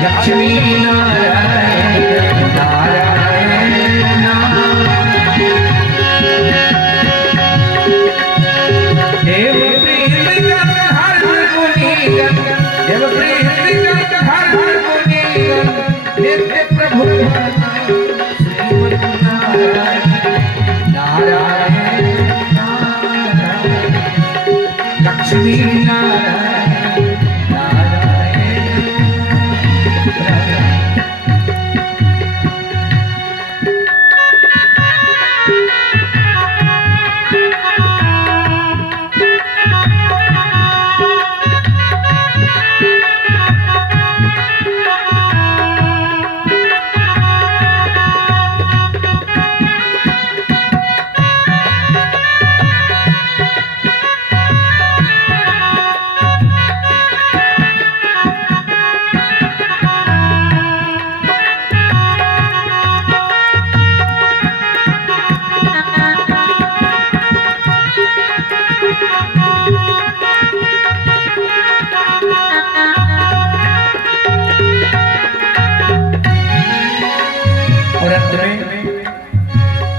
लक्ष्मी नारायण नारायण देव प्रीतिगत हर गुणीगत देव प्रीतिगत हर गुणीगत नित्य प्रभु श्रीमन नारायण नारायण नारायण लक्ष्मी नारायण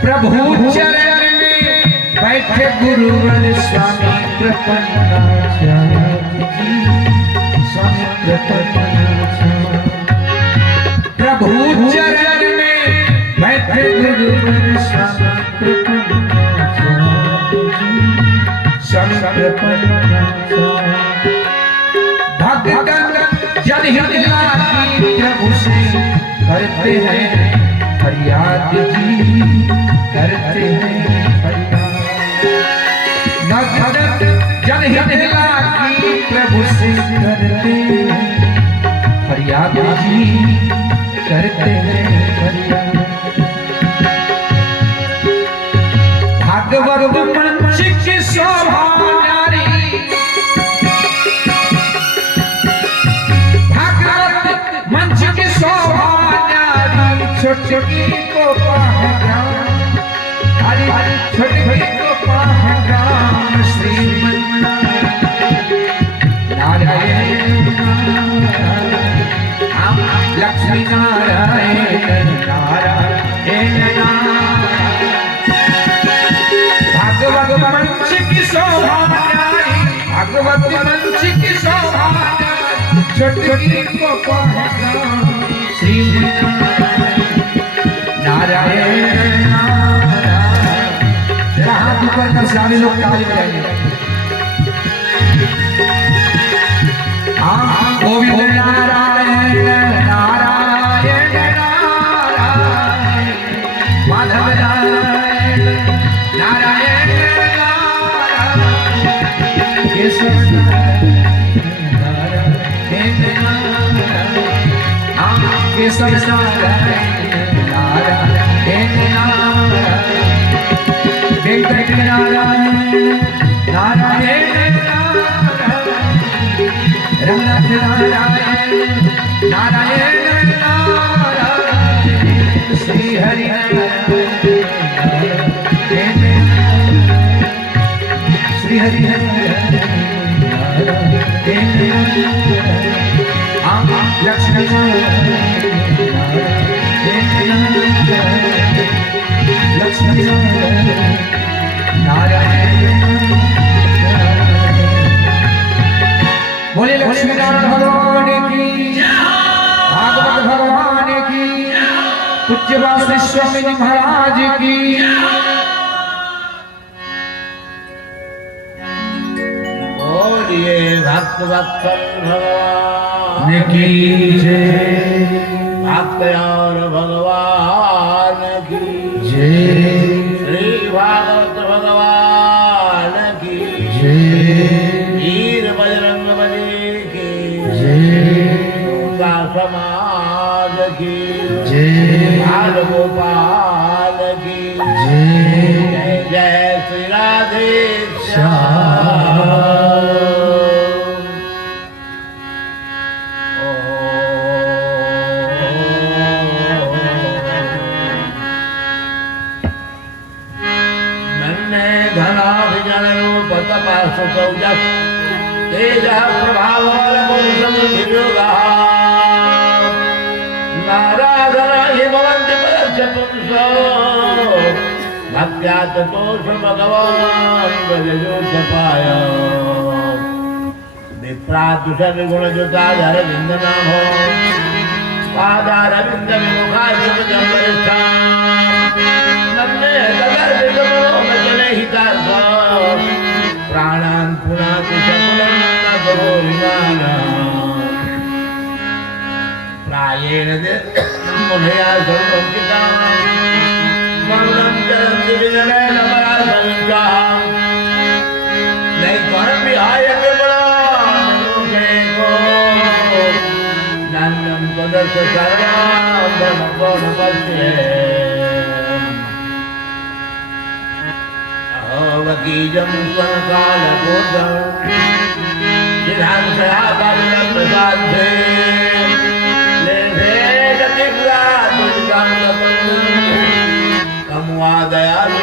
प्रभु चरण में बैठे गुरुवर स्वामी कृपणाचार्य जी स्वामी कृपणाचार्य प्रभु चरण में बैठे गुरुवर स्वामी कृपणाचार्य जी स्वामी कृपणाचार्य भक्तगण जनहित लागी प्रभु से करते हैं फरियाद जी करते हैं फरियाद भक्त जनहित लागी प्रभु से करते हैं फरियाद जी करते हैं फरियाद भागवत मंच की शोभा नारी भागवत मंच की शोभा छोटी को पाहराम हरि हरि छोटी को पाहराम श्रीमन नारायण हम लक्ष्मी नारायण नारायण भागवत मंच की शोभा भागवत मंच की शोभा छोटी को पाहराम श्रीमन नारायण नारायण हाथ ऊपर कर सारे लोग ताली बजाएंगे हाँ गोविंद नारायण नारायण नारायण माधव नारायण नारायण नारायण केशव नारायण केशव नारायण वेंकट नारायण नारायण रंगनाथ नारायण नारायण नारायण श्री हरि श्री हरि लक्ष्मी लक्ष्मी नारायण बोले लक्ष्मी नारायण भगवान की भागवत भगवान की पूज्य वासी स्वामी जी महाराज की बोलिए भक्त वत्सल भगवान की जय भक्त और भगवान की जय श्री भागवत भगवान की जय वीर बजरंग बली की जय समाज की जय बाल गोपाल की जय जय जय श्री राधे तेज प्रभाव भक्त्या ततोष भगवान ब्रजजोत पाय विप्रातुषर गुण जुताधर विंद नामो पादार विंद विमुखार्जुन जंबरिष्ठा नन्ने तदर विगमो मचले हितार्थ प्राणान् पुनाति शकुलं न गौरिमाना प्रायेण मुनया सर्वंकिता मौनं चरन्ति विनयेन परासविष्टा नैकं विहाय विमलानुखेको नन्दं त्वदस्य शरणां धर्मकोणपश्ये अवकीजं स्वकालबोधं चिरांसया बाल्यप्रसाध्ये लेभे गतिव्रातुर्गं कमुवादयालु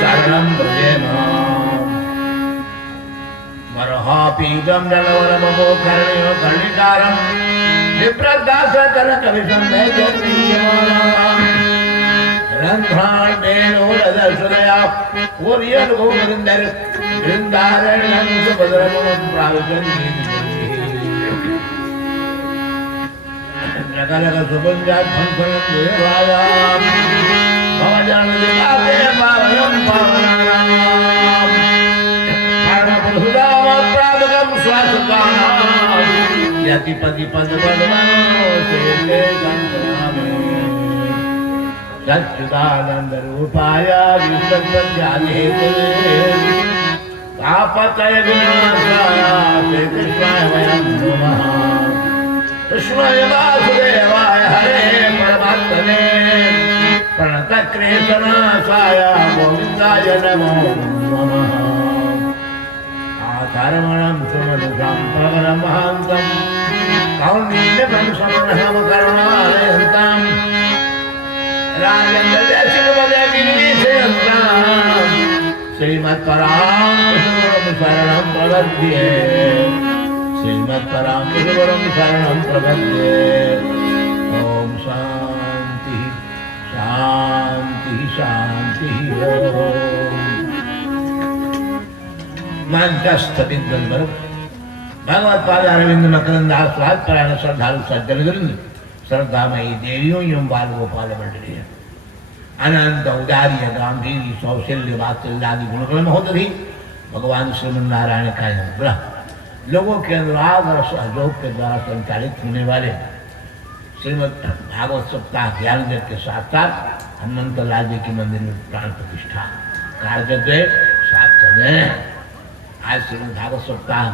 शरणं भजेम वरहापीगं नलवरमो कर्णयो कर्णिकारं विप्रदासकनकविसंवेद्यमानं रंध्राण मेलोरदर्शनया ओरियन गोविंदर वृंदारण्यं सुभद्रमं प्रावचन्ति रगरग सुबंजात फंफन देवायां भवजन दिलाते पावनं पावनानां परमपुरुषाम प्रावकं स्वासकानां यतिपति पदपदमनो सेते संतनामे सच्चिदानंद रूपाय विश्वज्ञानेतवे तापत्रय विनाशाय श्री कृष्णाय वयं नमः कृष्णाय वासुदेवाय हरे परमात्मने प्रणतक्लेशनाशाय गोविन्दाय नमो नमः आधर्मणं सुमधुरं प्रवरमहान्तं कौन्डिन्यं समनहं करुणालयन्तं श्रीमत्परां शरणं प्रपद्ये श्रीमत्परां शरणं प्रपद्ये ओम शांति शांति शांति मंत्रस्थ विद्वंद्वर भगवत्पाद अरविंद मकरंदास स्वाद परायण श्रद्धालु सज्जन वृंद श्रद्धामयी देवियों एवं बाल गोपाल मंडली अनंत औदार्य गांधीर्य सौशल्य वात्सल्यादि गुणगण महोदधि भगवान श्रीमन्नारायण का अनुग्रह लोगों के अनुराग और सहयोग के द्वारा संचालित होने वाले श्रीमद् भागवत सप्ताह ज्ञान जग के साथ साथ हनुमंत लाल जी के मंदिर में प्राण प्रतिष्ठा कार्य साथ चले। आज श्रीमद् भागवत सप्ताह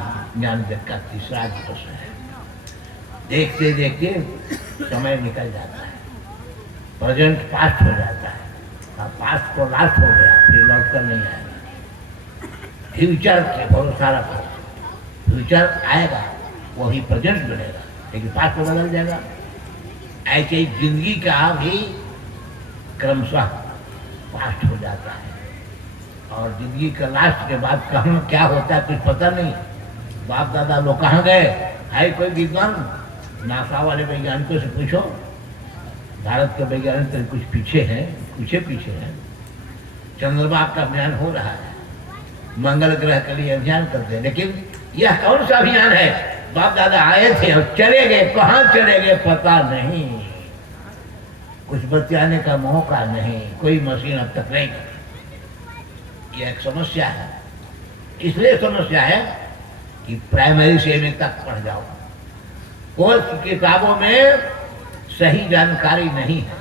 ज्ञान जग का तीसरा दिवस है। देखते देखते समय निकल जाता है, प्रेजेंट पास्ट हो जाता है और पास्ट को लास्ट हो गया, फिर लौट कर नहीं आएगा। फ्यूचर के भरोसा रखो, फ्यूचर आएगा वही प्रेजेंट बनेगा, लेकिन पास्ट को बदल जाएगा। ऐसे ही जिंदगी का भी क्रमशः पास्ट हो जाता है और जिंदगी का लास्ट के बाद कहाँ क्या होता है कुछ पता नहीं। बाप दादा लोग कहाँ गए है, कोई विद्वान नासा वाले वैज्ञानिकों से पूछो, भारत के वैज्ञानिक तो कुछ पीछे हैं, कुछ पीछे हैं। चंद्रमा का अभियान हो रहा है, मंगल ग्रह के लिए अभियान करते हैं, लेकिन यह कौन सा अभियान है? बाप दादा आए थे और चले गए, कहाँ चले गए पता नहीं, कुछ बचाने का मौका नहीं, कोई मशीन अब तक नहीं। यह एक समस्या है, इसलिए समस्या है कि प्राइमरी से एमए तक पढ़ जाओ, कोर्स किताबों में सही जानकारी नहीं है।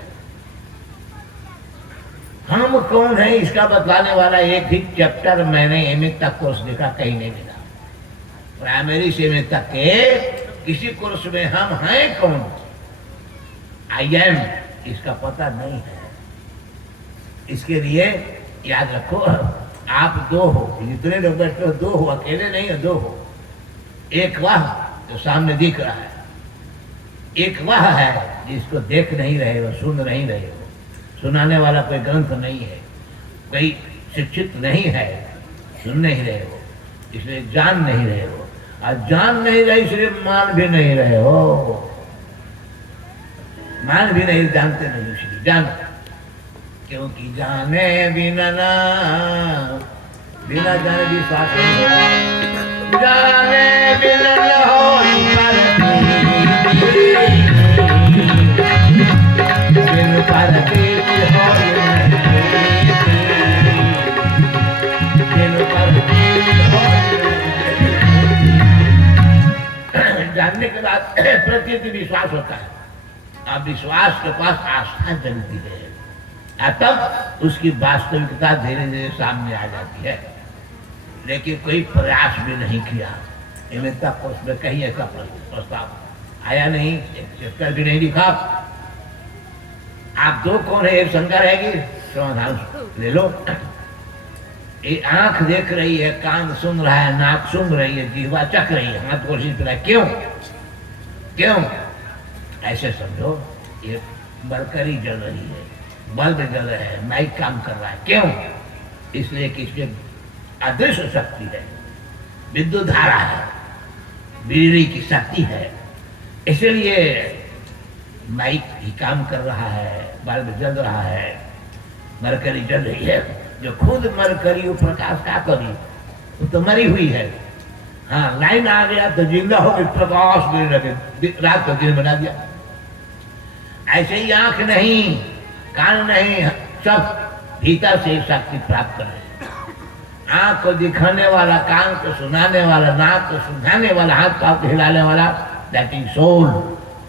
हम कौन है इसका बतलाने वाला एक भी चैप्टर मैंने एमए तक कोर्स देखा, कहीं नहीं मिला। प्राइमरी से एमए तक के किसी कोर्स में हम हैं कौन, आई एम, इसका पता नहीं है। इसके लिए याद रखो, आप दो हो, जितने लोग बैठे हो दो हो, अकेले नहीं हो, दो हो। एक वह जो सामने दिख रहा है, एक वह है जिसको देख नहीं रहे हो, सुन नहीं रहे हो, सुनाने वाला कोई ग्रंथ नहीं है, कोई शिक्षित नहीं है, सुन नहीं रहे हो इसलिए जान नहीं रहे हो, और जान नहीं रहे इसलिए मान भी नहीं रहे हो, मान भी नहीं जानते नहीं इसलिए जान। क्योंकि जाने बिना ना, बिना जाने विश्वास नहीं होगा। जाने बिना न होई परतीति, बिन परतीति होई नहीं प्रीति, बिन परतीति होई नहीं प्रीति। जानने के बाद प्रतीति विश्वास होता है, अब विश्वास के पास आस्था जलती है, तब उसकी वास्तविकता धीरे धीरे सामने आ जाती है। लेकिन कोई प्रयास भी नहीं किया, इन्हें तक उसमें कहीं ऐसा प्रस्ताव आया नहीं, चक्कर भी नहीं दिखा। आप दो कौन है, एक शंका रहेगी, समाधान ले लो। ये आंख देख रही है, कान सुन रहा है, नाक सुन रही है, जीवा चख रही है, हाथ कोशिश कर रहा है, क्यों क्यों? ऐसे समझो ये मरकरी जल रही है, बल्ब जल रहा है, माइक काम कर रहा है, क्यों? इसलिए कि इसमें अदृश्य शक्ति है, विद्युत धारा है, बिजली की शक्ति है, इसलिए माइक भी काम कर रहा है, बल्ब जल रहा है, मरकरी जल रही है। जो खुद मरकरी वो प्रकाश का करी, वो तो मरी हुई है। हाँ, लाइन आ गया तो जिंदा हो गई, प्रकाश देने लगे, रात को दिन बना दिया। ऐसे ही आंख नहीं, कान नहीं, सब भीतर से शक्ति प्राप्त कर रहे। आंख को दिखाने वाला, कान को सुनाने वाला, नाक को सुनाने वाला, हाथ पाँव को हिलाने वाला, दैट इज सोल।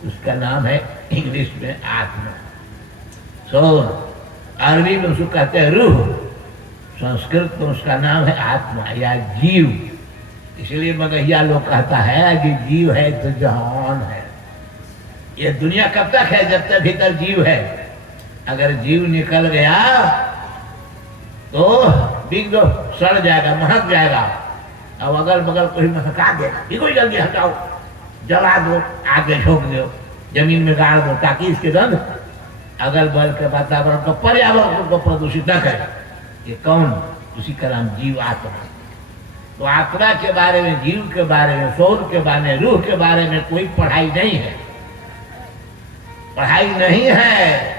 उसका नाम है इंग्लिश में आत्मा, सोल। अरबी में उसको कहते हैं रूह, संस्कृत में उसका नाम है आत्मा या जीव। इसलिए मगहिया लोग कहता है कि जीव है तो जहान है। ये दुनिया कब तक है? जब तक भीतर जीव है। अगर जीव निकल गया तो बिग दो, सड़ जाएगा, महक जाएगा। अब अगल बगल कोई महका देगा, बिल्कुल जल्दी हटाओ, जला दो, आगे झोंक दो, जमीन में गाड़ दो, ताकि इसके गंध अगल बगल के वातावरण को, पर्यावरण को प्रदूषित न करे। ये कौन? उसी का नाम जीव आत्मा। तो आत्मा के बारे में, जीव के बारे में, सोल के बारे में, रूह के बारे में कोई पढ़ाई नहीं है, पढ़ाई नहीं है।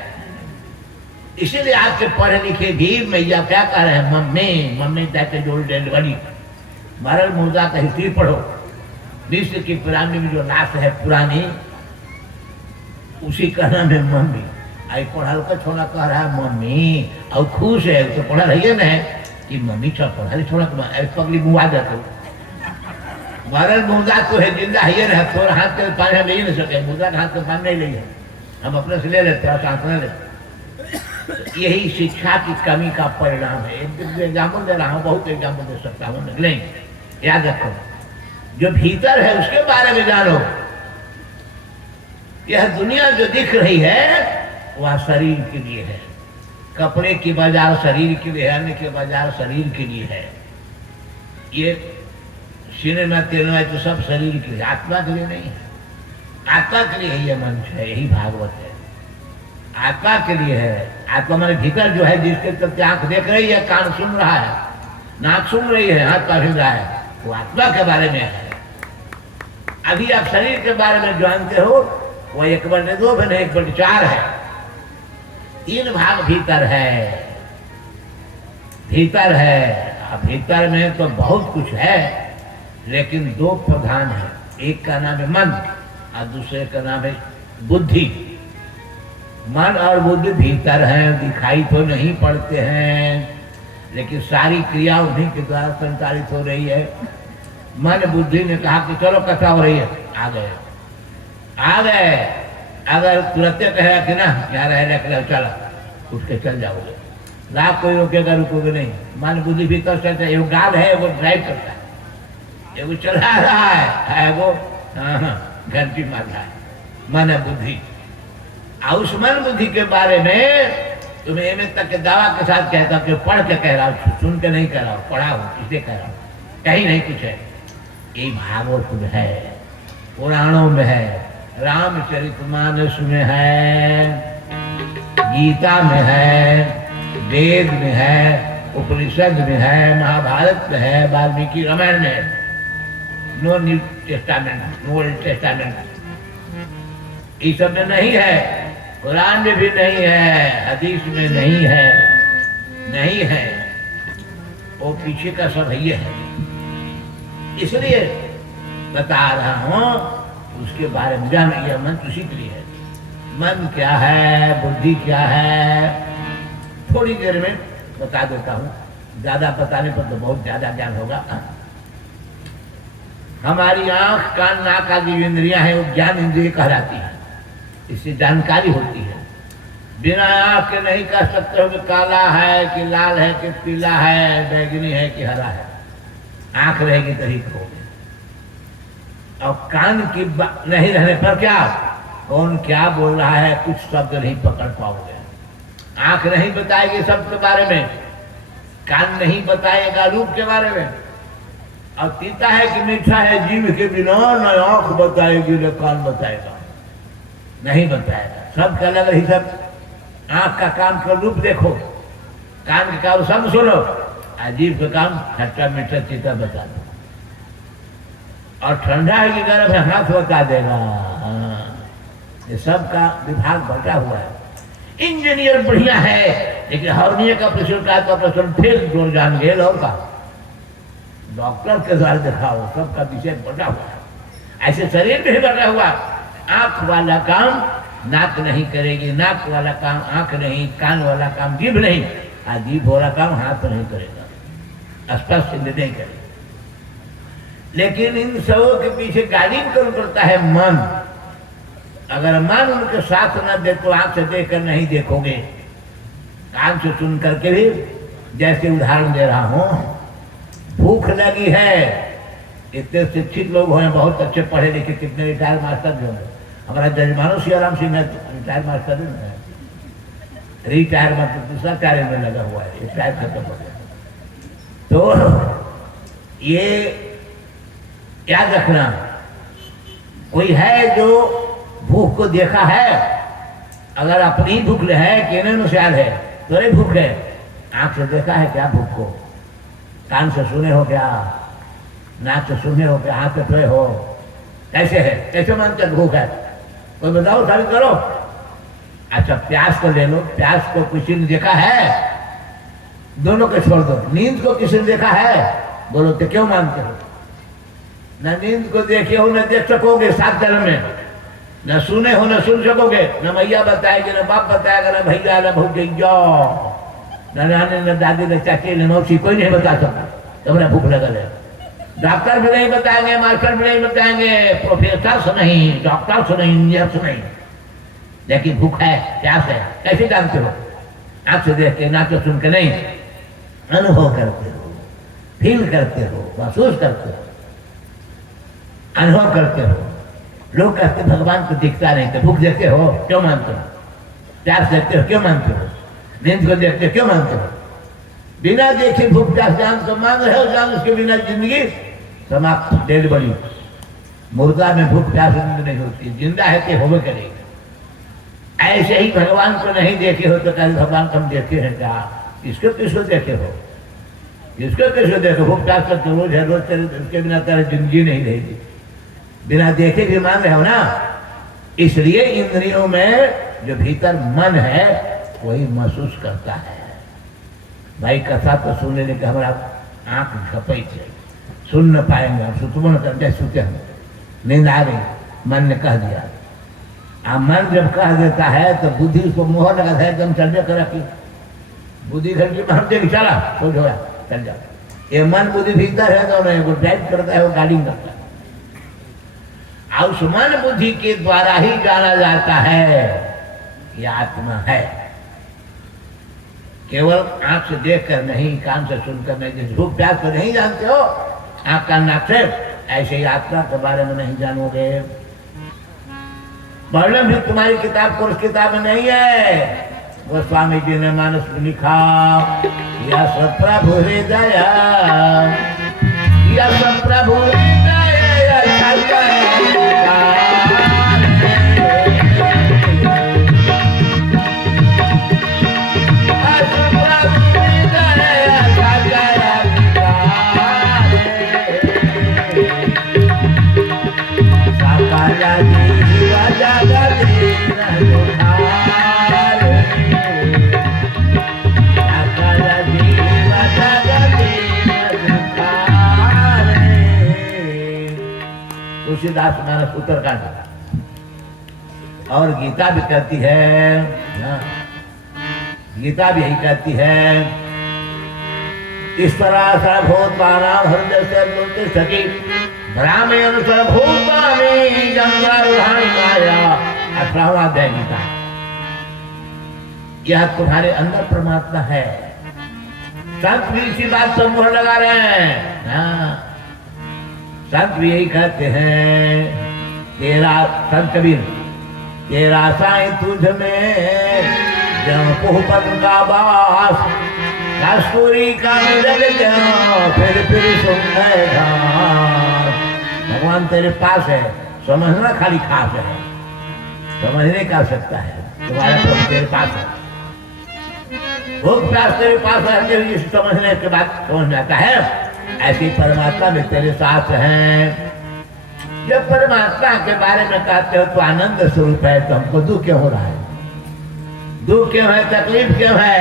इसीलिए आपके पढ़े लिखे भी मैया क्या कह रहे हैं, mummy mummy that is old and बड़ी। मरल मुर्दा का हिस्ट्री पढ़ो, विश्व की पुरानी में जो लाश है पुरानी, उसी का नाम है मम्मी। आई पढ़ा का छोड़ा कह रहा है मम्मी, और खुश है तो पढ़ा रही ना कि मम्मी सब पढ़ा छोड़ा पगली मुआ जाते। मरल मुर्दा तो है, जिंदा है ना, थोड़ा हाथ के पानी हम ले नहीं सके, मुर्दा का हाथ के पानी नहीं लेंगे, हम अपने से ले लेते हैं, सांस ले लेते। यही शिक्षा की कमी का परिणाम है। एक एग्जाम्पल दे रहा हूँ, बहुत एग्जाम्पल दे सकता हूँ, लेकिन याद रखो, जो भीतर है उसके बारे में जानो। यह दुनिया जो दिख रही है वह शरीर के लिए है। कपड़े की बाजार शरीर के लिए है, अन्न के बाजार शरीर के लिए है। ये सिनेमा तिनेमा तो सब शरीर के लिए, आत्मा के लिए नहीं है। आत्मा के लिए यह मंच है, यही भागवत है, आत्मा के लिए है। आत्मा हमारे भीतर जो है, जिसके चलते आंख देख रही है, कान सुन रहा है, नाक सुन रही है, हाथ पाँव हिल रहा है, वो आत्मा के बारे में है। अभी आप शरीर के बारे में जानते हो, वो 1/2 है, 1/4 है। 3 भाग भीतर है, भीतर है। अब भीतर में तो बहुत कुछ है, लेकिन 2 प्रधान है। एक का नाम है मन और दूसरे का नाम है बुद्धि। मन और बुद्धि भीतर हैं, दिखाई तो नहीं पड़ते हैं, लेकिन सारी क्रिया उन्हीं के द्वारा संचालित हो रही है। मन बुद्धि ने कहा कि चलो कथा हो रही है, आ गए आ गए। अगर तुरंत कहेगा कि ना क्या रहे, चला उठ के चल जाओगे, रात कोई रोकेगा, रुकोगे नहीं। मन बुद्धि भीतर चलता है, वो गाल है, वो ड्राइव करता है, वो चला रहा है, वो घंटी मार रहा है, मन है बुद्धि। और उस मन बुद्धि के बारे में तुम्हें एम तक के दावा के साथ कहता हूँ कि पढ़ के कह रहा हूँ, सुन के नहीं कह रहा हूँ, पढ़ा हूँ, इसलिए कह रहा हूँ, कहीं नहीं कुछ है। ये भागवत में है, पुराणों में है, रामचरितमानस में है, गीता में है, वेद में है, उपनिषद में है, महाभारत में है, वाल्मीकि रामायण में है। No New Testament, no Old Testament, इस सब में नहीं है। कुरान में भी नहीं है, हदीस में नहीं है, नहीं है, वो पीछे का सब ये है। इसलिए बता रहा हूं उसके बारे में जान। यह मन उसी के लिए है। मन क्या है, बुद्धि क्या है, थोड़ी देर में बता देता हूं। ज्यादा बताने पर तो बहुत ज्यादा ज्ञान होगा। हमारी आंख, कान, नाक आदि जो इंद्रियां हैं वो ज्ञान इंद्रिय कहलाती है। इससे जानकारी होती है। बिना आंख के नहीं कह सकते हो कि काला है कि लाल है कि पीला है, बैगनी है कि हरा है। आंख रहेगी तभी कहोगे। और कान की नहीं रहने पर क्या, कौन क्या बोल रहा है कुछ शब्द नहीं पकड़ पाओगे। आंख नहीं बताएगी शब्द के बारे में, कान नहीं बताएगा रूप के बारे में। और तीता है कि मीठा है जीव के बिना, न आंख बताएगी न कान बताएगा, नहीं बताएगा। सब का अलग ही सब। आंख का काम कर रूप देखो, कान का काम सब सुनो, अजीब का काम खट्टा मीठा तीता बता दो। और ठंडा है कि गर्म है हाथ बता देगा। ये सब का विभाग बटा हुआ है। इंजीनियर बढ़िया है लेकिन हर्निया का ऑपरेशन का तो ऑपरेशन फिर जोर जान गए और का डॉक्टर के द्वारा दिखाओ। सबका विषय बटा हुआ है। ऐसे शरीर में ही बटा हुआ। आंख वाला काम नाक नहीं करेगी, नाक वाला काम आंख नहीं, कान वाला काम जीभ नहीं, और जीभ वाला काम हाथ नहीं करेगा, स्पष्ट नहीं करेगा। लेकिन इन सबों के पीछे गाड़ी कौन करता है? मन। अगर मन उनके साथ न दे तो आंख से देखकर नहीं देखोगे, कान से सुन करके भी। जैसे उदाहरण दे रहा हूं, भूख लगी है। इतने शिक्षित लोग हैं, बहुत अच्छे पढ़े लिखे, कितने रिटायर मास्टर भी होंगे। हमारा जजमानो सियाराम सिंह रिटायर मास्टर नहीं है, रिटायर मतलब दूसरा कार्य में लगा हुआ है, रिटायर खत्म हो गया। तो ये याद रखना, कोई है जो भूख को देखा है। अगर अपनी भूख है कि अनुसार है तो अरे भूख है, आंख से देखा है क्या भूख को? कान से सुने हो क्या? नाक से सुने हो क्या? हाथ से धोए हो? कैसे है? कैसे मानते भूख है? कोई बताओ, साबित करो। अच्छा प्यास को ले लो, प्यास को किसी ने देखा है? दोनों को छोड़ दो। नींद को किसी ने देखा है? बोलो तो क्यों मानते हो? न नींद को देखे हो न देख सकोगे 7 जन्म में, न सुने हो न सुन सकोगे। न मैया बताएगी, न बाप बताएगा, न भैया, न भौजैया, न नानी, न दादी, न चाची, न मौसी, कोई नहीं बता सकता तुम्हें भूख लगल है। डॉक्टर भी नहीं बताएंगे, मास्टर भी नहीं बताएंगे, प्रोफेसर नहीं, डॉक्टर नहीं, इंजीनियर नहीं। लेकिन भूख है, प्यास है, कैसे जानते हो? आंख से देख के, नाक से सुन के नहीं, अनुभव करते हो, फील करते हो, महसूस करते हो, अनुभव करते हो। लोग कहते भगवान को दिखता नहीं, तो भूख देखते हो क्यों मानते हो? प्यास देखते हो क्यों मानते हो? नींद को देखते हो क्यों मानते हो? बिना देखे भूख प्यास जान तो मान रहे हो, जान उसके बिना जिंदगी समाप्त, डेड बॉडी। मुर्दा में भूख प्यास नहीं होती, जिंदा है कि होवे करेगा। ऐसे ही भगवान को नहीं देखे हो तो कल भगवान को हम देखे हैं क्या? इसको किसको देखे हो? इसको किसको देखो? भूख प्यास का तो रोज है, रोज चले, उसके बिना तेरा जिंदगी नहीं रहेगी। बिना देखे भी मान रहे हो ना। इसलिए इंद्रियों में जो भीतर मन है वही महसूस करता है। भाई कथा तो सुनने के हमारा आंख झपई थे, सुन न पाएंगे, हम सुतबो न करते, सुते हम, नींद आ गई, मन ने कह दिया। अब मन जब कह देता है तो बुद्धि उसको मोहर लगा है, एकदम चल जा कर रखी बुद्धि घर की हम देख चला तो जो चल जा। ये मन बुद्धि भीतर है तो वो ड्राइव करता है, वो गाड़ी करता है। और उस मन बुद्धि के द्वारा ही जाना जाता है कि आत्मा है। केवल आंख से देखकर नहीं, कान से सुनकर नहीं, जिस भूख प्यास को नहीं जानते हो आंख कान नाक से, ऐसे ही आत्मा के बारे में नहीं जानोगे। वर्णन भी तुम्हारी किताब को उस किताब में नहीं है। वो स्वामी जी ने मानस में लिखा, या सब प्रभु हृदय, या सब प्रभु हृदय, तुलसीदास मानस उत्तरकांड। और गीता भी कहती है, गीता भी यही कहती है, इस तरह सर्वभूतानां हृदय से तिष्ठति भ्रामयन् सर्वभूतानि जंगलारूढ़ानि माया। 18वां अध्याय गीता। यह तुम्हारे अंदर परमात्मा है। संत भी इसी बात पर मुहर लगा रहे हैं। संत भी यही कहते हैं, तेरा संत कबीर, तेरा साईं तुझ में जब पोहपन का बास, कस्तूरी का मिल गया फिर सुंदर घास। भगवान तेरे पास है, समझना खाली खास है, समझने का सकता है। तुम्हारा प्रभु तेरे पास है, भूख प्यास तेरे पास रहते हुए समझने के बाद समझ में आता है। ऐसी परमात्मा में तेरे साथ हैं। जब परमात्मा के बारे में कहते हो तो आनंद स्वरूप है, तो हमको दुख क्यों हो रहा है? दुख क्यों है, तकलीफ क्यों है?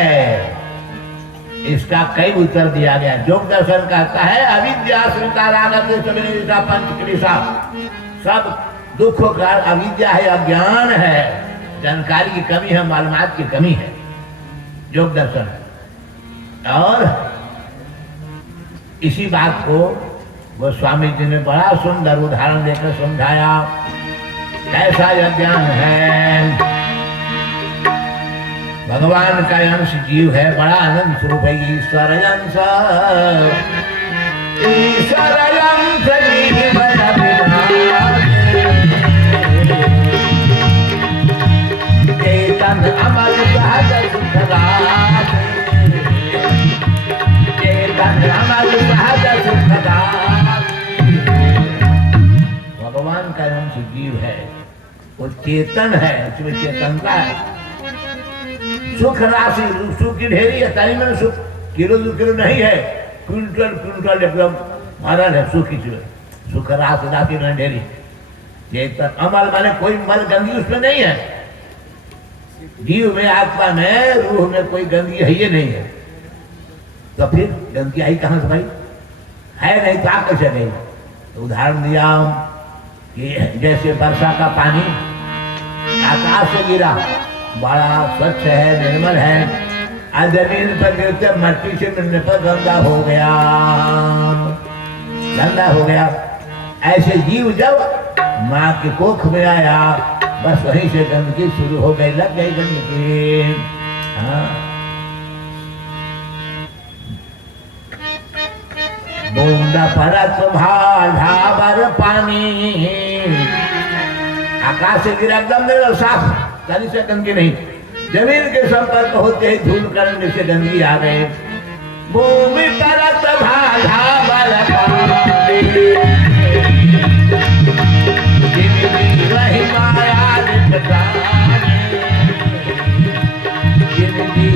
इसका कई उत्तर दिया गया। योग दर्शन कहता है, अविद्या पंचक्लेशा, सब दुखों का अविद्या है, अज्ञान है, जानकारी की कमी है, मालूमात की कमी है। योग दर्शन। और इसी बात को वो स्वामी जी ने बड़ा सुंदर उदाहरण देकर समझाया। कैसा यह ज्ञान है? भगवान का अंश जीव है, बड़ा आनंद स्वरूप है। ईश्वर अंश, ईश्वर अंश जीव चेतन अमर सहज सुखदास, चेतन अमर सहज सुखदास। भगवान का अंश जीव है, वो चेतन है, उसमें चेतनता है। सुख राशि, सुख की ढेरी है, तनी में सुख किलो 2 किलो नहीं है, क्विंटल क्विंटल एकदम मरल है सुख। सुख राशि राशि में ढेरी। चेतन अमल माने कोई मल गंदगी उसमें नहीं है। जीव में, आत्मा में, रूह में कोई गंदगी है ही नहीं है। तो फिर गंदगी आई कहां से भाई? है नहीं तो आप कैसे नहीं? तो उदाहरण दिया कि जैसे वर्षा का पानी आकाश से गिरा, बड़ा स्वच्छ है, निर्मल है, आज जमीन पर गिरते मट्टी से मिलने पर गंदा हो गया, गंदा हो गया। ऐसे जीव जब माँ की कोख में आया, बस वहीं से गंदगी शुरू हो गई, लग गई गंदगी। बूंदा परत भार पानी, आकाश से गिरा एकदम साफ, कहीं से गंदगी नहीं। जमीन के संपर्क होते ही धूल कण से गंदगी आ गए। भूमि परत भार पानी, वही माया लिपटाने,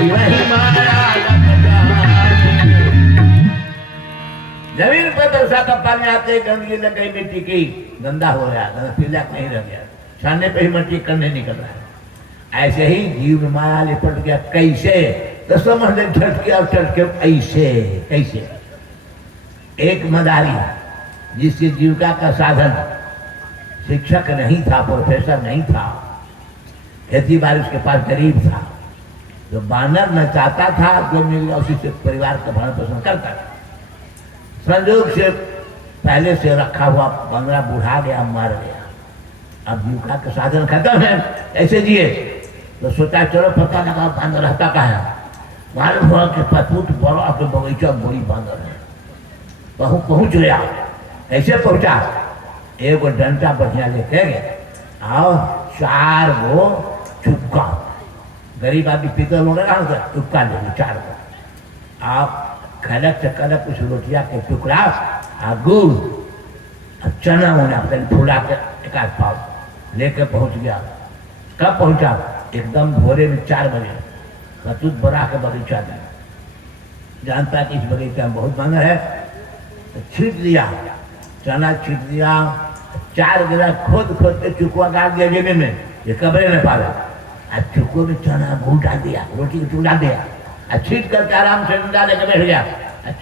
वही माया लिपटाने। जमीन पर बरसा का पानी आते गंदगी लग गई, मिट्टी की गंदा हो गया, पीला नहीं रह गया, छानने पे ही मिट्टी करने निकल रहा है। ऐसे ही जीव में माया लिपट गया। कैसे? तो समझ ले, झटके और चटके ऐसे। कैसे? एक मदारी जिसकी जीविका का साधन शिक्षक नहीं था, प्रोफेसर नहीं था, खेती बाड़ी उसके पास गरीब था, जो बानर न चाहता था, जो मिल गया उसी से परिवार का भरण पोषण करता था। संयोग से पहले से रखा हुआ बंगला बुढ़ा गया, मर गया। अब जीविका का साधन खत्म है, ऐसे जिए। तो सोचा चलो पता लगा बांदर रहता कहाँ है। मालूम हुआ कि पतूट बड़ा के बगीचा बड़ी बांदर है। पहुंच गया। ऐसे पहुंचा, एगो डंटा बढ़िया लेके गए, आओ 4 गो चुपका, गरीब आदमी पीतल हो रहा है, चुपका ले 4 गो। आप खलक से कलक कुछ रोटिया के टुकड़ा, गुड़, चना होना फूला के 1 पाव लेकर पहुंच गया। कब पहुंचा? एकदम भोरे में 4 बजे। कतूत बड़ा के बगीचा में, जानता कि इस बगीचा में बहुत बानर है, तो छीट दिया, चना छीट दिया, 4 गिरा खोद के चुकवा डाल दिया जमीन में, ये कब्रे में पाला। चुकवे में चना गुड़ डाल दिया, रोटी के टुकड़ा दिया, छीट करके आराम से डाले के बैठ गया।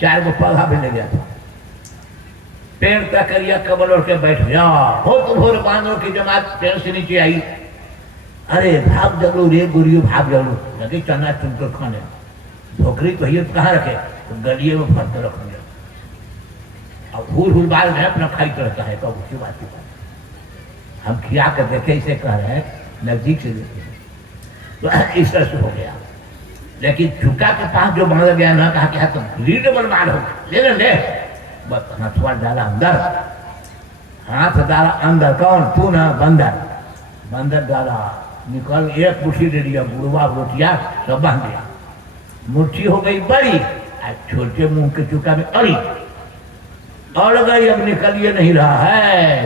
4 गो पौधा भी ले गया था। पेड़ तक करिया कबल ओढ़ के बैठ गया। हो तो भोर बांधों की जमात पेड़ से नीचे आई। अरे भाग जगलो रे गुरियो, भाग जगलो। लगे चना चुन कर खाने, धोकरी तो ही कहाँ रखे, तो गलिए में फर्क रखेंगे। अब हुल हुल बाल में अपना खाई तो रहता है। तो उसी बात की बात हम खिया कर देखे, इसे कह रहे हैं नजदीक से देखे तो इस तरह से हो गया। लेकिन चुका के पास जो बांध गया ना, कहा क्या तुम रीढ़ बर्बाद हो, ले ले बस हथुआ डाला अंदर, हाथ डाला अंदर। कौन? तू ना, बंदर। बंदर डाला, निकल एक मुट्ठी दे दिया, बुढ़वा रोटिया सब बांध दिया। मुट्ठी हो गई बड़ी, छोटे मुंह के चुका में अड़ी और गई। अब निकल ये नहीं रहा है,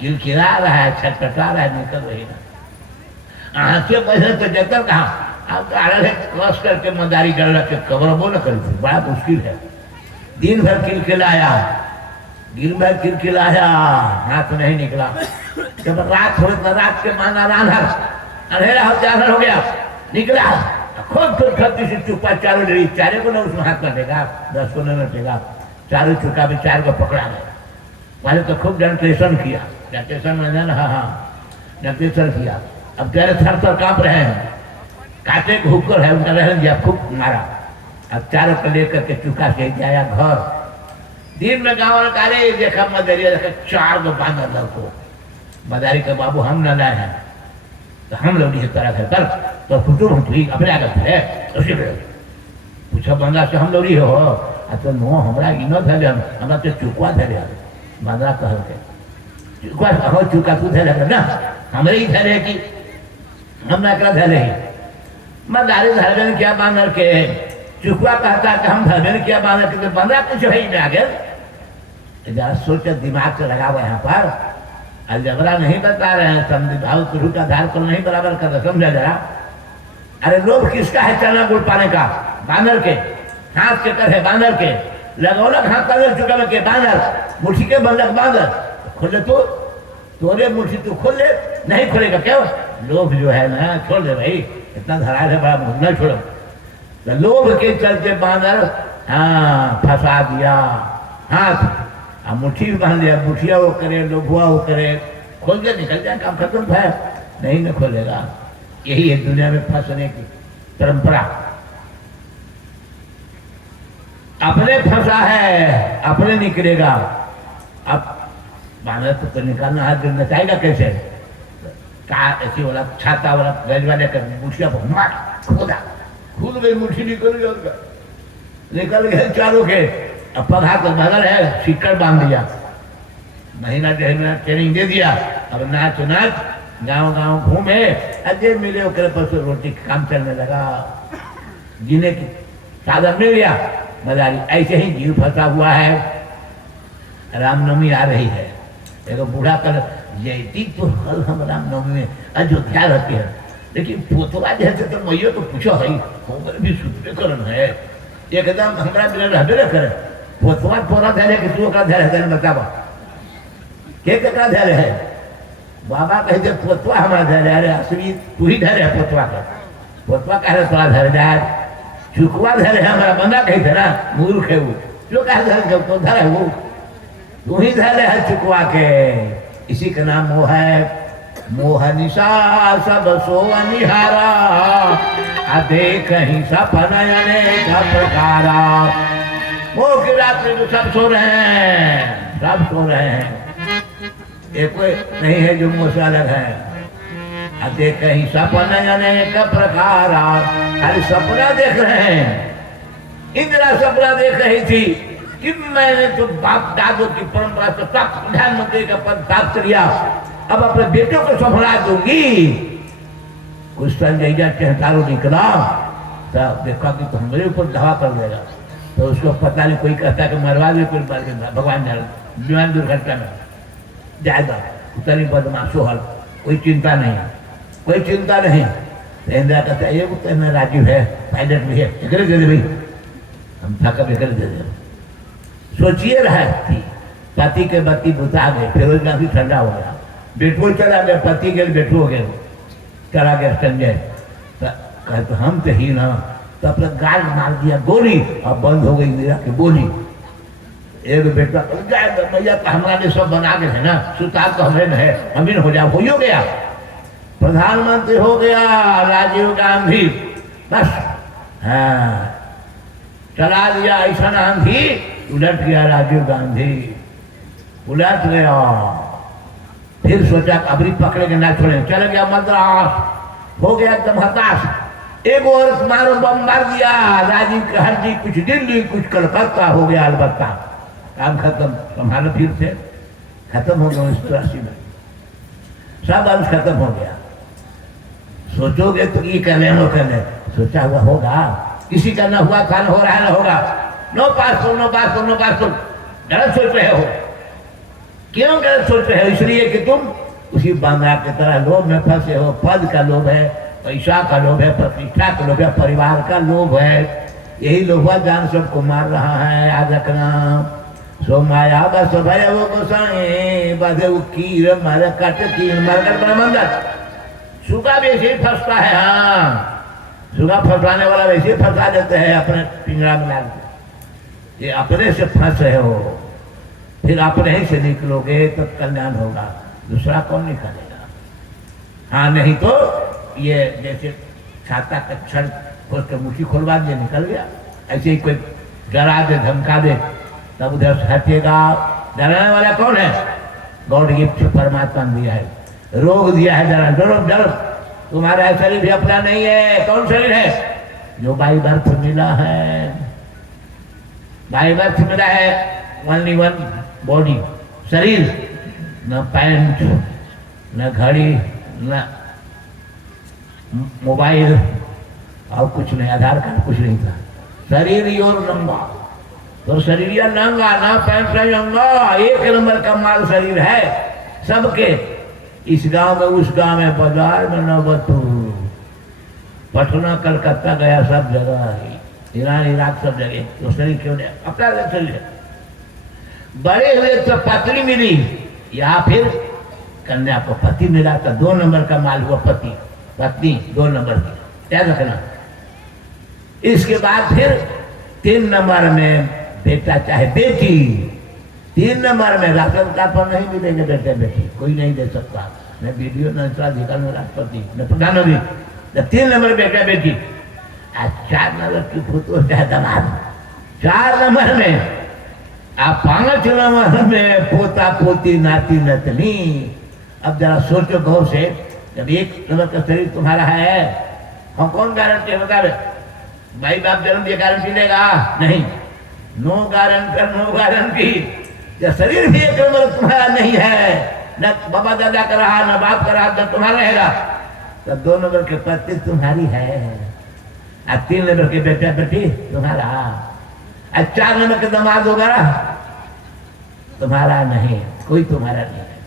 किलकिला रहा है, छटपटा रहा है, निकल रही ना। आंखें पैसे तो जतर कहा, अब क्रॉस करके मदारी गल के कवर वो न करी, बड़ा मुश्किल है। दिन भर किलकिलाया, दिन भर किलकिलाया, हाथ नहीं निकला। जब रात हो तो रात के माना रानहर, अंधेरा हो गया, निकला खूब खत्ती से चुपा चारों डरी, चारे को न उसमें हाथ काटेगा, 10 को न लटेगा, चारों चुका भी 4 को पकड़ा गया। पहले तो खूब डेंटेशन किया, डेंटेशन में ना, हाँ डेंटेशन किया। अब तेरे थर थर कांप रहे हैं, काटे को हुक्कर है उनका रहन दिया, खूब मारा। अब चारों को लेकर के चुका से आया घर। दिन में गाँव का रे देखा मदरिया, देखा 4 को बांधा था उसको। मदारी का बाबू हम न लाए हैं, तो हम लोग इस तरह से कर तो फुटू हुई अपने आगे थे उसी पे पूछा बंदा से हम लोग ही हो। तो नो हमरा इनो धरे, हमरा तो चुकवा धरे, बंदा कह के चुकवा हो, चुका तू धरे ना, हमरे ही धरे कि हम ना कर धरे ही। मदारी धरबन क्या बांधर के, चुकवा कहता कि हम धरबन क्या बांधर के, तो बंदा कुछ है ही ना आगे। जरा सोच दिमाग से लगा हुआ यहाँ पर, अलजबरा नहीं बता रहे हैं, समझ भाव शुरू का धार को नहीं बराबर कर, समझा जरा। अरे लोभ किसका है? चना गुड़ पाने का, बानर के हाथ के कर है, बानर के लगौलक हाथ कर चुका में के बानर, मुट्ठी के बंधक बानर खोले तो तोरे मुट्ठी तू खोल ले, नहीं खोलेगा क्यों? लोभ जो है ना, छोड़ दे भाई, इतना धरा है बड़ा मुझ न छोड़ो। तो लोभ के चलते बानर हाँ फंसा दिया हाथ, अब मुट्ठी भी बांध दिया, मुठिया वो करे, लोभुआ वो करे, खोल के निकल जाए, काम खत्म है, नहीं न खोलेगा। यही है दुनिया में फंसने की परंपरा। अपने फंसा है, अपने निकलेगा। अब बानर तो निकालना हाथ गिरना चाहेगा कैसे? का ऐसी वाला छाता वाला गजवा लेकर मुठिया मार खोदा, खुल गई मुट्ठी, निकल गए चारों के। अब पधा तो बगल है, सिक्कर बांध दिया, महीना 1.5 महीना ट्रेनिंग दे दिया। अब नाच नाच गांव गांव घूमे, अजय मिले ओकरे पर से रोटी काम चलने लगा, जीने की साधन मिल गया। मदारी ऐसे ही जीव फंसा हुआ है। रामनवमी आ रही है, देखो बूढ़ा कर जयती तो कल हम रामनवमी में अयोध्या रहते हैं, लेकिन पोतवा जैसे तो मैयो तो पूछो है, उम्र भी शुद्धिकरण है, एकदम हमारा बिना रहबे न करे। पोतवा तोरा धैर्य कि तू का धैर्य है, बतावा के का धैर्य है? बाबा कहते पोतवा हमारा धैर्य है, असली तू ही धैर्य है पोतवा का। पोतवा कह रहे तोरा धैर्य है, चुकवा धैर्य है हमारा, बंदा कहते ना मूर्ख है वो, जो कह धैर्य तो धैर्य है वो, तू ही धैर्य है चुकवा के। इसी का नाम मोह है। मोह निशा सब सो निहारा, अधे कहीं सपन अनेक प्रकारा। मोह की रात्रि में सब सो रहे हैं, सब सो रहे हैं, एक कोई नहीं है जो मुँह से अलग है। अधे कहीं सपन अनेक प्रकारा, अरे सपना देख रहे हैं। इंदिरा सपना देख रही थी कि मैंने तो बाप दादों की परंपरा से प्राप्त प्रधानमंत्री का पद प्राप्त किया, अब अपने बेटों को संभला दूंगी। कुछ संजय चहतारो निकला, तब देखा कि तो हमारे ऊपर धावा कर देगा, तो उसको पता नहीं, कोई कहता कि मरवा दे, कोई भगवान विमान दुर्घटना में जाएगा, उतनी बदमाशो हल, कोई चिंता नहीं, कोई चिंता नहीं। इंदिरा कहता है ये तो मैं राजीव है, पायलट भी है, दे दे भाई, हम था कभी दे दे। सोचिए रहा थी, पति के बत्ती बुता गए, फिरोज गांधी ठंडा हो गया, बेटो चला गया, पति के बेटो हो गए, चला गया संजय। कहते हम तो ही ना, तो अपना गाल मार दिया गोली, अब बंद हो गई इंदिरा की बोली। एक बेटा भैया तो हमारे सब बना के है ना, सुतार तो हमें है, अमीन हो जाओ, हो गया, प्रधानमंत्री हो गया राजीव गांधी, बस हाँ चला दिया ऐसा आंधी, उलट गया राजीव गांधी, उलट गया। फिर सोचा अबरी पकड़ेंगे ना छोड़ेंगे, चल गया मद्रास, हो गया एकदम हताश। एक और मारो बम मार दिया, राजीव गांधी कुछ दिल्ली कुछ कलकत्ता हो गया, अलबत्ता काम खत्म। संभालो फिर से खत्म हो गया 1983 में, सब अंश खत्म हो गया। सोचोगे तो ये कर ले कर ले, सोचा हुआ होगा, किसी का न हुआ था, न हो रहा है, न होगा। No passport, no passport, no passport, गलत सोच रहे हो। क्यों गलत सोच रहे हो? इसलिए कि तुम उसी बांधा की तरह लोभ में फंसे हो। पद का लोभ है, पैसा का लोभ है, प्रतिष्ठा का लोभ है, परिवार का लोभ है। यही लोभा जान सबको मार रहा है। याद रखना, सो माया बस भय वो गोसाए बधे कीर मर कट कीर मरकर बड़ा मंदिर। सुगा वैसे ही फंसता है। हाँ, सुगा फंसाने वाला वैसे ही फंसा देते हैं अपने पिंजरा में डाल के। ये अपने से फंस रहे हो, फिर अपने ही से निकलोगे तो कल्याण होगा, दूसरा कौन निकालेगा? हाँ, नहीं तो ये जैसे छाता का क्षण खोल के मुट्ठी खोलवा दिए निकल गया। ऐसे ही कोई डरा दे धमका दे तब उधर से हटेगा। डराने वाला कौन है? गॉड गिफ्ट परमात्मा ने दिया है, रोग दिया है। डरा डरो डर, तुम्हारा शरीर भी अपना नहीं है। कौन शरीर है? जो बाई बर्थ मिला है, बाई बर्थ मिला है। ओनली वन बॉडी, शरीर, न पैंट, न घड़ी, न मोबाइल और कुछ नहीं, आधार कार्ड कुछ नहीं था। शरीर ही और नंगा, तो शरीर या नंगा, ना पैंट से नंगा, एक नंबर का माल शरीर है सबके। इस गांव में, उस गांव में, बाजार में, नौबतपुर, पटना, कलकत्ता गया, सब जगह, ईरान, इराक, सब जगह। तो शरीर क्यों नहीं? अपना शरीर है। बड़े हुए तो पत्नी मिली, या फिर कन्या को पति मिला, तो 2 नंबर का माल हुआ पति, पत्नी 2 नंबर की, याद रखना। इसके बाद फिर 3 नंबर में बेटा चाहे बेटी। 3 नंबर में राशन कार्ड पर नहीं मिलेंगे बेटे बेटी, कोई नहीं दे सकता, न वीडियो, न उत्तराधिकार, न राष्ट्रपति, न प्रधानमंत्री। 3 नंबर बेटा बेटी, 4 नंबर की फोटो चाहे दामाद। 4 नंबर में, 5 नंबर में पोता पोती, नाती नतनी। अब जरा सोचो गौर से, जब 1 नंबर का शरीर तुम्हारा है, हम कौन गारंटी बता रहे? भाई बाप जन्म दिया गारंटी देगा? नहीं, नो गारंटर, नो गारंटी। जब शरीर भी 1 नंबर तुम्हारा नहीं है, न बाबा दादा का रहा, न बाप का रहा, न तुम्हारा रहेगा, तब 2 नंबर के पत्नी तुम्हारी है, और 3 नंबर के बेटा बेटी तुम्हारा, और 4 नंबर के दामाद होगा तुम्हारा नहीं। कोई तुम्हारा नहीं है,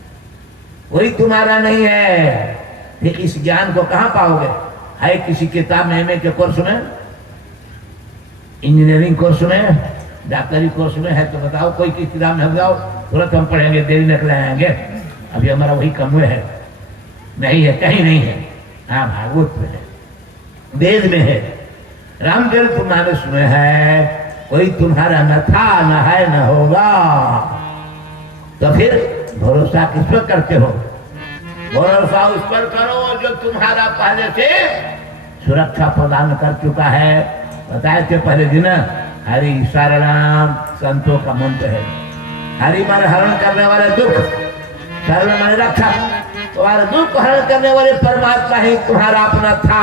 कोई तुम्हारा नहीं है। फिर इस ज्ञान को कहाँ पाओगे? है किसी किताब में, एमए के कोर्स में, इंजीनियरिंग कोर्स में, डॉक्टरी कोर्स में है तो बताओ, कोई किस किताब में बताओ, तुरंत हम पढ़ेंगे, देरी निकल आएंगे। अभी हमारा वही कम है, नहीं है, कहीं नहीं है। हाँ, भागवत में है, वेद में है, रामचरितमानस में है। कोई तुम्हारा न था, न है, न होगा। तो फिर भरोसा किस पर करते हो? भरोसा उस पर करो जो तुम्हारा पहले से सुरक्षा प्रदान कर चुका है। बताए थे पहले दिन, हरि शरणम संतों का मंत्र है। हरि माने हरण करने वाले दुख, शरण माने रक्षा। तुम्हारे दुख हरण करने वाले परमात्मा ही तुम्हारा अपना था,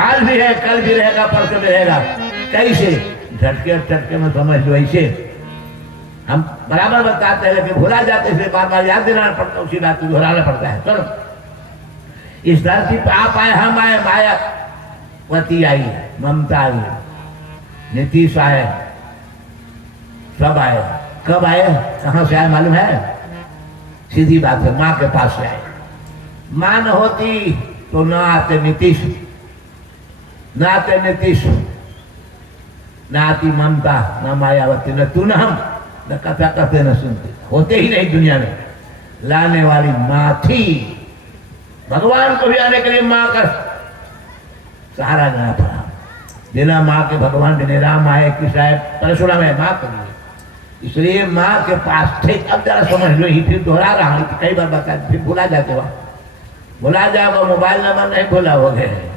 आज भी है, कल भी रहेगा, परसों भी रहेगा। कैसे? झटके चटके में समझ लो। ऐसे हम बराबर बताते हैं, लेकिन भुला जाते हैं, इसलिए बार बार याद दिलाना पड़ता है, उसी बात को दोहराना पड़ता है। चलो, इस धरती पर आप आए, हम आए, मायावती आई, ममता आई, नीतीश आए, सब आए। कब आए, कहां से आए मालूम है? सीधी बात है, माँ के पास से आए। माँ न होती तो न आते नीतीश, न आते नीतीश, न आती ममता, न मायावती, न तू, न हम, न कथा कहते, न सुनते, होते ही नहीं दुनिया में। लाने वाली माँ थी। भगवान को भी आने के लिए माँ का सहारा लेना पड़ा। बिना माँ के भगवान बिना राम आए, कृष्ण आए, परशुराम आए, माँ को लिए। इसलिए माँ के पास थे। अब जरा समझ लो, ही फिर दोहरा रहा हूँ, कई बार बता, फिर भुला जाते हो, भुला जाओगे, मोबाइल नंबर नहीं भूला हो गए,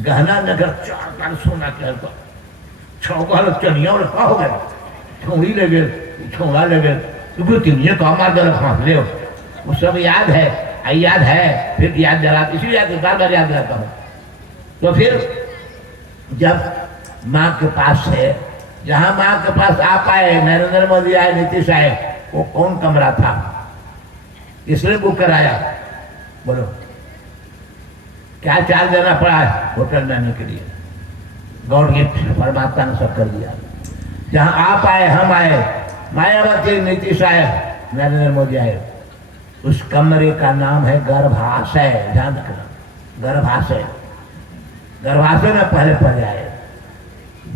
गहना नगर 4 बार सोना कर दो, 6 बार चनिया और हो गए, छोड़ी लगे, छोड़ा लगे, तो चनिया तो हमारे गलत फांस ले, वो सब याद है, याद है, फिर याद जला, इसलिए याद बार बार याद रहता हूँ। तो फिर जब माँ के पास है, जहाँ माँ के पास आप आए, नरेंद्र मोदी आए, नीतीश आए, वो कौन कमरा था, इसलिए बुक कराया, बोलो क्या चार्ज देना पड़ा है होटल रहने के लिए, गॉड गिफ्ट परमात्मा ने सब कर दिया। जहाँ आप आए, हम आए, मायावती, नीतीश आए, नरेंद्र मोदी आए, उस कमरे का नाम है गर्भाशय। ध्यान रखना, गर्भाशय, गर्भाशय में पहले पहले आए।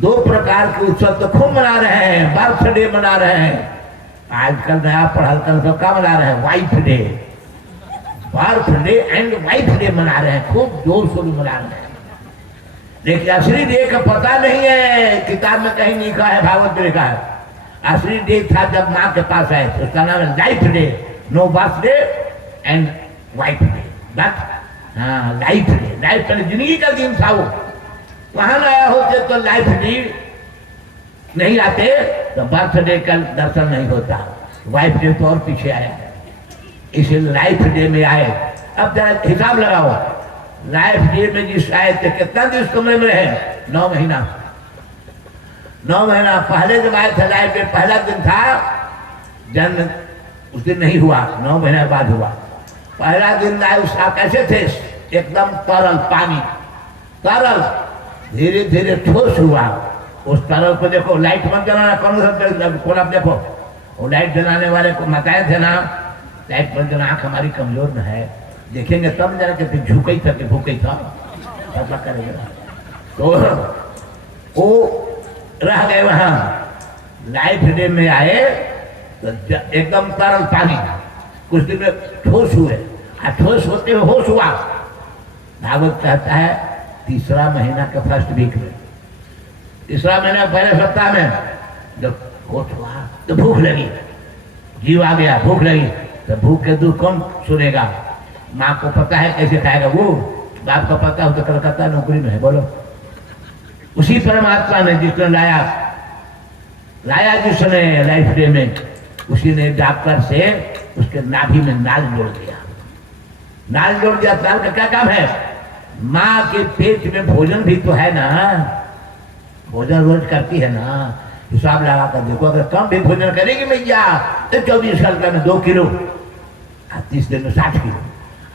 2 प्रकार के उत्सव तो खूब मना रहे हैं, बर्थडे मना रहे हैं, आजकल नया पढ़ल कल सब क्या मना रहे हैं, wife day, birthday and wife day मना रहे हैं, खूब जोर शोर मना रहे हैं। लेकिन असली डे का पता नहीं है, किताब में कहीं लिखा है, भागवत में लिखा है, असली डे था जब माँ के पास आए, तो उसका नाम है life day, no birthday and wife day, but हाँ लाइफ डे, लाइफ डे जिंदगी का दिन था वो। वहां आया होते तो लाइफ डे नहीं आते, तो बर्थडे का दर्शन नहीं होता, वाइफ डे तो और पीछे आया है, इसलिए लाइफ डे में आए। अब जरा हिसाब लगाओ, लाइफ डे में जिस आए थे, कितना दिन उस कमरे में रहे, 9 महीना, 9 महीना। पहले जब आए थे लाइफ डे, पहला दिन था, जन्म उस दिन नहीं हुआ, 9 महीने बाद हुआ। पहला दिन लाए, उसका कैसे थे, एकदम तरल पानी, तरल, धीरे धीरे ठोस हुआ। उस तरल को देखो, लाइट मत जलाना, कौन आप देखो, वो लाइट जलाने वाले को बताए थे ना, लाइट बंद करना, आँख हमारी कमजोर न है, देखेंगे तब जरा के झुक ही था कि भूख ही था, पता करेगा। तो वो रह गए वहाँ, लाइफ डे में आए तो एकदम तरल पानी, कुछ दिन में ठोस हुए, ठोस होते हुए होश हुआ। भागवत कहता है 3रा महीना के फर्स्ट वीक में, 3रा महीना पहले सप्ताह में जब होश हुआ तो भूख लगी, जीव आ गया, भूख लगी, तो भूख के दुख कौन सुनेगा, माँ को पता है कैसे खाएगा वो, बाप को पता हो तो कलकत्ता नौकरी में है, बोलो। उसी परमात्मा ने जिसने लाया जिसने लाइफ डे में, उसी ने डॉक्टर से उसके नाभि में नाल जोड़ दिया, नाल जोड़ दिया। नाल का क्या काम है, माँ के पेट में भोजन भी तो है ना, भोजन रोज करती है ना, हिसाब लगा कर देखो, अगर कम भी भोजन करेगी मैया तो 24 घंटे में 2 किलो, 30 दिन में 60 किलो,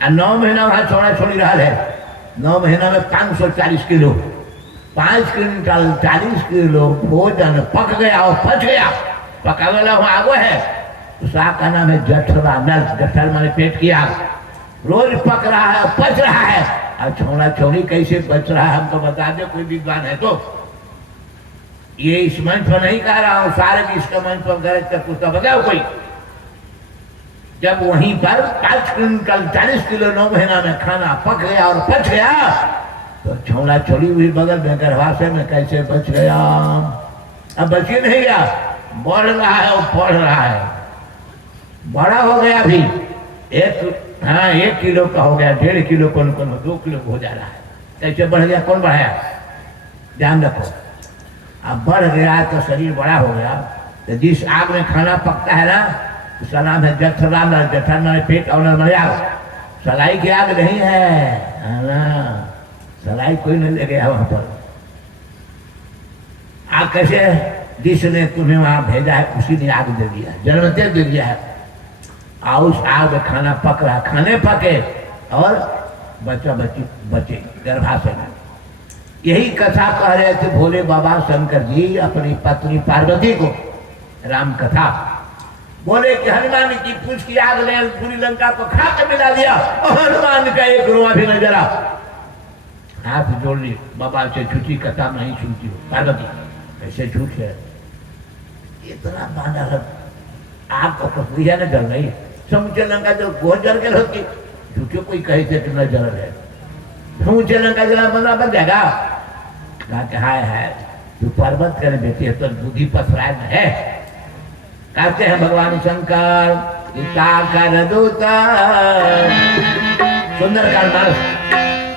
और 9 महीना वहां छोड़ा छोड़ी रहा है, 9 महीना में 540 किलो, 5 क्विंटल 40 किलो भोजन पक गया और पच गया। पका वाला वहां आगो है, उसका का नाम है जठरा नल, जठर माने पेट की आग, रोज पक रहा है, पच रहा है, और छोड़ा छोड़ी कैसे बच रहा है हमको बता दे कोई विद्वान है तो। ये इस मंच पर नहीं कह रहा हूं, सारे भी इसका मंच पर गरज कर पूछता, बताओ कोई। जब वहीं पर 5 क्विंटल 40 किलो 9 महीना में खाना पक गया और पच गया, तो छोड़ा छोड़ी हुई बगल में गर्भाशय में कैसे बच गया, अब बच ही नहीं गया, बढ़ रहा है और पढ़ रहा है, बड़ा हो गया भी, 1 किलो का हो गया, 1.5 किलो, कौन 2 किलो हो जा रहा है, कैसे बढ़ गया, कौन बढ़ाया, ध्यान रखो। अब बढ़ गया तो शरीर बड़ा हो गया, तो जिस आग में खाना पकता है ना, उसका नाम है जठरा नल, जठर नल पेट और नल आग, सलाई की आग नहीं है ना, सलाई कोई नहीं ले गया वहां पर। आग कैसे, जिसने तुम्हें वहां भेजा है उसी ने आग दे दिया, जन्मते दे दिया है, और उस आग में खाना पक रहा, खाने पके और बच्चा बच्ची बचे गर्भाशय में। यही कथा कह रहे थे भोले बाबा शंकर जी अपनी पत्नी पार्वती को, राम कथा। बोले कि हनुमान की पूछ की आग ने पूरी लंका को खा के मिला दिया, और हनुमान का एक रुआ भी न जला। हाथ जोड़ ली, बाबा से झूठी कथा नहीं सुनती हो पार्वती, कैसे झूठ है, इतना बानर आग को प्रक्रिया न जल रही, समूचे लंका जल बहुत जल गए होती, झूठे कोई कहे थे कि न जल रहे, समूचे लंका जला बना बन जाएगा। कहा कि हाय है तू पर्वत करे बेटी है, तो बुद्धि पसराय में है, कहते हैं भगवान शंकर पिता कर दूता सुंदर का नर्स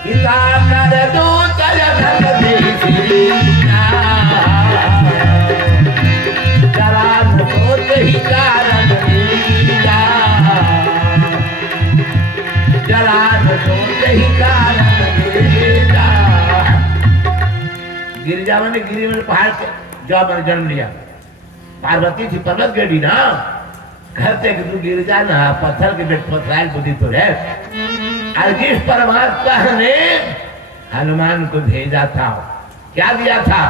पिता कर दूता जरा सोच ही कारण जरा सोच ही कारण गिरिजा मैंने गिरी में पहाड़ जो मैंने जन्म लिया पार्वती थी पर्वत गढ़ी ना कहते कि तू गिरिजा ना पत्थर के बेट पथराइल बुद्धि तो है और जिस परमात्मा ने हनुमान को भेजा था क्या दिया था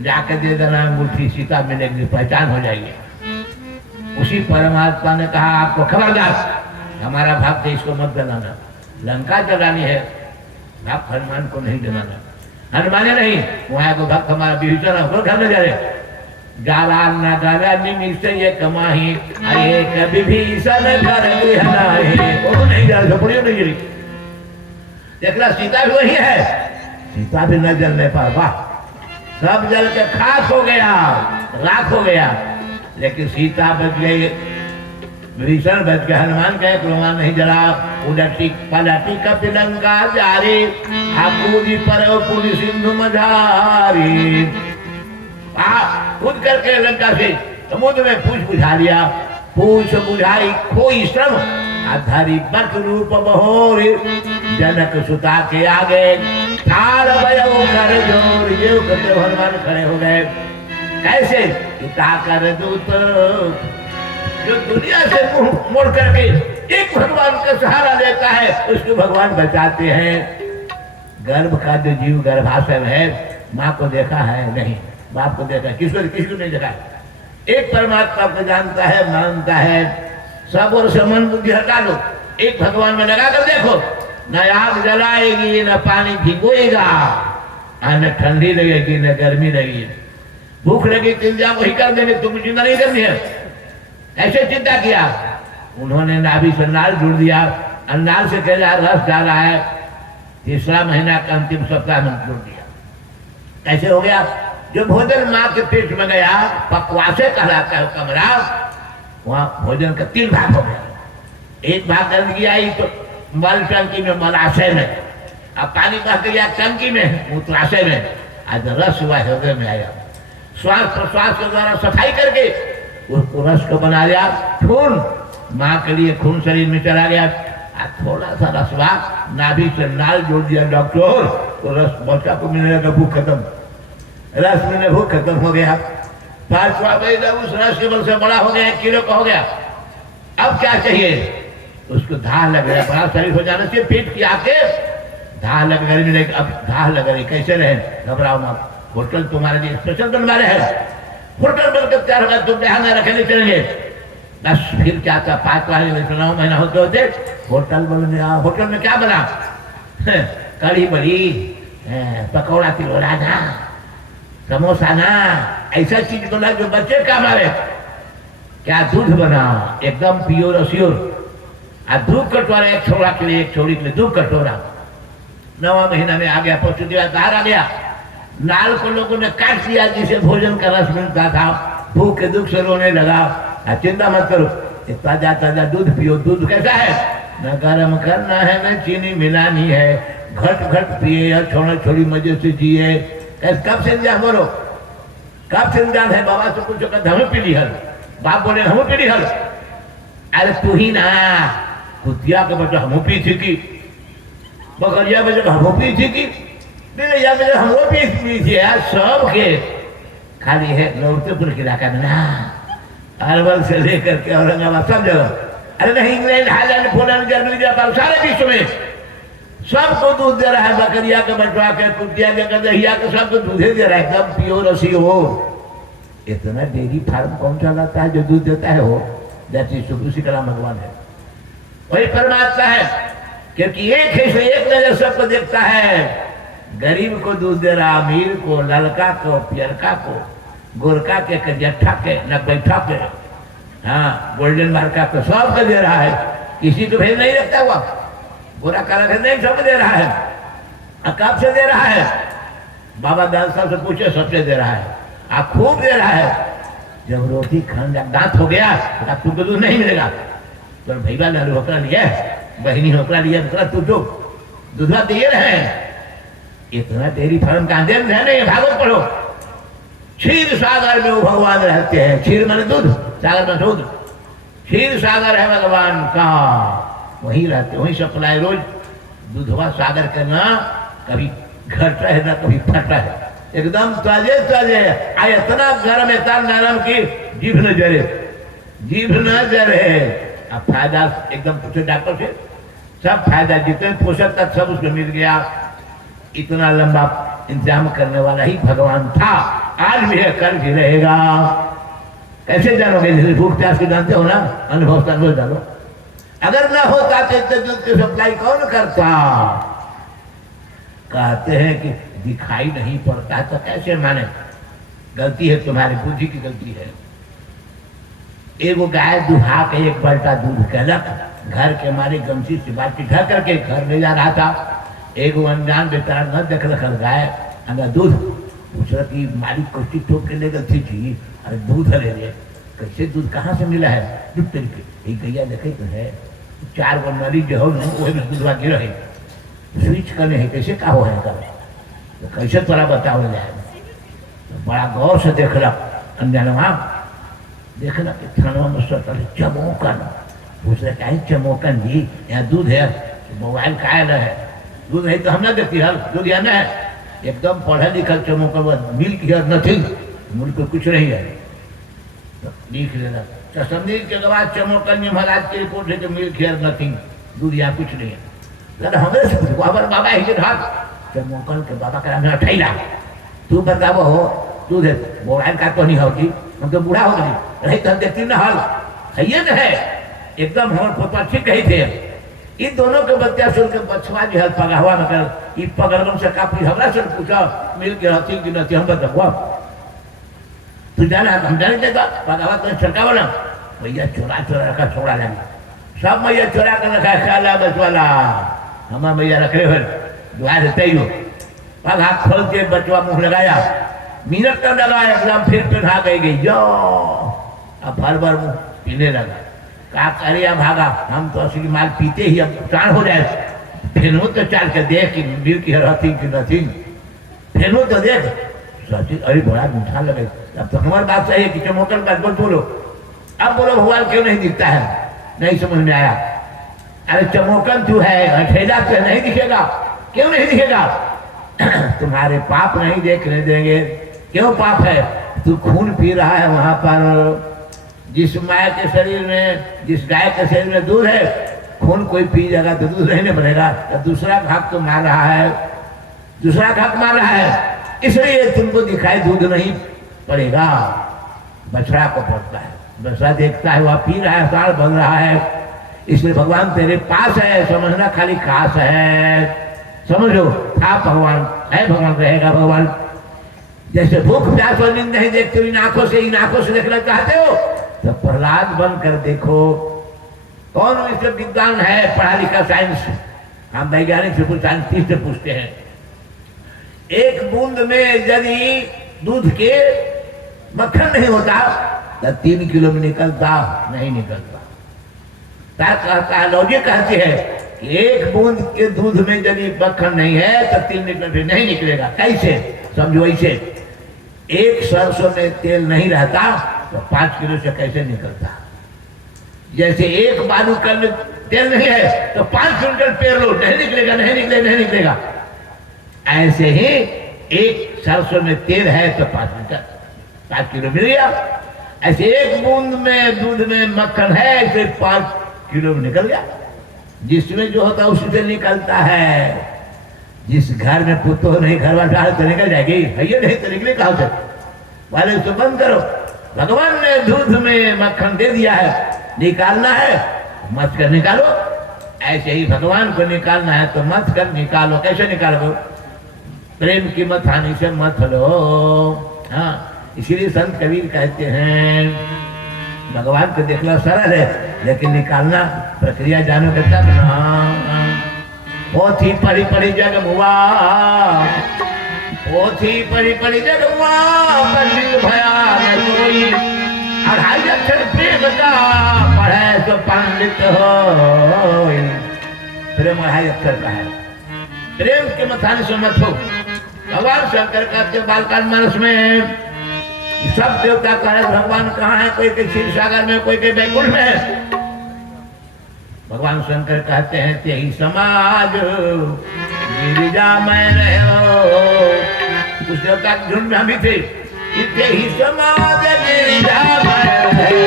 जाकर दे देना अंगूठी सीता मिलेगी पहचान हो जाएगी उसी परमात्मा ने कहा आपको खबरदार हमारा भक्त इसको मत जलाना लंका जलानी है भक्त हनुमान को नहीं जलाना हनुमान नहीं वहां को भक्त हमारा विभीषण हमको घर में जा रहे गाला न गाला निमिष ये कमाही एक विभीषण घर गृहनाही वो नहीं जा झोपड़ी नहीं गिरी देखला सीता भी वही है सीता भी न जलने पर वाह सब जल के खास हो गया राख हो गया लेकिन सीता बच गई विभीषण बच गए हनुमान कहे हनुमान नहीं जला उलटी पलटी कपिलंका जारी आपूरी पर पूरी सिंधु मझारी कूद करके लंका से समुद्र में पूछ बुझा लिया पूछ बुझाई कोई श्रम आधारी बट रूप बहोर जनक सुता के आगे ठार भयो कर जोर ये करते हनुमान खड़े हो गए कैसे पिता कर दूत जो दुनिया से मुंह मोड़ करके एक भगवान का सहारा लेता है उसको भगवान बचाते हैं गर्भ का जो जीव गर्भाशय में है माँ को देखा है नहीं बाप को देखा किसको नहीं देखा एक परमात्मा को जानता है मानता है सब और से मन बुद्धि हटा लो एक भगवान में लगा कर देखो न आग जलाएगी न पानी भिगोएगा न ठंडी लगेगी न गर्मी लगेगी भूख लगी चिंता वही कर देंगे तुम चिंता नहीं करनी है ऐसे चिंता किया उन्होंने नाभि से नाल जुड़ दिया नाल से कह रहा रस डाला है तीसरा महीना का अंतिम सप्ताह में जुड़ दिया कैसे हो गया जो भोजन माँ के पेट में गया पकवासे कहलाता है कमरा वहां भोजन का 3 भाग हो गया एक भाग गंदगी आई तो मल टंकी में मलाशय में अब पानी बह गया टंकी में मूत्राशय में आज रस हुआ हृदय में आया श्वास प्रश्वास के द्वारा सफाई करके उसको रस को बना लिया खून माँ के लिए खून शरीर में चला गया थोड़ा सा रसवा नाभि से नाल जोड़ दिया डॉक्टर तो रस बच्चा को मिलने लगा भूख खत्म रस में भूख खत्म हो गया 5वां महीना उस रस के बल से बड़ा हो गया 1 किलो का हो गया अब क्या चाहिए उसको धार लग गया बड़ा शरीर हो जाना चाहिए पेट की आके धार लग गई अब धार लग रही कैसे रहे घबराओ मत होटल तुम्हारे लिए स्पेशल बनवा रहे हैं होटल बनकर तैयार होगा तुम ध्यान रखने चलेंगे बस फिर क्या था 5 महीना होते होते होटल बन गया होटल में क्या बना कढ़ी बड़ी पकौड़ा तिलोड़ा ना समोसा ना ऐसा चीज बना जो बच्चे काम आवे क्या दूध बना एकदम प्योर और श्योर दूध कटोरा एक छोरा के लिए एक छोरी के लिए दूध कटोरा 9वां महीना में आ गया पशु बाहर आ गया नाल को लोगों ने काट दिया जिसे भोजन का रस मिलता था भूख के दुख से रोने लगा चिंता मत करो इतना ताजा दूध पियो दूध कैसा है न गर्म करना है न चीनी मिलानी है घट घट पिए या छोड़ा छोड़ी मजे से जिए कब से इंतजार करो कब से इंतजार है बाबा से पूछो कहते हमें पीली हल बाप बोले हमें पीली हल अरे तू ही ना कुतिया के बच्चा हम पी थी की बकरिया बच्चा हम पी थी की या बच्चा हम पी थी यार सब के खाली है लौटतेपुर के इलाका में ना अरवल से लेकर के औरंगाबाद सब जगह अरे नहीं England highland Poland Germany Japan सारे विश्व में सबको दूध दे रहा है बकरिया के बटवा के कुतिया के गदहिया के सबको दूध दे रहा है एकदम प्योर रसी हो इतना डेयरी फार्म कौन चलाता है जो दूध देता है हो जैसे सुखी कला भगवान है वही परमात्मा है क्योंकि एक है से एक नजर सबको देखता है गरीब को दूध दे रहा अमीर को लड़का को पियरका को गोरका के जट्ठा के न बैठा के हाँ गोल्डन मार्का को सबको दे रहा है किसी को भेद नहीं रखता हुआ गोरा काला भेद नहीं सब दे रहा है कब से दे रहा है बाबा दाल साहब से पूछे सबसे दे रहा है खूब दे रहा है जब रोटी खाने दांत हो गया तो तुमको दूध नहीं मिलेगा। तो भैया लालू होकरा लिया, बहनी होकरा लिया, तू तो दूधवा दिए रहे। इतना डेयरी फार्म का अंदर है नहीं, भागवत पढ़ो। क्षीर सागर में वो भगवान रहते हैं। क्षीर माने दूध, सागर में दूध। क्षीर सागर है भगवान का, वहीं रहते, वहीं सप्लाई रोज दूधवा सागर के ना कभी घटता है ना कभी फटता है, एकदम ताजे ताजे। इतना गर्म इतना नरम की जीभ न जरे, जीभ न जरे। अब फायदा एकदम पूछे डॉक्टर से, सब फायदा जितने पोषक तत्व सब उसको मिल गया। इतना लंबा इंतजाम करने वाला ही भगवान था, आज भी है, कल भी रहेगा। कैसे जानोगे? जैसे भूख प्यास के जानते हो ना, अनुभव का अनुभव जानो। अगर ना होता तो दूध की सप्लाई कौन करता? कहते हैं कि दिखाई नहीं पड़ता तो कैसे माने? गलती है तुम्हारी, बुद्धि की गलती है। एगो गाय दुहा के एक बल्टा दूध केलक, घर के मारे गमछी से बाल्टी ढक करके घर ले जा रहा था। एगो अनजान बेचारा न देख रखल गाय अंदर दूध पूछ रहा कि मालिक कोष्टी ठोक के ले गई थी, अरे दूध ले ले। कैसे दूध कहाँ से मिला है? दूध तरीके गैया देखे तो है, 4 गो नली जो हो वही में दूधवा गिर है, स्विच करने है, कैसे का हो है कर, तो कैसे तोरा बताओ जाए? तो बड़ा गौर से देखलक अनजानवा, देखलक कि थानवा में सटल चमोकन। पूछ रहे क्या चमोकन जी, यहाँ दूध है? मोबाइल का है, दूध नहीं तो हम ना देती है, दूध यहाँ है। एकदम पढ़ा लिखा चमोकन, मिल्क हियर नथिंग, मुल्क में कुछ नहीं है, तो लिख लेना। तस्वीर के बाद चमोकन में महाराज की रिपोर्ट है कि मिल्क हियर नथिंग, दूध यहाँ कुछ नहीं है। हमें से पूछो बाबा ही के हाथ चमोकन के बाबा का नाम ठैला, तू बताबो हो दूध है? मोबाइल का तो नहीं होती, हम तो बूढ़ा हो गई रही तो हम देखती ना हाल है ये न है। एकदम हमारे पोता ठीक कही थे। इन दोनों के बच्चा सुन के बछवा जो है पगावा में कर ई पगड़म से काफी हमरा से पूछा मिल के रहती कि नहीं, हम बताओ तू जाना हम जाने देगा पगावा तो छड़का वाला भैया चोरा चोरा रखा, छोड़ा लगा सब मैया चोरा कर रखा, ख्याला बचवाला हमारा मैया रखे हुए दुआ देते ही हो। पग हाथ खोल के बचवा मुंह लगाया, मिनट तक लगाया, एकदम फिर पिन्हा गई जो अब भर भर मुंह पीने लगा। का करिया भागा, हम तो असली माल पीते ही अब प्राण हो जाए। फिर तो चाल के देख कि मिल की रहती कि नथिंग, फिर तो देख सची, अरे बड़ा मीठा लगे। अब तो हमारी बात सही है कि चमोकन बात बोलो, अब बोलो भगवान क्यों नहीं दिखता है? नहीं समझ में आया। अरे चमोकन तू है, ठेला तो नहीं दिखेगा, क्यों नहीं दिखेगा? तुम्हारे पाप नहीं देखने देंगे। क्यों पाप है? तू खून पी रहा है वहां पर, जिस माया के शरीर में, जिस गाय के शरीर में दूध है, खून कोई पी जाएगा तो दूध नहीं बनेगा। तो दूसरा घाक तो मार रहा है, दूसरा घाक मार रहा है, इसलिए तुमको दिखाई दूध नहीं पड़ेगा, बछड़ा को पड़ता है। बछड़ा देखता है वह पी रहा है, साल बन रहा है, इसलिए भगवान तेरे पास है, समझना खाली खास है। समझो था भगवान है, भगवान रहेगा भगवान। जैसे भूख प्यास और नींद नहीं देखते हो इन आंखों से देखना चाहते हो तो प्रहलाद बनकर देखो। कौन विश्व विद्वान है, पढ़ा लिखा साइंस, हम वैज्ञानिक से साइंटिस्ट से पूछते हैं, एक बूंद में यदि दूध के मक्खन नहीं होता तो 3 किलो में निकलता, नहीं निकलता। लॉजिक कहती है कि एक बूंद के दूध में यदि मक्खन नहीं है तो 3 निकल नहीं निकलेगा। कैसे? समझो ऐसे, एक सरसों में तेल नहीं रहता तो 5 किलो से कैसे निकलता? जैसे एक बालू कल में तेल नहीं है तो 5 क्विंटल पेड़ लो, नहीं निकलेगा, नहीं निकलेगा, नहीं निकलेगा। ऐसे ही एक सरसों में तेल है तो 5 किलो मिल गया। ऐसे एक बूंद में दूध में मक्खन है, ऐसे 5 किलो में निकल गया। जिसमें जो होता है उसी से निकलता है। जिस घर में पुतो नहीं, घर वाला तो निकल जाएगी, ये नहीं तो निकले कहाँ से? वाले उसको बंद करो। भगवान ने दूध में मक्खन दे दिया है, निकालना है मत कर निकालो। ऐसे ही भगवान को निकालना है तो मत कर निकालो। कैसे निकालो? प्रेम की मत हानि से मत लो। हाँ, इसीलिए संत कबीर कहते हैं भगवान को देखना सरल है, लेकिन निकालना प्रक्रिया जानो के तब ना। पोथी पढ़ी पढ़ी जग मुआ, पोथी पढ़ी पढ़ी जग मुआ, पंडित भया न कोई। अढ़ाई अक्षर प्रेम का पढ़े तो पंडित हो। प्रेम अढ़ाई अक्षर का है, प्रेम के मथाने से मत हो। भगवान शंकर कहते बालकाल मानस में सब देवता कह रहे भगवान कहाँ है, कोई के क्षीर सागर में, कोई के बैकुंठ में है। भगवान शंकर कहते हैं तेही समाज गिरिजा में रहो। उस देवता के झुंड में हम भी थे, तेही समाज गिरिजा में रहो।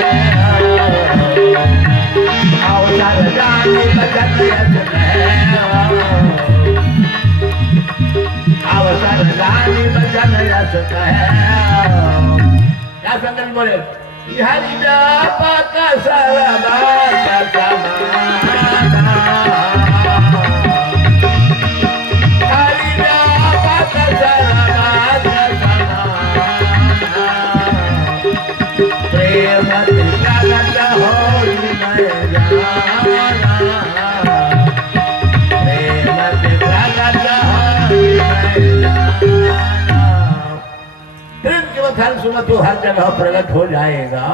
अवसर जाने बचत अवसर जानी बचन यश क्या संगत बोले हरि व्यापक सर्वभूत समाना। हरि व्यापक सर्वभूत समाना। प्रेम प्रगट होई मैं जाना। प्रेम प्रगट प्रेम के मथान सुना तो हर जगह प्रकट हो जाएगा।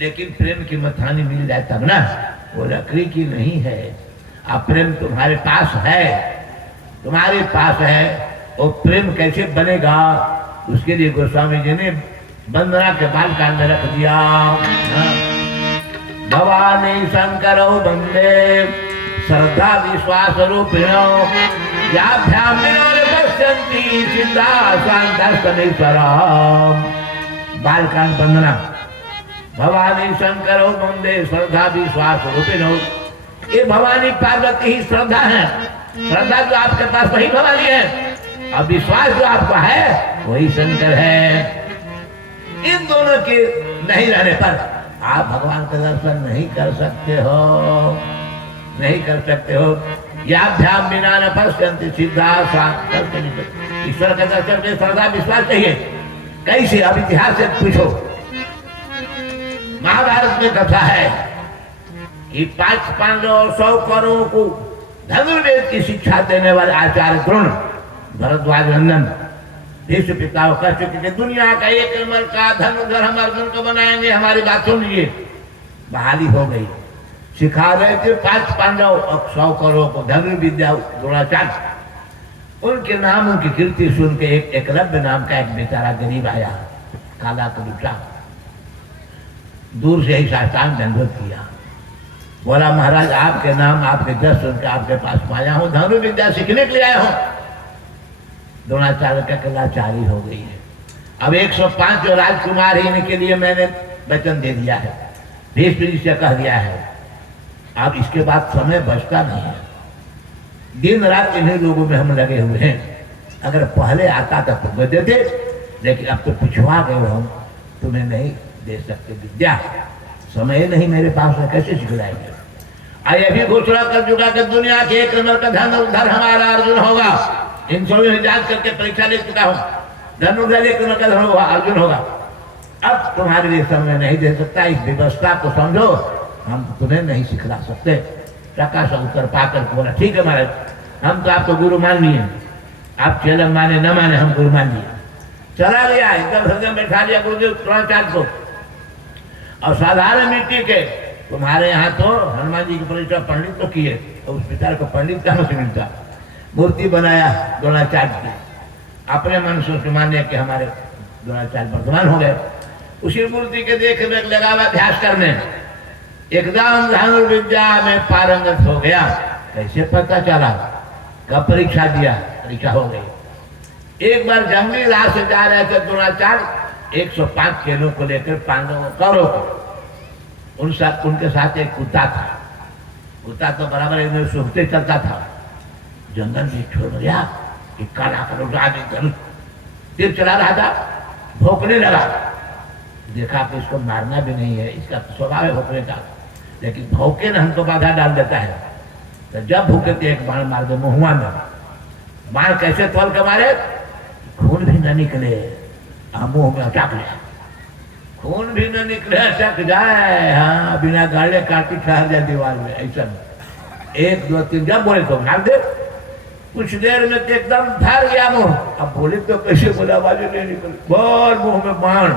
लेकिन प्रेम की मथानी मिल जाए तब ना, वो लकड़ी की नहीं है। अब प्रेम तुम्हारे पास है, तुम्हारे पास है, वो प्रेम कैसे बनेगा? उसके लिए गोस्वामी जी ने वंदना के बाल कांड में रख दिया। भवानी शंकरो वंदे श्रद्धा विश्वास रूपिणो याभ्याम पश्यन्ति सिद्धा शांतस्तनेश्वरम्। बालकांड वंदना। भवानी शंकरो वंदे श्रद्धा विश्वास रूपिणो। ये भवानी पार्वती ही श्रद्धा है। श्रद्धा जो आपके पास वही भवानी है, और विश्वास जो आपका है वही शंकर है। इन दोनों के नहीं रहने पर आप भगवान का दर्शन नहीं कर सकते हो, नहीं कर सकते हो। याभ्याम बिना न पश्यन्ति सिद्धा शांत। ईश्वर का दर्शन में श्रद्धा विश्वास चाहिए। कैसे? अब इतिहास से पूछो। महाभारत में कथा है कि 5 पांडव और 100 कौरवों को धनुर्वेद की शिक्षा देने वाले आचार्य द्रोण भरद्वाज नंदन भीष्म पिता कह चुके कि दुनिया का एक नंबर का धनुर्धर हम अर्जुन को बनाएंगे, हमारी बात सुनिए। बहाली हो गई। सिखा रहे थे 5 पांडव और 100 कौरवों को धनुर्विद्या द्रोणाचार्य। उनके नाम, उनकी कीर्ति सुन के एक एकलव्य नाम का एक बेचारा गरीब आया, काला कलूटा, दूर से ही साष्टांग दंडवत किया। बोला महाराज आपके नाम, आपके जस सुन के आपके पास आया हूँ, धनुर्विद्या सीखने के लिए आया हूँ। द्रोणाचार्य का कलाचारी हो गई है। अब 105 जो राजकुमार है इनके लिए मैंने वचन दे दिया है, भीष्म जी से कह दिया है। अब इसके बाद समय बचता नहीं है। दिन रात इन्हीं लोगों में हम लगे हुए हैं। अगर पहले आता तो तुम्हें देते, लेकिन अब तो पिछवा गए हो हम, तुम्हें नहीं दे सकते विद्या। समय नहीं मेरे पास में, कैसे सिखलाएंगे? आइए अभी घोषणा कर चुका कि दुनिया के एक नंबर का धनुर्धर हमारा अर्जुन होगा। इन सभी में जांच करके परीक्षा ले चुका हूँ। धनुर्धर एक नंबर का धनुर्धर होगा, अर्जुन होगा। अब तुम्हारे लिए समय नहीं दे सकता, इस व्यवस्था को समझो, हम तुम्हें नहीं सिखला सकते। प्रकाश उत्तर पाकर बोला ठीक है महाराज, हम तो आपको गुरु मान लिए, आप चेला माने न माने हम गुरु मान लिए। चला गया एकदम हृदय में बैठा दिया गुरुदेव द्रोणाचार्य को। और साधारण मिट्टी के तुम्हारे यहाँ तो हनुमान जी की परीक्षा पंडित तो किए, तो उस बेचारे को पंडित कहाँ से मिलता? मूर्ति बनाया द्रोणाचार्य की, अपने मन से माने कि हमारे द्रोणाचार्य वर्तमान हो गए। उसी मूर्ति के देख रेख लगा हुआ अभ्यास करने, एकदम धनुर्विद्या में पारंगत हो गया। कैसे पता चला? कब परीक्षा दिया? परीक्षा हो गई। एक बार जंगली राह से जा रहे थे द्रोणाचार्य 105 केलों को लेकर पांडवों कौरवों को। उनके साथ एक कुत्ता था। कुत्ता तो बराबर एकदम सूखते चलता था। जंगल में छोड़ गया कि काला कलूटा तीर चला रहा था, भौंकने लगा। देखा कि इसको मारना भी नहीं है, इसका स्वभाव है भौंकने का, लेकिन भौंके न हमको बाधा डाल देता है। तो जब भूखे तो एक बाण मार दो मुहुआ में। बाण कैसे तोल के मारे? खून भी न निकले, मुंह में अटक ले, खून भी न निकले, अटक जाए। हाँ, बिना गाड़े काटी ठहर जाए दीवार में। ऐसा 1 2 3 जब बोले तो मार दे। कुछ देर में तो एकदम भर गया मुंह। अब बोले तो कैसे बोला, आवाज नहीं निकली, बहुत मुंह में बाण।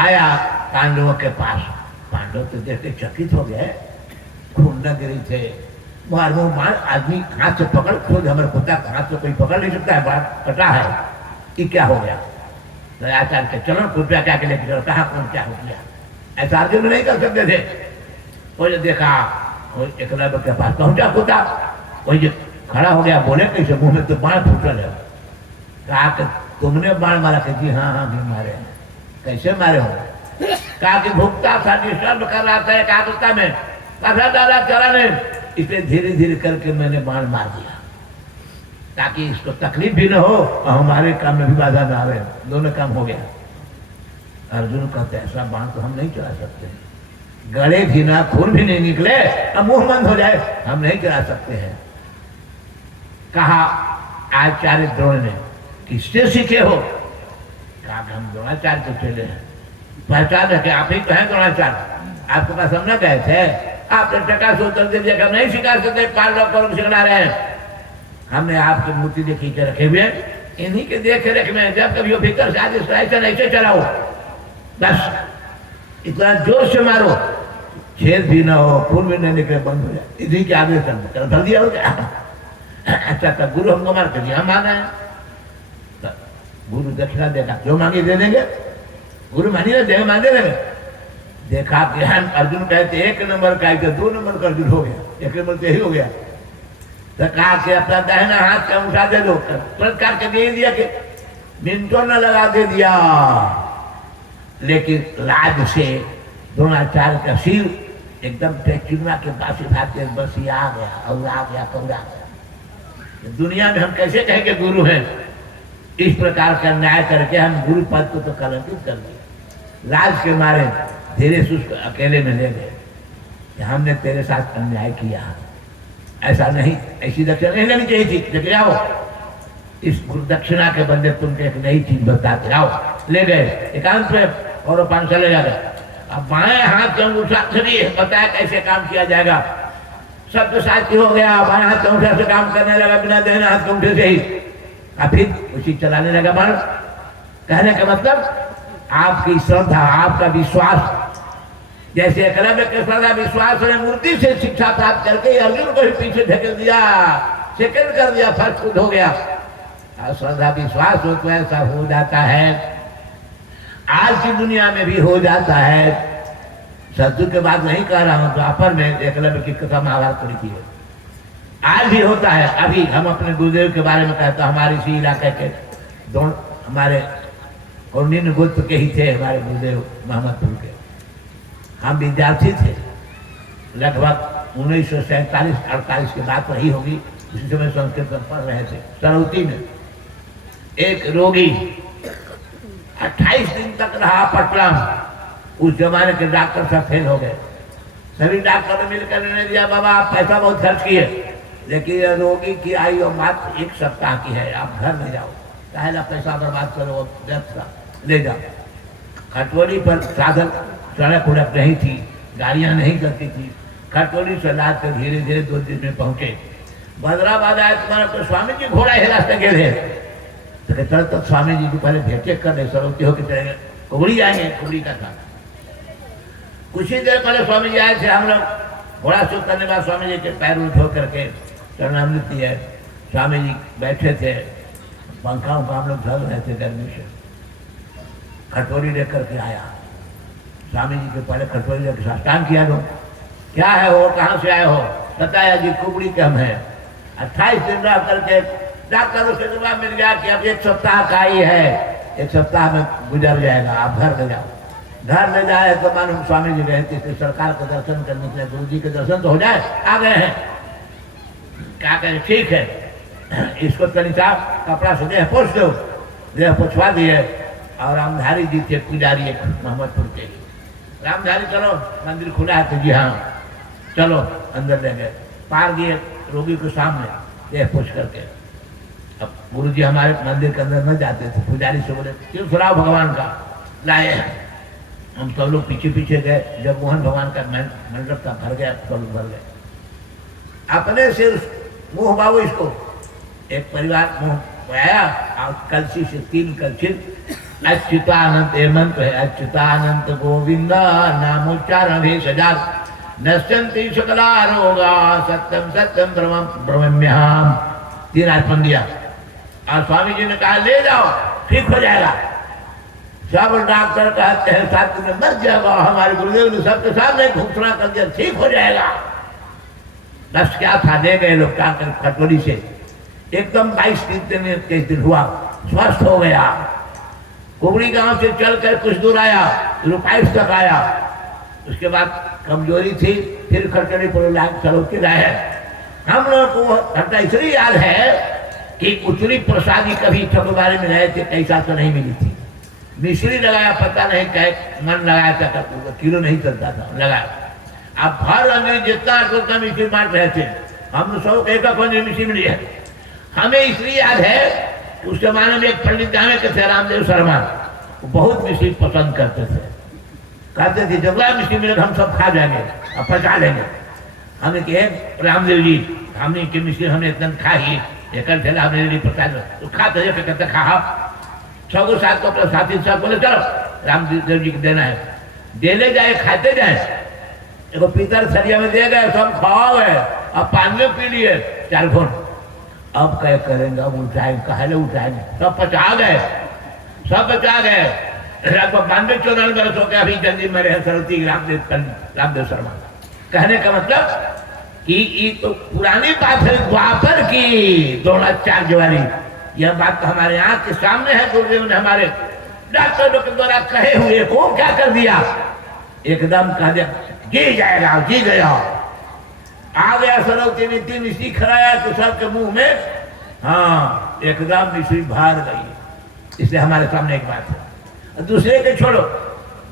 आया पांडवों के पास। पांडव तो देख के चकित हो गए, खून न गिरी थे, मार आदमी हाथ से पकड़, खुद हमारे कुत्ता हाथ से कोई पकड़ नहीं सकता है, बात कटा है, ये क्या हो गया? तो आचार्य के चलो कृपया क्या के लेके चलो, कहाँ कौन क्या हो गया, ऐसा आर्ग्यू में नहीं कर सकते थे। वो जो देखा वो एकलव्य के पास पहुंचा कुत्ता, वही जो खड़ा हो गया, बोले कैसे, मुंह में तो बाण फूटल है। कहा कि तुमने बाण मारा? कि जी हाँ हाँ भी मारे। कैसे मारे हो? कहा कि भुगता था, डिस्टर्ब कर रहा था एक आदता में, कहा दादा चला ने, इसे धीरे धीरे करके मैंने बाण मार दिया ताकि इसको तकलीफ भी न हो और हमारे काम में भी बाधा न आवे, दोनों काम हो गया। अर्जुन कहते ऐसा बाण तो हम नहीं चला सकते, गले भी ना, खून भी नहीं निकले, अब मुंह बंद हो जाए, हम नहीं चला सकते हैं। कहा आचार्य द्रोण ने, किससे सीखे हो? कहा हम द्रोणाचार्य के चले हैं। पहचान है कि आप ही तो हैं द्रोणाचार्य, आपके पास हम न गए थे, आपने टका से उत्तर दे दिया, हम नहीं सिखा सकते, 5 लोग को सिखला रहे हैं। हमने आपकी मूर्ति देखी के रखे हुए, इन्हीं के देखे रेख में जब कभी वो भीतर से आज ऐसे चलाओ, बस इतना जोर से मारो, छेद भी ना हो, खून भी नहीं निकले, बंद हो जाए, इसी के आगे धर दिया हो क्या? अच्छा तब गुरु हमको मार कर दिया, माना है, गुरु दक्षिणा देगा, जो मांगे दे देंगे, गुरु मानी ना देगा, मान दे देंगे। देखा ज्ञान, अर्जुन कहते 1 नंबर का, 2 नंबर का अर्जुन हो गया, 1 नंबर तो यही हो गया। तो कहा कि अपना दाहिना हाथ का उठा दे दो, तुरंत काट के दे दिया कि मिनटों न लगा दे दिया। लेकिन लाज से द्रोणाचार्य का सिर एकदम टेक्चुना के पास भागते, बस ये आ गया और आ गया, कौड़ा गया। दुनिया में हम कैसे कहें कि गुरु हैं? इस प्रकार का न्याय करके हम गुरु पद को तो कलंकित कर दिए। लाज के मारे धीरे से उसको अकेले में ले गए कि हमने तेरे साथ अन्याय किया, ऐसा नहीं, ऐसी दक्षिणा नहीं लेनी चाहिए थी, लेके आओ इस दक्षिणा के बदले तुमको एक नई चीज बताते, आओ। ले गए एकांत में और 500 ले जा गए। अब बाएं हाथ के अंगूठा से बताया कैसे काम किया जाएगा, सब तो साथी हो गया, बाएं हाथ के अंगूठा से काम करने लगा, बिना दाहिने हाथ के अंगूठे से ही, अब फिर उसी चलाने लगा बाण। कहने का मतलब आपकी श्रद्धा, आपका विश्वास, जैसे एकलव्य के श्रद्धा विश्वास ने मूर्ति से शिक्षा प्राप्त करके अर्जुन को भी पीछे ढकेल दिया, सेकंड कर दिया, फर्स्ट खुद हो गया। और श्रद्धा विश्वास हो तो ऐसा हो जाता है, आज की दुनिया में भी हो जाता है। सत्य के बात नहीं कह रहा हूं, द्वापर में एकलव्य की कथा महाभारत पढ़ी थी, आज भी होता है। अभी हम अपने गुरुदेव के बारे में कहते हैं, हमारे इसी इलाके के दोनों हमारे कौंडिन्य गोत्र के ही थे, हमारे गुरुदेव मोहम्मदपुर के। हम विद्यार्थी थे, लगभग 1947-48 की बात रही होगी, उसी समय संस्कृत में पढ़ रहे थे सरौती में। एक रोगी 28 दिन तक रहा पटना, उस जमाने के डॉक्टर सब फेल हो गए, सभी डॉक्टर ने मिलकर निर्णय दिया, बाबा आप पैसा बहुत खर्च किए, लेकिन रोगी की आयु मात्र 1 सप्ताह की है, आप घर में जाओ, पहला पैसा बर्बाद करो, व्यर्थ का ले जाओ। खटोली पर साधन सड़क उड़क नहीं थी, गाड़ियां नहीं चलती थी, खटोली से लाद कर धीरे धीरे 2 दिन में पहुंचे। भद्राबाद आए, तुम्हारा तो स्वामी जी घोड़ा है रास्ते गिरे, तो चल तक स्वामी जी को पहले भेंटे कर ले, सरौती होकर चलेंगे, कुबड़ी आएंगे, कुबड़ी का था। कुछ ही देर पहले स्वामी जी आए थे, हम लोग घोड़ा शुद्ध करने के बाद स्वामी जी के पैर धो करके चरणामृति है, स्वामी जी बैठे थे, पंखा उनका हम लोग झल रहे थे गर्मी से। खटोरी लेकर के आया, स्वामी जी के पहले खटोरी लेकर साष्टांग किया, लो क्या है वो, कहाँ से आए हो? बताया जी कुबड़ी के हम है। 28 दिन रह करके डॉक्टरों से जवाब मिल गया कि अब 1 सप्ताह का ही है, 1 सप्ताह में गुजर जाएगा, आप घर ले जाओ। घर ले जाए तो मालूम स्वामी जी गए थे सरकार के दर्शन करने के लिए, गुरु जी के दर्शन तो हो जाए, आ गए हैं। क्या कहें, ठीक है, इसको तनिका कपड़ा से देह पोछ दो, देह पोछवा दिए। और रामधारी जी थे पुजारी एक मोहम्मदपुर के, रामधारी चलो मंदिर खुला है, तो जी हाँ चलो, अंदर ले गए, पार दिए रोगी के सामने देह पोछ करके। अब गुरु जी हमारे मंदिर के अंदर न जाते थे, पुजारी से बोले क्यों सुनाओ भगवान का, लाए। हम सब लोग पीछे पीछे गए, जब मोहन भगवान का मंडप का भर गया, सब लोग भर गए। अपने से मुंह बाबू इसको एक परिवार मुंह आया और कलसी से 3 कलछिल अच्युतानंत ये मंत्र है, अच्युतानंत गोविंद नामोच्चारण भी सजा नश्यन्ति सकला रोगा सत्यम सत्यम ब्रह्म ब्रह्म्याम। 3 आसमन दिया और स्वामी जी ने कहा ले जाओ ठीक हो जाएगा। सब डॉक्टर कहते हैं साथ में मर जाएगा, हमारे गुरुदेव ने सबके सामने घोषणा कर दिया ठीक हो जाएगा। बस क्या था, दे गए लोग कटोरी से, एकदम 22 दिन हुआ, स्वस्थ हो गया। कुबड़ी गांव से चलकर कुछ दूर आया, रुपाइस तक आया। उसके बाद कमजोरी थी, फिर खटड़ी पर चलो के रहे। हम लोग को घटना इसलिए याद है कि उतनी प्रसादी कभी चकबारे में गए थे, कैसा तो नहीं मिली थी। मिश्री लगाया, पता नहीं क्या मन लगाया था, किलो नहीं चलता था, लगाया। अब हर अंग्रेज जितना उतना मिश्री बांट रहे थे, हम सब एक मिश्री मिली है। हमें इसलिए याद है कि उस जमाने में एक पंडित जाने के थे रामदेव शर्मा, वो बहुत मिश्री पसंद करते थे, कहते थे जब मिश्री मिलेगा हम सब खा जाएंगे और पचा लेंगे। हमें कहे रामदेव जी हमने की मिश्री हमने इतना खा ही एक हमने लिए पचा तो खाते कहते खा सबको साथ को अपने साथी साहब बोले चलो रामदेव जी को देना है, देने जाए खाते जाए। देखो पीतल सरिया में दे गए, सब खाओ गए, अब पानी पी लिए 4 घूंट। अब क्या करेंगे, अब उठाएंगे, कहले उठाएंगे, सब पचा गए, सब बचा गए। लगभग 92-94 बरस हो गया, अभी जल्दी में रहे सरती रामदेव शर्मा। कहने का मतलब कि ये तो पुरानी बात है, द्वापर की द्रोणाचार्य वाली। यह बात तो हमारे आंख के सामने है। गुरुदेव ने हमारे डॉक्टरों के द्वारा कहे हुए को क्या कर दिया, एकदम कह दिया जी जाएगा, जी गया। आ गया सरवती ने 3 मिश्री खराया तो सबके मुंह में हाँ एकदम मिश्री भर गई। इसलिए हमारे सामने एक बात है। दूसरे के छोड़ो,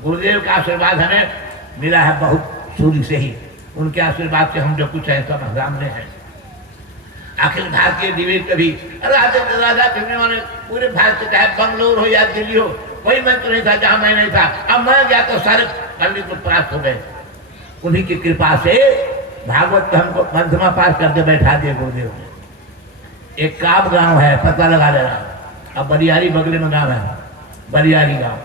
गुरुदेव का आशीर्वाद हमें मिला है बहुत सूर्य से ही। उनके आशीर्वाद से हम जो कुछ है सब सामने है। अखिल भारतीय दिव्य कभी राधा फिरने वाले पूरे भारत चाहे बंगलोर हो या दिल्ली हो, कोई मंत्र नहीं था जहां मैं नहीं था। अब मैं गया तो सारे पंडित को प्राप्त हो गए। उन्हीं की कृपा से भागवत हमको मध्यमा पास करके बैठा दिए गुरुदेव ने। एक काब गांव है, पता लगा लेना। अब बरियारी बगले में गांव है, बरियारी गांव।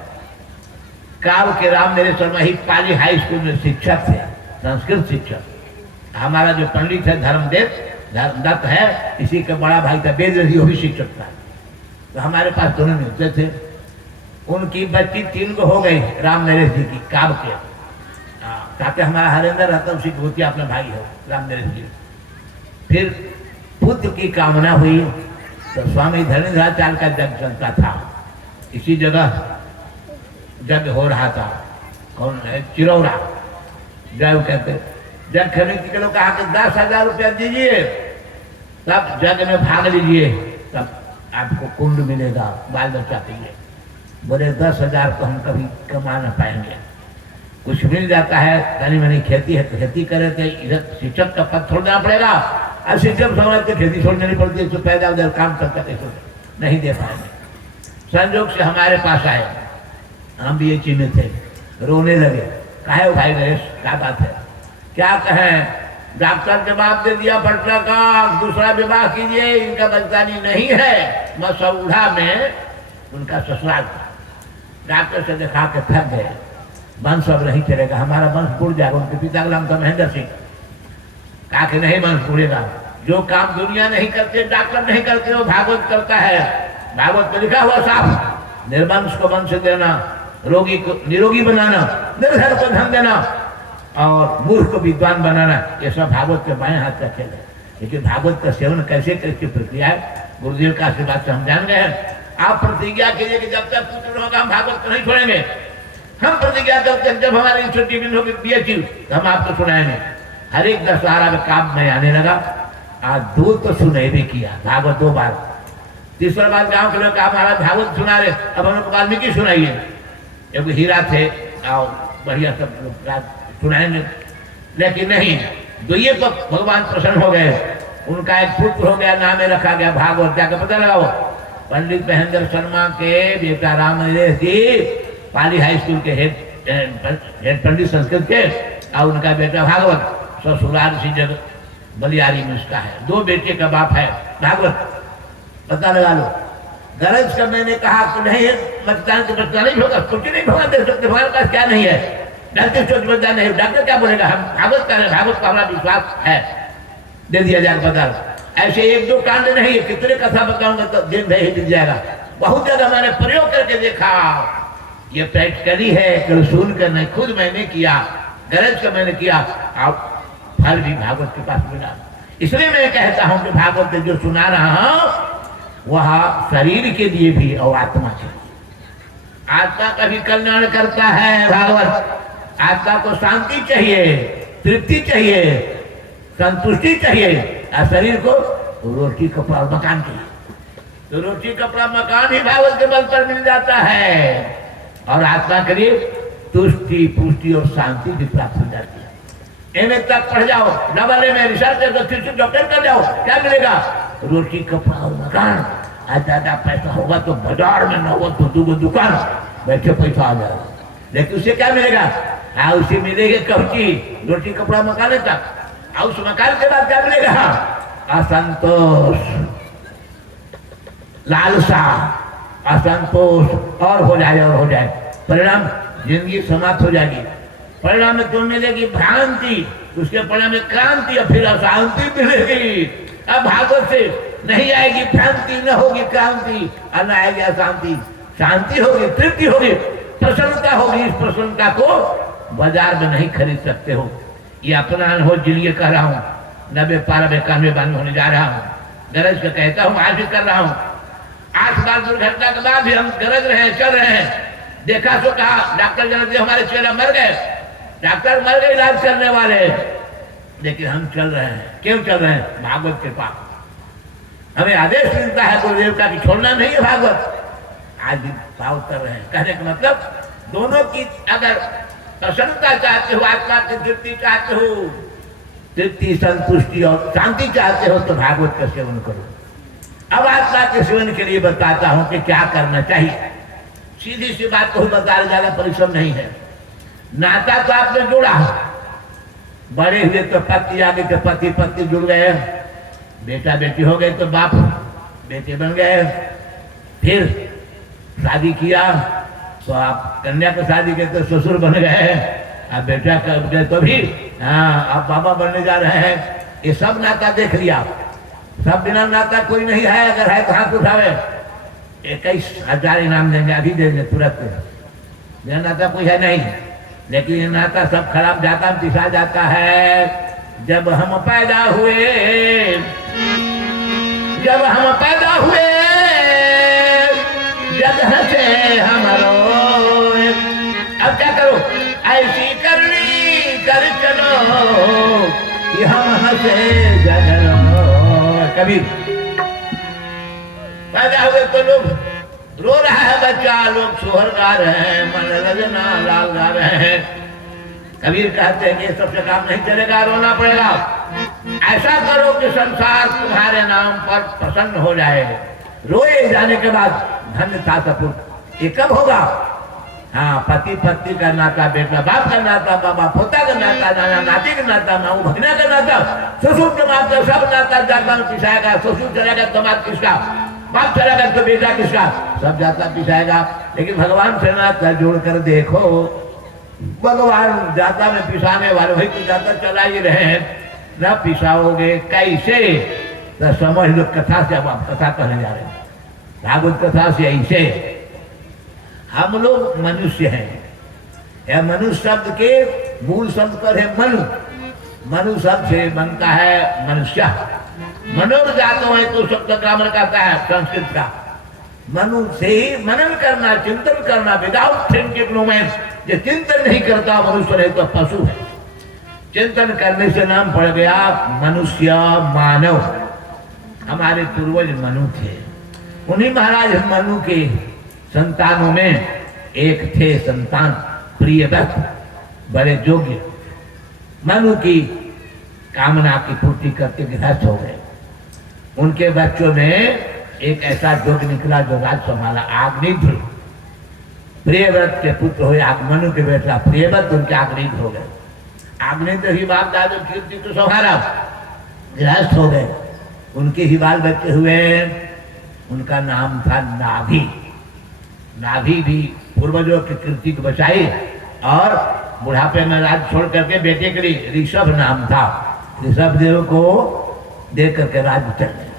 काब के राम मेरे शर्मा ही पाली हाई स्कूल में शिक्षक थे, संस्कृत शिक्षक। हमारा जो पंडित है धर्मदेव दत्त है, इसी का बड़ा भाई था वेद, वो भी शिक्षक था। तो हमारे पास दोनों मिलते थे। उनकी बच्ची 3 को हो गई राम नरेश जी की, काब के। ताकि हमारा हरेंद्र रहता उसी भूतिया अपना भाई है राम नरेश जी। फिर पुत्र की कामना हुई तो स्वामी धरणीधराचार्य का जग चलता था। इसी जगह जग हो रहा था, कौन है चिरौरा जग कहते। जग खरीद के लोग कहा कि 10,000 रुपया दीजिए तब जग में भाग लीजिए, तब आपको कुंड मिलेगा बाल बच्चा के लिए। बोले 10,000 तो हम कभी कमा न पाएंगे, कुछ मिल जाता है तनी मनी खेती है तो खेती करे थे। इधर शिक्षक का पद छोड़ना पड़ेगा, अब शिक्षक समझते खेती छोड़नी नहीं पड़ती, तो पैदा उधर काम करता कैसे नहीं दे पाएंगे। संयोग से हमारे पास आए, हम भी ये चीज थे, रोने लगे। कहे भाई नरेश क्या बात है, क्या कहें, डॉक्टर जवाब दे दिया पटना का दूसरा विवाह कीजिए, इनका बच्चानी नहीं है। मसौढ़ा में उनका ससुराल था। डॉक्टर से दिखा के थक गए, वंश अब नहीं चलेगा, हमारा वंश बुड़ जाएगा। उनके पिता का नाम था महेंद्र सिंह। कहा कि नहीं वंश बुड़ेगा, जो काम दुनिया नहीं करते डॉक्टर नहीं करते वो भागवत करता है। भागवत में लिखा हुआ साफ, निर्वंश को वंश देना, रोगी को निरोगी बनाना, निर्धन को धन देना और मूर्ख को विद्वान बनाना, ये सब भागवत के बाएं हाथ का खेल है। लेकिन भागवत का सेवन कैसे कैसे प्रक्रिया है, गुरुदेव का आशीर्वाद से हम जान गए हैं। आप प्रतिज्ञा कीजिए कि जब तक पुत्र होगा हम भागवत को नहीं छोड़ेंगे। हम प्रतिज्ञा करते हैं जब हमारी छोटी बिंद होगी PhD तो हम आपको सुनाएंगे। हर एक दशहरा में काम में आने लगा। आज 2 तो सुने भी किया भागवत 2 बार। तीसरा बार गांव के लोग हमारा भागवत सुना रहे, अब हम लोग वाल्मीकि सुनाइए। एक हीरा थे और बढ़िया सब लोग सुनाएंगे, लेकिन नहीं, 2 तो भगवान प्रसन्न हो गए। उनका एक पुत्र हो गया, नाम रखा गया भागवत। जाकर पता लगाओ, पंडित महेंद्र शर्मा के बेटा राम नरेश जी पाली हाई स्कूल के हेड पंडित संस्कृत के, और उनका बेटा भागवत ससुराल सी जगह बलियारी में उसका है। 2 बेटे का बाप है भागवत, पता लगा लो। गरज का मैंने कहा कि नहीं मतदान से बचना नहीं होगा, कुछ नहीं भगवान दे सकते, भगवान का क्या नहीं है, डॉक्टर सोच बदला नहीं, डॉक्टर क्या बोलेगा, हम भागवत का है, भागवत का हमारा विश्वास है, दे दिया जाएगा बदल। ऐसे एक दो कांड नहीं है, कितने कथा बताऊंगा तो दिन भर ही दिख जाएगा। बहुत जगह मैंने प्रयोग करके देखा, ये प्रैक्टिकली है, कल सुन कर नहीं, खुद मैंने किया, गरज का मैंने किया, आप फल भी भागवत के पास मिला। इसलिए मैं कहता हूं कि भागवत जो सुना रहा हूं वह शरीर के लिए भी और आत्मा के लिए, आत्मा का भी कल्याण करता है भागवत। आत्मा को शांति चाहिए, तृप्ति चाहिए, संतुष्टि चाहिए, और शरीर को रोटी कपड़ा मकान चाहिए। तो रोटी कपड़ा मकान ही भागवत के बल पर मिल जाता है, और आत्मा के लिए तुष्टि पुष्टि और शांति भी प्राप्त हो जाती है। एमए तक पढ़ जाओ, डबल में रिसर्च डॉक्टर कर जाओ, क्या मिलेगा, रोटी कपड़ा और मकान। आज ज्यादा पैसा होगा तो बाजार में न हो तो दो दुकान बैठे पैसा आ जाएगा, लेकिन उसे क्या मिलेगा, उसे मिलेगा कभी रोटी कपड़ा मकान तक, और उस मकान के बाद क्या मिलेगा, असंतोष, लालसा, असंतोष और हो जाए, परिणाम जिंदगी समाप्त हो जाएगी। परिणाम में तुम्हें मिलेगी भ्रांति, उसके परिणाम में क्रांति, और फिर अशांति मिलेगी। अब भागवत से नहीं आएगी भ्रांति, न होगी क्रांति, और न आएगी अशांति, शांति होगी, तृप्ति होगी, प्रसन्नता होगी। इस प्रसन्नता को बाजार में नहीं खरीद सकते हो। ये अपना अनुभव जिलिए कह रहा हूँ, 90 पार 91 बानी होने जा रहा हूँ, गरज का कहता हूँ, आज भी कर रहा हूँ। 8 बार दुर्घटना के बाद भी हम गरज रहे हैं, चल रहे हैं। देखा तो कहा डॉक्टर जनक हमारे चेहरा मर गए, डॉक्टर मर गए इलाज करने वाले, लेकिन हम चल रहे हैं। क्यों चल रहे हैं, भागवत के पास हमें आदेश मिलता है गुरुदेव का कि छोड़ना नहीं है भागवत। आज भी भाव कर रहे हैं, कहने का मतलब दोनों की अगर प्रसन्नता चाहते हो, आत्मा की तृप्ति चाहते हो, तृप्ति संतुष्टि और शांति चाहते हो, तो भागवत का सेवन करो। अब आत्मा के सेवन के लिए बताता हूं कि क्या करना चाहिए। सीधी सी बात को बता रहे, ज्यादा परिश्रम नहीं है। नाता तो आपने जोड़ा, बड़े हुए तो पति आ गए, तो पति पत्नी जुड़ गए, बेटा बेटी हो गए तो बाप बेटे बन गए, फिर शादी किया तो आप कन्या को शादी के तो ससुर बन गए, अब बेटा कर गए तो भी आप बाबा बनने जा रहे हैं। ये सब नाता देख लिया, सब बिना नाता कोई नहीं है, अगर है तो हाथ उठावे, 21,000 इनाम देंगे, अभी देंगे तुरंत। बिना नाता कोई है नहीं, लेकिन ये नाता सब खराब जाता पिसा जाता है। जब हम पैदा हुए, जब हम पैदा हुए, जब हंसे हमारो, अब क्या करो, ऐसी करनी कर चलो कि हम हंसे जगनो। कभी पैदा हुए तो लोग रो रहा है बच्चा, लोग सोहर गा रहे हैं, मनोरंजना लाल गा रहे हैं। कबीर कहते हैं कि सबसे काम नहीं चलेगा, रोना पड़ेगा। ऐसा करो कि संसार तुम्हारे नाम पर प्रसन्न हो जाए। रोए जाने के बाद धन्य था सपूत। ये कब होगा, हाँ, पति पत्नी का नाता, बेटा बाप का नाता, बाबा पोता का नाता, नाना नाती का नाता, माऊ भगना का नाता, ससुर जमात का सब नाता जाता में पिसाएगा। ससुर चलेगा जमात किसका, बाप चलेगा तो बेटा किसका, सब जाता पिसाएगा। लेकिन भगवान से नाता जोड़कर देखो, भगवान जाता में पिसाने वाले वही तो जाता चला ही रहे हैं, न पिसाओगे कैसे, तो समझ लो कथा से। अब आप कथा कहने जा रहे हैं, भागवत कथा से ऐसे हम लोग मनुष्य हैं। यह मनुष्य शब्द के मूल शब्द पर है मनु, मनु शब्द से बनता है मनुष्य। मनोजातों है तो शब्द ग्रामर कहता है संस्कृत का। मनु से ही मनन करना, चिंतन करना, विदाउट थिंकिंग नो मैन। जो चिंतन नहीं करता मनुष्य नहीं तो पशु है। चिंतन करने से नाम पड़ गया मनुष्य, मानव। हमारे पूर्वज मनु थे, उन्हीं महाराज मनु के संतानों में एक थे संतान प्रियव्रत, बड़े योग्य। मनु की कामना की पूर्ति करके गृहस्थ हो गए। उनके बच्चों में एक ऐसा योग निकला जो राज संभाला, आग्निध्र। प्रियव्रत के पुत्र हुए मनु के बेटा प्रियव्रत, उनके आग्निध्र हो गए। आग्निध्र ही बाप दादो कीर्ति को संभाला, गृहस्थ हो गए। उनके ही बाल बच्चे हुए उनका नाम था नाभि। नाभि भी पूर्वजों की कीर्ति को बचाई और बुढ़ापे में राज छोड़ करके बेटे के लिए ऋषभ नाम था। ऋषभ देव को देख करके राज चल गया।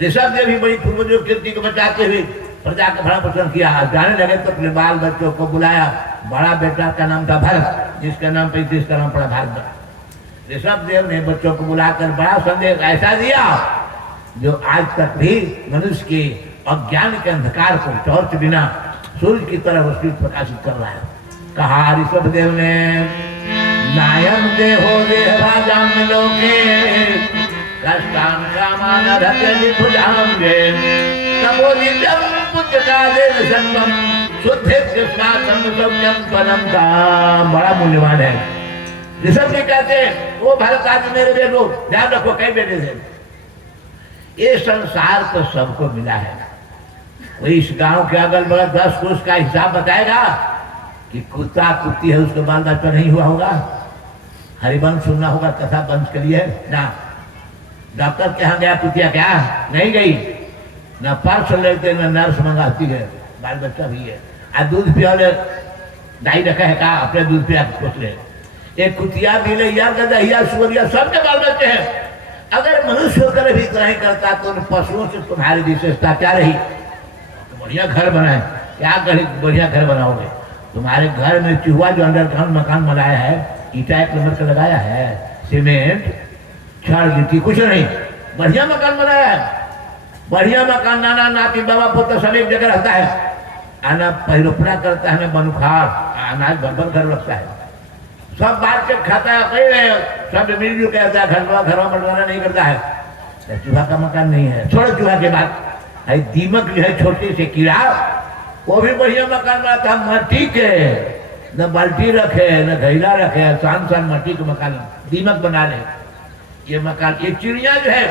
ऋषभ देव भी बड़ी पूर्वजों की कीर्ति को बचाते हुए प्रजा का भरण पोषण किया। जाने लगे तो अपने बाल बच्चों को बुलाया। बड़ा बेटा का नाम था भरत, जिसका नाम पे जिसका नाम पड़ा भारत। ऋषभ देव ने बच्चों को बुलाकर बड़ा संदेश ऐसा दिया जो आज तक भी मनुष्य के अज्ञान के अंधकार को टॉर्च बिना सूर्य की तरह रोशनी प्रकाशित कर रहा है। कहा ऋषभ देव ने, नायम देहो देहभाजाम लोके कष्टान कामान रते विभुजांगे तमो नित्यम पुत्र का देव सत्वम शुद्धे स्नातम सौख्यम त्वनम का। बड़ा मूल्यवान है। ऋषभ जी कहते वो भरत आज मेरे बेटो ध्यान रखो, कई बेटे थे। ये संसार तो सबको मिला है। कोई इस गांव के अगल बगल 10 कोस का हिसाब बताएगा कि कुत्ता कुत्ती है उसके बाल बच्चा नहीं हुआ होगा? हरिवंश सुनना होगा, कथा वंश के लिए ना। डॉक्टर के यहाँ गया कुतिया क्या नहीं गई, न पर्स लेते न नर्स मंगाती है, बाल बच्चा भी है। आज दूध पिया गाय रखा है कहा अपने दूध पिया पूछ ले। एक कुतिया बिलैया गदहिया सुअरिया सबके बाल बच्चे हैं। अगर मनुष्य होकर भी इतना ही करता तो उन पशुओं से तुम्हारी विशेषता क्या रही? बढ़िया घर बनाए, क्या बढ़िया घर बनाओगे? तुम्हारे घर में चूहा जो अंडरग्राउंड मकान बनाया है, ईटा 1 नंबर का लगाया है, सीमेंट छड़ गिट्टी कुछ नहीं, बढ़िया मकान बनाया है। बढ़िया मकान नाना नाती बाबा पोता सब एक जगह रहता है। आना पहिरोपना करता है, बनुखार अनाज भर घर रखता है, सब बात के खाता है, सब मिलजुल के रहता है। घरवा बंटवारा नहीं करता है। चूहा का मकान नहीं है। छोड़ो चूहा के बाद, दीमक जो है छोटे से कीड़ा, वो भी बढ़िया मकान बनाता है मट्टी के, न बाल्टी रखे न घैला रखे, शान शान मट्टी के मकान दीमक बना ले। ये मकान, ये चिड़िया जो है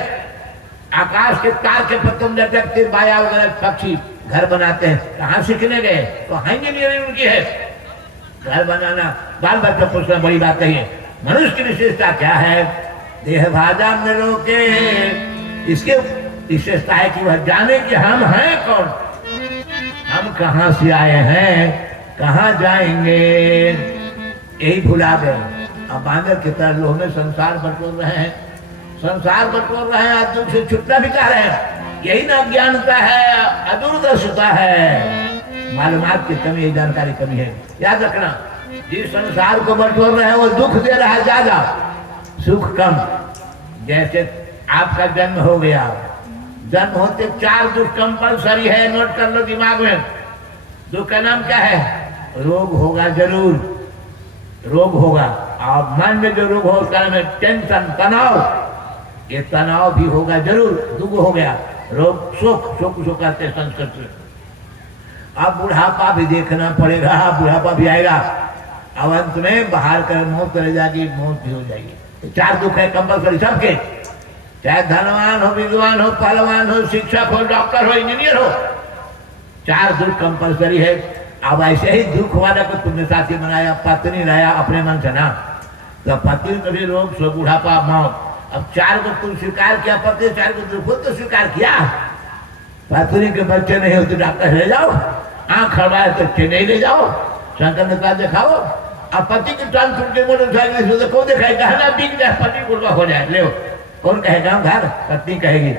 आकाश के तार के पत्तों में लटकते बाया वगैरह पक्षी घर बनाते हैं। कहाँ सीखने गए? तो इंजीनियरिंग उनकी है। घर बनाना, बाल बच्चों को पूछना बड़ी बात नहीं है। मनुष्य की विशेषता क्या है? देह भाजा में रोके, इसके विशेषता है कि वह जाने कि हम हैं कौन, हम कहाँ से आए हैं, कहाँ जाएंगे, यही भुला गए। अब बांदर की तरह लोग में संसार बटोर रहे हैं, संसार बटोर रहे हैं, आज दुख से छुटना भी चाह रहे हैं। यही ना अज्ञानता है, अदूरदर्शिता है, मालूमात की कमी है, जानकारी कमी है। याद रखना, जिस संसार को बटोर रहे हैं वो दुख दे रहा है ज्यादा, सुख कम। जैसे आपका जन्म हो गया, जन्म होते 4 दुख कंपलसरी है, नोट कर लो दिमाग में। दुख का नाम क्या है? रोग होगा, जरूर रोग होगा। और मन में जो रोग हो उसका नाम है टेंशन, तनाव। ये तनाव भी होगा जरूर, दुख हो गया। रोग शोक, शोक कहते हैं संस्कृत में। अब बुढ़ापा भी देखना पड़ेगा, बुढ़ापा भी आएगा। अब अंत में बाहर कर मौत चले जाएगी, मौत भी हो जाएगी। 4 दुख है कंपलसरी सबके, चाहे धनवान हो, विद्वान हो, पहलवान हो, शिक्षक हो, डॉक्टर हो, इंजीनियर हो, 4 दुख कंपलसरी है। अब ऐसे ही दुख वाला को तुमने साथी बनाया, पत्नी लाया अपने मन से ना, तो पत्नी कभी रोग, सो बुढ़ापा, मौत। अब 4 को तुम स्वीकार किया, पत्नी 4 को खुद तो स्वीकार किया। पत्नी के बच्चे नहीं हो तो डॉक्टर ले जाओ, आँख खड़वाए तो चेन्नई ले जाओ, शंकर ने कहा दिखाओ। अब पति की टांग टूट के मोटरसाइकिल से कौन दिखाएगा? बिक जाए, पति गुड़वा हो जाए, ले कौन कहेगा? घर पत्नी कहेगी।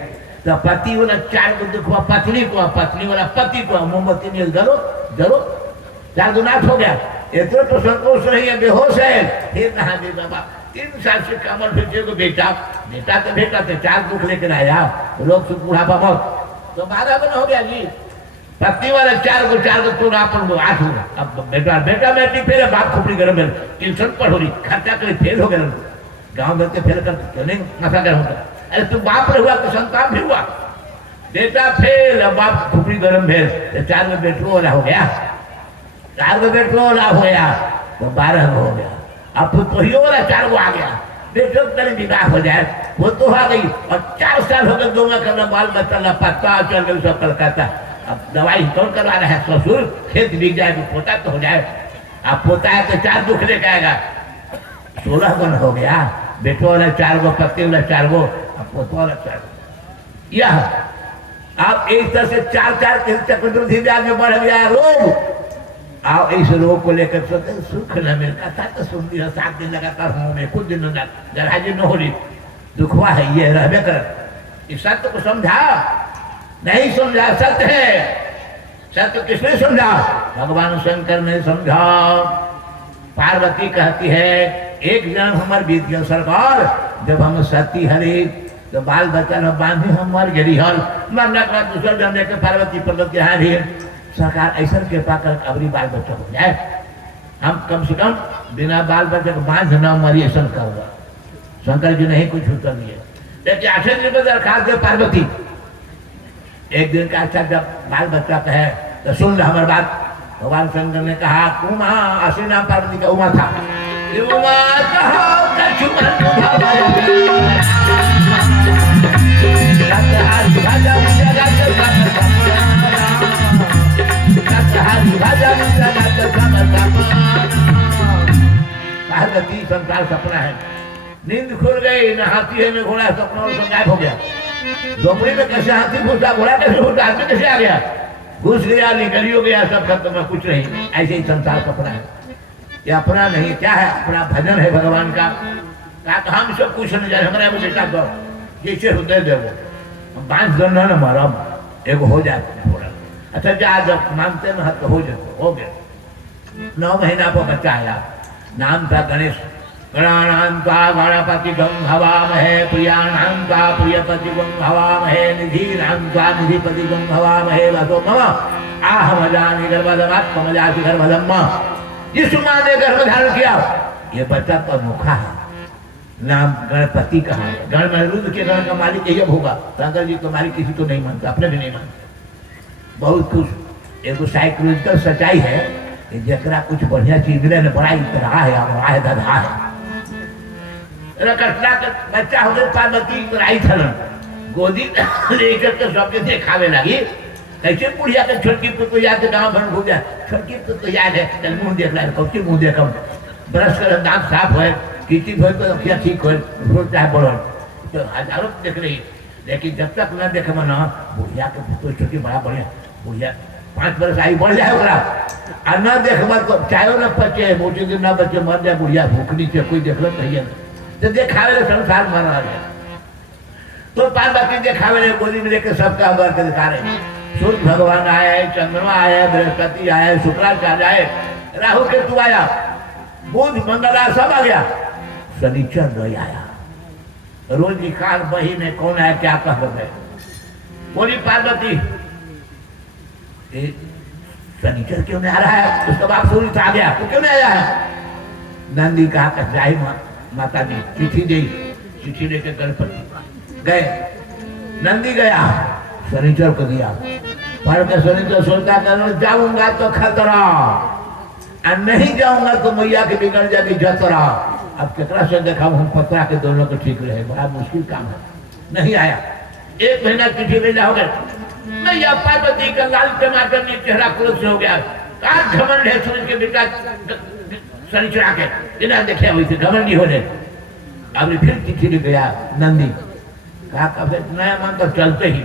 तो पति वाला 4 को दुख हुआ पत्नी को, पत्नी वाला पति को। मोमबत्ती में जलो जलो, 4 गुनाथ हो गया। इतना तो संतोष नहीं है, बेहोश है। फिर कहा दे बाबा 3 साल से कमर फिर को बेटा तो बेटा तो 4 दुख लेकर आया, लोग सुख बुढ़ापा मौत, तो 12 बन हो गया जी। पत्नी वाला 4 को तो अपन 8 होगा। अब बेटा बेटी फेल, बाप खोपड़ी गर्म है, ट्यूशन पढ़ हो रही, खर्चा करे फेल हो गया। गाँव में फेल कर क्यों नहीं नशा कर होता? अरे तू बाप रह हुआ तो संतान भी हुआ, बेटा फेल, अब बाप खोपड़ी गर्म भेल, तो 4 में बेटो वाला हो गया, 4 में बेटो वाला हो गया तो 12 हो गया। अब तो वाला 4 को आ गया, बेटो कल विवाह हो जाए, वो तो आ गई। और 4 साल हो गए दोनों करना, बाल बच्चा लापता, चल गए सब कलकत्ता। अब दवाई कौन करवा रहा है? ससुर। खेत बिक जाए तो पोता तो हो जाए। अब पोता है तो 4 दुख लेकर आएगा, 16 गुण हो गया। बेटो वाला 4 गो, पत्नी वाला 4 गो, अब पोता वाला 4 गो। यह आप एक तरह से चार चार चक्रवृद्धि ब्याज में बढ़ गया रोग। आओ इस रोग को लेकर सोचते सुख न मिलता था तो सुन दिया 7 दिन लगातार हूँ मैं, कुछ दिन जराजी न हो रही, दुख हुआ है ये रहबे कर। इस सत्य को समझा नहीं, समझा सत्य है, सत्य किसने समझा? भगवान शंकर ने समझा। पार्वती कहती है एक जन्म हमार बीत गया सरकार, जब हम सती हरे तो बाल बच्चा न बांधे हम मर गई हल, मरने के बाद दूसरा जन्म लेकर पार्वती पर्वती हारी सरकार ऐसा कृपा कर अबरी बाल बच्चा हो जाए, हम कम से कम बिना बाल बच्चे को बांध न मरी ऐसा कर। शंकर जी नहीं कुछ उत्तर दिए, लेकिन आश्चर्य में दरखास्त दे पार्वती। एक दिन का अच्छा जब बाल बच्चा कहे तो सुन लो हमारी बात। भगवान शंकर ने कहा उमा, असली नाम पार्वती का उमा था। उमा पार्वती संसार सपना है, नींद खुल गई, न हाथी है न घोड़ा, सपना और गायब हो गया। झोपड़ी में कैसे हाथी घुसा, घोड़ा कैसे घुसा, आदमी कैसे आ गया, घुस गया, निकल हो गया, सब खत्म है, कुछ नहीं। ऐसे ही संसार सपना है, ये अपना नहीं, क्या है अपना भजन है भगवान का। कहा हम सब कुछ नहीं जाए, हमारे बेटा को जैसे हृदय दे वो 5 जन न मारा एक हो जाए थोड़ा। अच्छा जा जब मानते न तो हो जाए, हो गया। 9 महीना पर बच्चा आया, नाम था गणेश। गणानान्त्वा गणपति गं हवामहे, प्रियाणान्त्वा प्रियपति गं हवामहे, निधीनान्त्वा निधिपति गं हवामहे, वसो मम आहमजानि गर्भधमात्मजाति गर्भधम्मा। जिस माँ ने गर्भ धारण किया ये बच्चा तो अनोखा है, नाम गणपति कहा है। गण में रुद्र के गण का मालिक यही होगा। शंकर जी को मालिक किसी को नहीं मानता, अपने भी नहीं मानते। बहुत कुछ एक साइकोलॉजिकल सच्चाई है कि जरा कुछ बढ़िया चीज मिले न बड़ा इतरा है और राह दधा है। रकटला का बच्चा हो गया, पार्वती राई थलन गोदी लेकर के सबके दिखावे लगी। कैसे बुढ़िया के छोटकी पुतैया के गाँव भर घूम जाए, छोटकी पुतैया है चल मुँह देख रहा है, कौची मुँह देखम, ब्रश कर दांत साफ है, किसी भर तो क्या ठीक हो, रोज चाहे बोलो तो हजारों देख रही। लेकिन जब तक न देखे ना बुढ़िया के पुतैया छोटी बड़ा बढ़िया, बुढ़िया 5 बरस आई बढ़ जाए ओकरा, और न देखबा तो चाहे न बचे, मोटी दिन न बचे, मर जाए बुढ़िया भूखनी से, कोई देखल नहीं तो देखावे संसार मर रहा है। तो पार्वती देखावे ने गोदी में लेकर सबका वर्ग दिखा रहे। सूर्य भगवान आए, चंद्रमा आया, बृहस्पति आया, शुक्राचार्य आए, राहु केतु आया, बुध मंगला सब आ गया, शनिचर नहीं आया। रोज निकाल बही में कौन आया क्या कह रहे, बोली पार्वती शनिचर क्यों नहीं आ रहा है, उसके बाद सूर्य आ गया तो क्यों नहीं आया है। नंदी कहा कचाई माता जी चिट्ठी दी, चिट्ठी लेकर गणपति गए, नंदी गया शनिचर को दिया, पढ़ के शनिचर सोचता कर जाऊंगा तो खतरा, और नहीं जाऊंगा तो मैया के बिगड़ जाएगी जतरा। अब केकरा से देखा हम पतरा के दोनों को ठीक रहे, बड़ा मुश्किल काम है। नहीं आया, 1 महीना चिट्ठी भेजा हो गया, मैया पार्वती का लाल टमाटर में चेहरा क्रोध से हो गया, आज घमंड है सूरज के बेटा शनिचर आके बिना देखे वैसे घमंडी हो रहे। अब फिर चिट्ठी लिख गया नंदी, कहा कब से नया मन तो चलते ही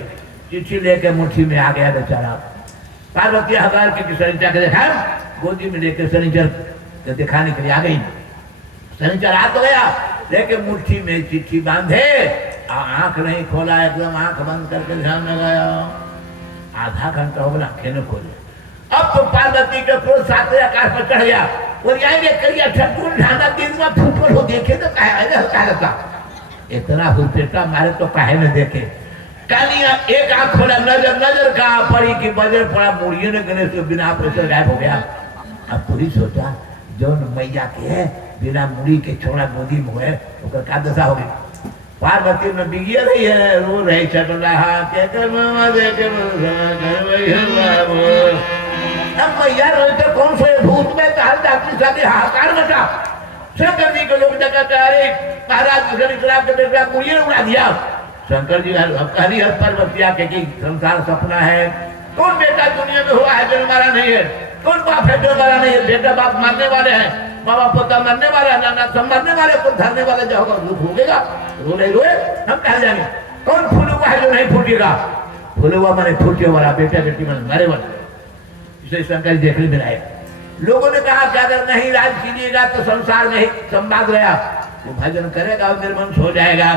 चिट्ठी लेके मुट्ठी में आ गया बेचारा। पार्वती हजार के शनिचर के देखा, गोदी में लेकर शनिचर के दिखाने के लिए आ गई। शनिचर आ तो गया, लेके मुट्ठी में चिट्ठी बांधे, आंख नहीं खोला, एकदम आंख बंद करके ध्यान लगाया। आधा घंटा हो गया, आंखें न खोले। अब तो पार्वती का क्रोध 7वें आकाश पर चढ़ गया, और यहाँ करिया ठकुर ढाना दिन में फूफल हो देखे तो कहता इतना हुलपेटा मारे तो काहे न देखे। कालिया एक आंख खोला, नजर का पड़ी कि बजर पड़ा, मुड़िए ने गणेश के बिना प्रेशर गायब हो गया। अब पूरी सोचा जो मैया के है बिना मुड़ी के छोड़ा गोदी में हुए तो का दशा हो गई। पार्वती में बिगिया रही है, रो रही चट रहा मैया रोए तो कौन से भूत में ताल डाक्टरी साथी हाहाकार मचा। शंकर जी के लोग जगह अरे महाराज के बेटा मुड़िए उड़ा दिया। शंकर जी हरी हर पर्वतिया के कि संसार सपना है, कौन बेटा दुनिया में हुआ है जो हमारा नहीं है, कौन बाप है जो हमारा नहीं है। बेटा बाप मरने वाले हैं, माँ बाप पोता मरने वाला है, नाना सब मरने वाले, कौन धरने वाले जो होगा दुख भोगेगा, रोए रोए हम कह जाएंगे। कौन फूल हुआ है जो नहीं फूटेगा, फूले हुआ मैंने फूटे वाला, बेटा बेटी मैंने मरे वाला। इसे शंकर जी देखने में आए। लोगों ने कहा कि अगर नहीं राज कीजिएगा तो संसार में ही संवाद गया, वो भजन करेगा और निर्वंश हो जाएगा।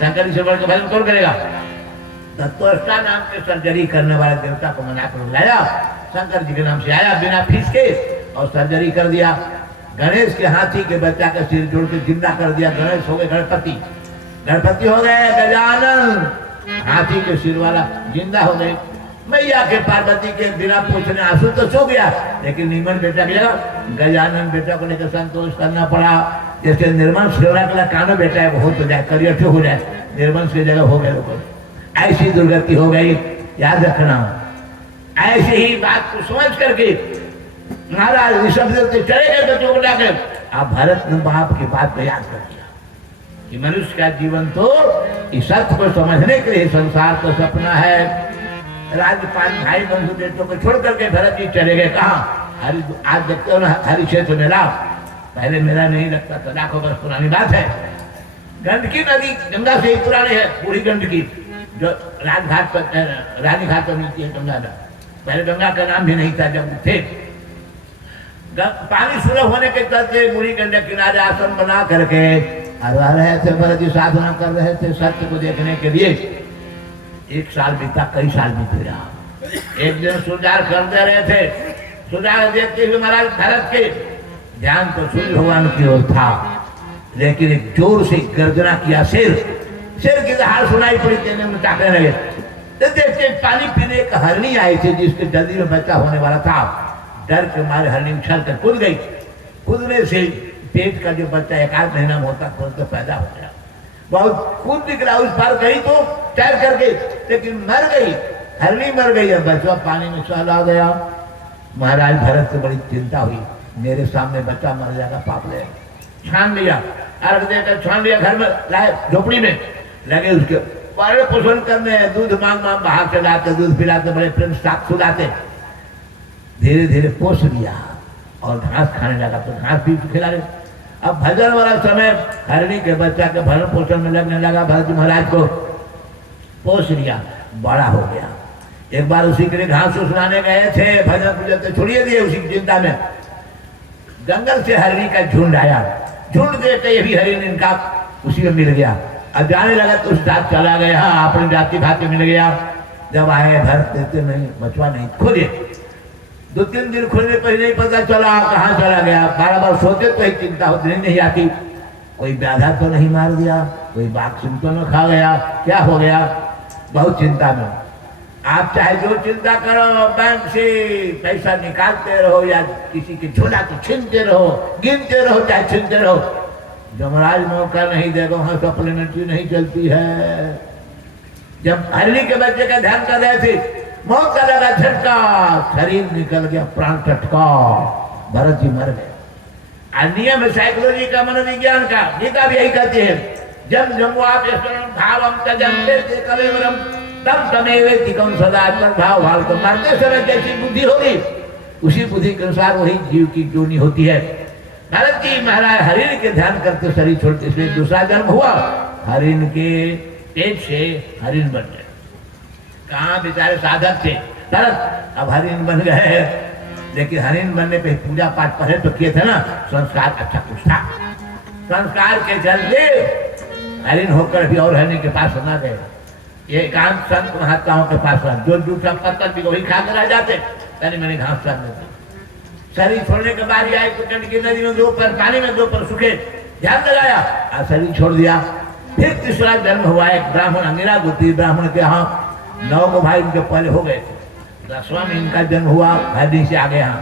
शंकर जी से बढ़ के भजन कौन करेगा? दत्तोष्टा नाम के सर्जरी करने वाले देवता को मनाकर बुलाया, शंकर जी के नाम से आया बिना फीस के और सर्जरी कर दिया। गणेश के हाथी के बच्चा का सिर जोड़ के जिंदा कर दिया। गणेश हो गए गणपति, गणपति हो गए गजानन, हाथी के सिर वाला जिंदा हो गए। मैया के पार्वती के बिना पूछने आंसू तो सो गया, लेकिन नीमन बेटा की जगह गजानन बेटा को लेकर संतोष करना पड़ा। जैसे निर्वंश के कानो बेटा है वो हो तो जाए, करियर हो जाए, निर्वंश की जगह हो गए लोग। ऐसी दुर्गति हो गई, याद रखना। ऐसी ही बात को समझ करके महाराज ऋषभ देव से चले गए बच्चों को लाकर। अब भरत ने बाप की बात को याद कर दिया कि मनुष्य का जीवन तो इस सत्य को समझने के लिए, संसार तो सपना है। राजपाल भाई बंधु बेटों को छोड़ करके भरत जी चले गए। कहा? हरि, आज देखते हो ना हरि क्षेत्र मेला, पहले मेला नहीं लगता था, लाखों वर्ष पुरानी बात है। गंडकी नदी गंगा से ही पुरानी है, पूरी गंडकी जो राजघाट पर, रानीघाट पर मिलती है गंगा। पहले गंगा का नाम भी नहीं था जब थे। पानी सुलभ होने के चलते बूढ़ी गंडक किनारे आश्रम बना करके रह रहे थे। भरत जी साधना कर रहे थे सत्य को देखने के लिए। 1 साल बीता, कई साल बीत गया। एक दिन सुधार करते रहे थे, सुधार देखते हुए महाराज भरत के ध्यान तो सूर्य भगवान की ओर था, लेकिन एक जोर से गर्जना किया। शेर की दहाड़ सुनाई पड़ी, तेने में ताकने लगे। देखते पानी पीने एक हरणी आई थी जिसके जल्दी में बच्चा होने वाला था। डर के मारे हरणी उछल कर कूद गई। कूदने से पेट का जो बच्चा 1-8 महीना में होता तुरंत तो पैदा हो गया। बहुत कूद निकला, उस पार गई तो तैर करके, लेकिन मर गई, हरणी मर गई। अब बच्चा पानी में चला गया। महाराज भरत को बड़ी चिंता हुई, मेरे सामने बच्चा मर जाएगा, पाप ले। छान लिया, अर्घ देकर छान लिया, घर में लाए, झोपड़ी में लगे उसके पालन पोषण करने। दूध मांग बाहर से लाते, दूध पिलाते, बड़े प्रेम साथ सुलाते। धीरे धीरे पोष लिया और घास खाने लगा, तो घास भी खिला रहे। अब भजन वाला समय हरणी के बच्चा के भरण पोषण में लगने लगा। भरत महाराज को पोष लिया, बड़ा हो गया। एक बार उसी के लिए घास सुनाने गए थे, भजन पूजन तो छोड़िए दिए, उसी की चिंता में जंगल से हरणी का झुंड आया। झुंड देते ये भी हरिण इनका उसी में मिल गया। अब जाने लगा तो उस साथ चला गया, अपनी जाति भाती मिल गया। जब आए भरत देते नहीं, बचवा नहीं, खोजे। 2-3 दिन खुलने पर नहीं पता चला कहाँ चला गया। 12 बार सोचे तो एक चिंता होती नहीं आती, कोई व्याधा तो नहीं मार दिया, कोई बाघ सिंह तो न खा गया, क्या हो गया? बहुत चिंता में। आप चाहे जो चिंता करो, बैंक से पैसा निकालते रहो या किसी की झोला को छीनते रहो, गिनते रहो, चाहे छीनते रहो, जमराज मौका नहीं देगा, वहां सप्लीमेंट्री नहीं चलती है। जब हरणी के बच्चे का ध्यान कर रहे थे, मौत का लगा झटका, शरीर निकल गया, प्राण टटका, भरत जी मर गए। नियम है साइकोलॉजी का, मनोविज्ञान का, गीता भी यही कहती है, जब जमुआप भावम तजन्ते कलेवरम तब तमेवेति कम सदा भाव भाव। तो मरते समय जैसी बुद्धि होगी उसी बुद्धि के अनुसार वही जीव की जोनी होती है। भरत जी महाराज हरिण के ध्यान करते शरीर छोड़ते, इसलिए दूसरा जन्म हुआ, हरिण के पेट से हरिण बन गए। कहाँ बेचारे साधक थे भरत, अब हरिण बन गए। लेकिन हरिण बनने पे पूजा पाठ पढ़े तो किए थे ना, संस्कार अच्छा कुछ था। संस्कार के चलते हरिण होकर भी और हरिण के पास ना गए। ये एकांत संत महात्माओं के पास जो जूठा पत्थर भी वही खा कर रह जाते, तनी मैंने घास कर देते। शरीर छोड़ने के बाद आए तो गंडकी नदी में 2 पैर पानी में 2 पैर सूखे, ध्यान लगाया और शरीर छोड़ दिया। फिर तीसरा जन्म हुआ एक ब्राह्मण, अंगिरा गोत्री ब्राह्मण के यहाँ 9 भाई इनके पहले हो गए थे। 10वां में इनका जन्म हुआ, भाई से आ गए। यहाँ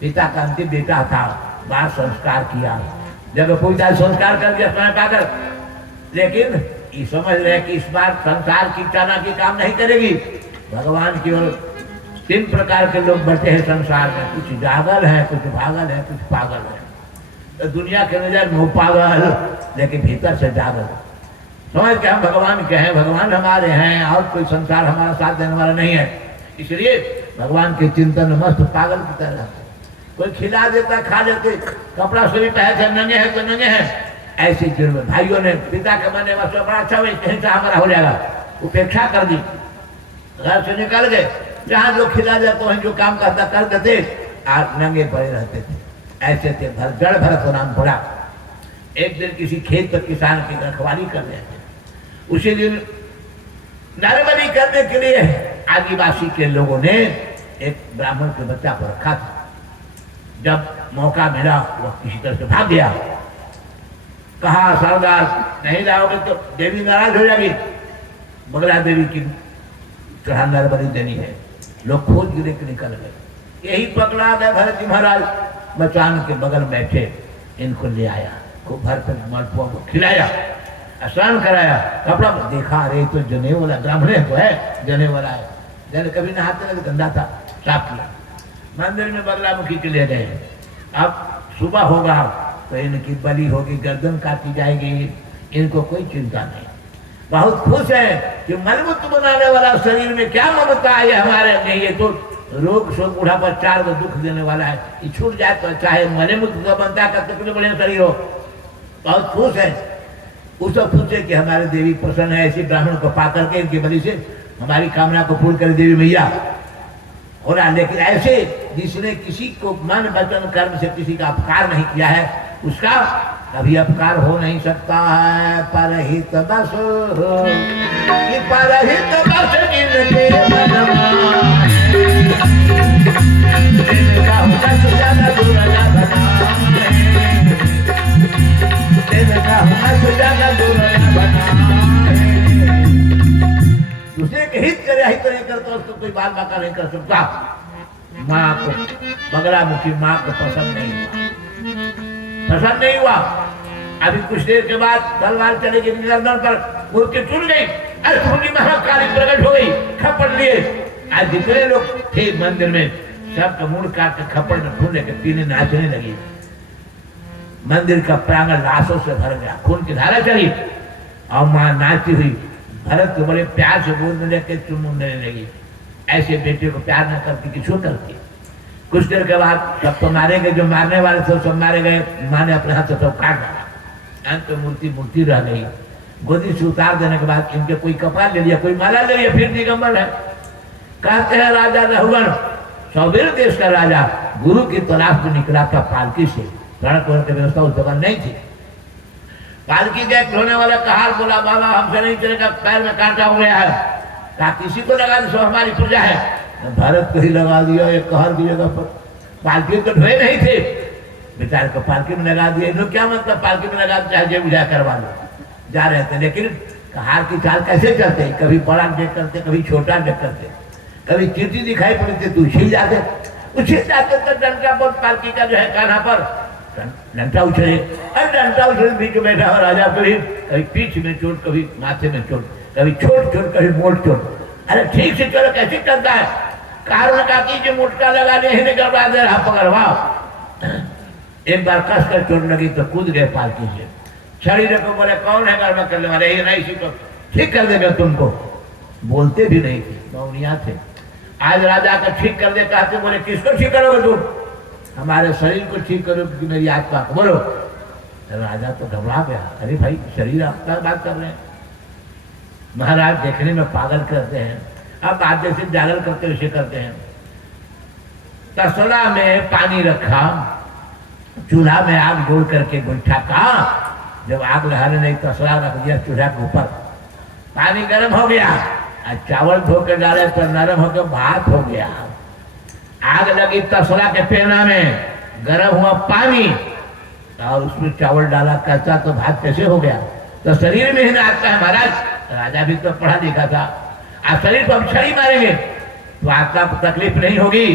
पिता का अंतिम बेटा था, बात संस्कार किया, जब पूछा संस्कार कर दिया समय पाकर। लेकिन ये समझ रहे कि इस बार संसार की चाना की काम नहीं करेगी, भगवान की ओर 3 प्रकार के लोग बैठे हैं संसार में, कुछ जागल है, कुछ भागल है, कुछ पागल है। तो दुनिया के नजर मुँह पागल, लेकिन भीतर से जागल, समझ के हम भगवान के हैं, भगवान हमारे हैं और कोई संसार हमारा साथ देने वाला नहीं है। इसलिए भगवान के चिंतन में मस्त पागल की तरह, कोई खिला देता, खा लेते, कपड़ा से भी पहले नंगे हैं तो नंगे हैं। ऐसे जुर्म भाइयों ने पिता के मरने वाले बड़ा अच्छा हुआ, कहीं से हमारा हो जाएगा, उपेक्षा कर दी। घर से निकल गए, जहाँ जो खिला जाता वहीं जो काम करता कर देते, आज नंगे पड़े रहते थे। ऐसे थे जड़ भरत नाम पड़ा। एक दिन किसी खेत पर किसान की रखवाली कर रहे थे। उसी दिन नारेबाजी करने के लिए आदिवासी के लोगों ने एक ब्राह्मण के बच्चा को रखा था। जब मौका मिला वह किसी तरह से भाग गया। कहा सरदार नहीं लाओगे तो देवी नाराज हो जाएगी, बगला देवी की चढ़ा नारेबाजी देनी है। लोग खोज गिरे के निकल गए। यही पकड़ा गए भरत जी महाराज मचान के बगल बैठे, इनको ले आया, खूब भर कर मलपुआ को खिलाया, स्नान कराया, कपड़ा देखा, अरे तो जने वाला ब्राह्मण तो है, जने वाला है। जने कभी नहाते नहीं, गंदा था, साफ किया। मंदिर में बगलामुखी के ले गए। अब सुबह होगा तो इनकी बलि होगी, गर्दन काटी जाएगी, इनको कोई चिंता नहीं। बहुत खुश है कि मलमूत्र बनाने वाला शरीर में क्या ममता है हमारे में, ये तो रोग शोक बुढ़ापा चार को दुख देने वाला है, ये छूट जाए तो चाहे मलमूत्र का बनता का कितने बड़े शरीर हो। बहुत खुश है। उसको पूछे कि हमारे देवी प्रसन्न है, ऐसे ब्राह्मण को पा करके इनकी बलि से हमारी कामना को पूर्ण करे देवी मैया हो रहा। लेकिन ऐसे जिसने किसी को मन वचन कर्म से किसी का अपकार नहीं किया है, उसका कभी अपकार हो नहीं सकता है। परहित बस कि परहित बस जिनके मन जिनका हुआ सुजाना दुर्गा बनाए, जिनका हुआ सुजाना दुर्गा बनाए। दूसरे के हित करे, हित नहीं करता उसको कोई बाल बाका नहीं कर सकता। माँ को बगलामुखी माँ को पसंद नहीं हुआ। अभी कुछ देर के बाद तलवार चलेगी गर्दन पर, मूर्ति टूट गई, अष्टभुजी महाकाली प्रकट हो गई, खपड़ लिए। आज जितने लोग थे मंदिर में सबका मुंह काट के खपड़ में खून लेके पीने नाचने लगी। मंदिर का प्रांगण लाशों से भर गया, खून की धारा चली और माँ नाचती हुई भरत को बड़े प्यार से गोद में लेके चुमने लगी। ऐसे बेटे को प्यार न करती किसको करती। कुछ देर के बाद सब तो मारे गए, जो मारने वाले थे सब मारे गए। माँ ने अपने हाथ से सब काट डाला, अंत तो मूर्ति रह गई। गोदी से उतार देने के बाद इनके कोई कपाल ले लिया, कोई माला ले लिया, फिर दिगंबर है। कहते हैं राजा रघुवर सौबेर देश का राजा गुरु की तलाश में निकला था पालकी से। सड़क की व्यवस्था उस जगह नहीं थी। पालकी गए, धोने वाला कहार बोला बाबा हमसे नहीं चलेगा, पैर में कांटा हो गया है। कहा किसी को लगा दो, हमारी प्रजा है। भारत को ही लगा दिया एक कहार की जगह पर। पालकी तो ढोए नहीं थे, बेचारे को पालकी में लगा दिया। इन्हों क्या मतलब पालकी में लगा चाहे बुझा करवा लो, जा रहे थे। लेकिन कहार की चाल कैसे चलते, कभी बड़ा देख करते, कभी छोटा देख करते, कभी चीटी दिखाई पड़ती तो उछिल जाते तो डंडा पर पालकी का जो है कान्हा पर डंडा उछले। अब डंडा उछले बीच में बैठा हुआ राजा को भी कभी पीठ में चोट, कभी माथे में चोट, कभी छोट चोट, कभी मोट चोट। अरे ठीक से चलो, कैसे चलता है। कारण का जो मुटका लगा नहीं गड़बड़ा दे रहा, पकड़वाओ। एक बार कस कर चोट लगी तो कूद गए पालकी से। शरीर को बोले कौन है गड़बड़ करने वाले, ये नहीं सीखो, ठीक कर देगा तुमको। बोलते भी नहीं थे, मौनिया थे। आज राजा का ठीक कर दे कहते, बोले किसको ठीक करोगे तुम, हमारे शरीर को ठीक करो कि मेरी आत्मा को। बोलो राजा तो घबरा गया, अरे भाई शरीर आत्मा बात कर रहे हैं। महाराज देखने में पागल करते हैं, अब बात जैसे जागल करते वैसे करते हैं। तसला में पानी रखा, चूल्हा में आग जोड़ करके गोइठा का, जब आग लहाने नहीं तसला रख दिया चूल्हा के ऊपर, पानी गर्म हो गया, चावल धो के डाले तो नरम होकर भात हो गया। आग लगी तसला के पेना में, गर्म हुआ पानी और उसमें चावल डाला, कच्चा तो भात कैसे हो गया। तो शरीर में ही ना आता है महाराज। राजा भी तो पढ़ा लिखा था, आप शरीर को हम छड़ी मारेंगे तो आत्मा को तकलीफ नहीं होगी।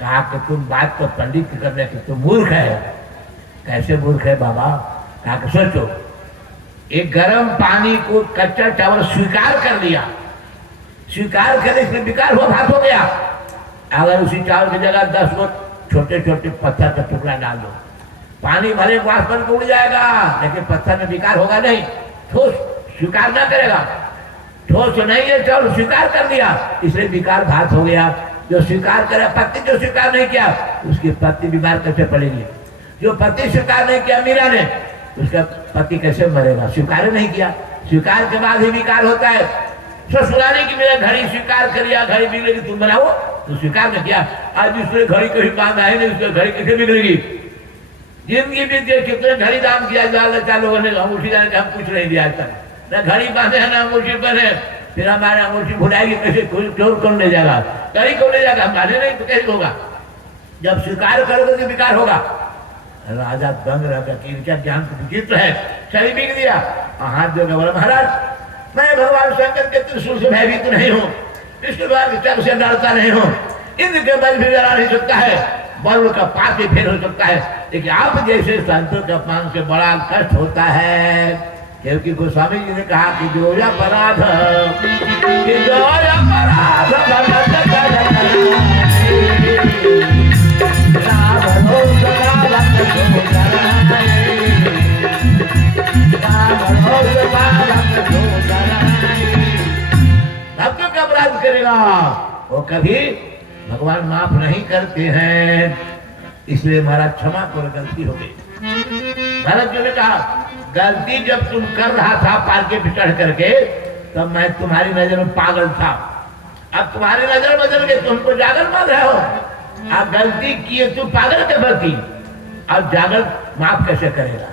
कहा कि तुम बात तो पंडित कर रहे, तुम मूर्ख है। कैसे मूर्ख है बाबा। कहा कि सोचो, एक गर्म पानी को कच्चा चावल स्वीकार कर लिया, स्वीकार करने से विकार हुआ, भात हो गया। अगर उसी चावल की जगह 10 वो छोटे छोटे पत्थर का टुकड़ा डाल दो, पानी भले वाष्पन को उड़ जाएगा, लेकिन पत्थर में विकार होगा नहीं, ठोस स्वीकार ना करेगा। ठोस नहीं है चावल, स्वीकार कर लिया, इसलिए विकार भात हो गया। जो स्वीकार करे, पत्ती जो स्वीकार नहीं किया उसकी पत्ती बीमार कैसे पड़ेगी। जो पति स्वीकार नहीं किया मीरा ने, उसका पति कैसे मरेगा, स्वीकार नहीं किया। स्वीकार के बाद ही विकार होता है। ससुराली की मेरा घड़ी स्वीकार करिया, घड़ी बिगड़ेगी तुम बनाओ, तो स्वीकार न किया। आज दूसरे घड़ी कभी बांध आए नहीं, उसके घड़ी कैसे बिगड़ेगी? जिंदगी बीत गई, कितने घड़ी दाम किया जा लोगों ने, अंगूठी जाने हम कुछ नहीं दिया आज तक, न घड़ी बांधे है ना अंगूठी पहने। फिर हमारे अंगूठी भुलाएगी कैसे, चोर कौन ले जाएगा, घड़ी कौन ले जाएगा? हम बांधे नहीं तो कैसे होगा? जब स्वीकार करोगे तो विकार होगा। राजा दंग राजा की क्या ज्ञान विचित्र है, शरीर बिक दिया, हाथ जोड़कर बोला महाराज मैं भगवान शंकर के त्रिशूल से भयभीत नहीं हूँ, विष्णु भगवान के चक्र से डरता नहीं हूँ, इंद्र के बल भी डरा नहीं सकता है, बल का पाप भी फेल हो सकता है, लेकिन आप जैसे संतों के अपमान से बड़ा कष्ट होता है। क्योंकि गोस्वामी जी ने कहा कि जो अपराध भक्तों का अपराध करेगा वो कभी भगवान माफ नहीं करते हैं। इसलिए महाराज क्षमा करो, गलती हो गई। भरत जी ने कहा गलती जब तुम कर रहा था पालके पे चढ़ करके, तब मैं तुम्हारी नजर में पागल था, अब तुम्हारी नजर बदल गई, तुमको जागल मान रहे हो। अब गलती किए तुम पागल के प्रति, अब जागल माफ कैसे करेगा?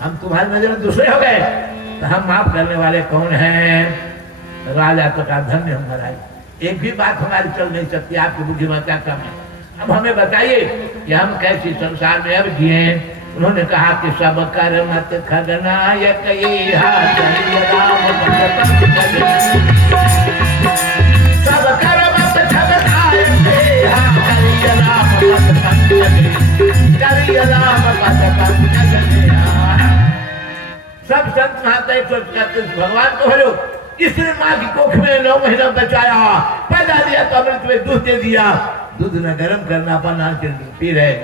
हम तुम्हारी नजर में दूसरे हो गए, तो हम माफ करने वाले कौन हैं? राजा तो का धन्य हम महाराज, एक भी बात हमारी चल नहीं सकती आपकी बुद्धिमत्ता कम है। अब हमें बताइए कि हम कैसे संसार में अब जिए। उन्होंने कहा कि सब कर मत खगनायक सब कर मत सब संत महात्मा करते भगवान को हलो, इसने माँ की कोख में 9 महीना बचाया, पैदा दिया तो अमृत में दूध दे दिया, दूध न गर्म करना पाना पी रहे।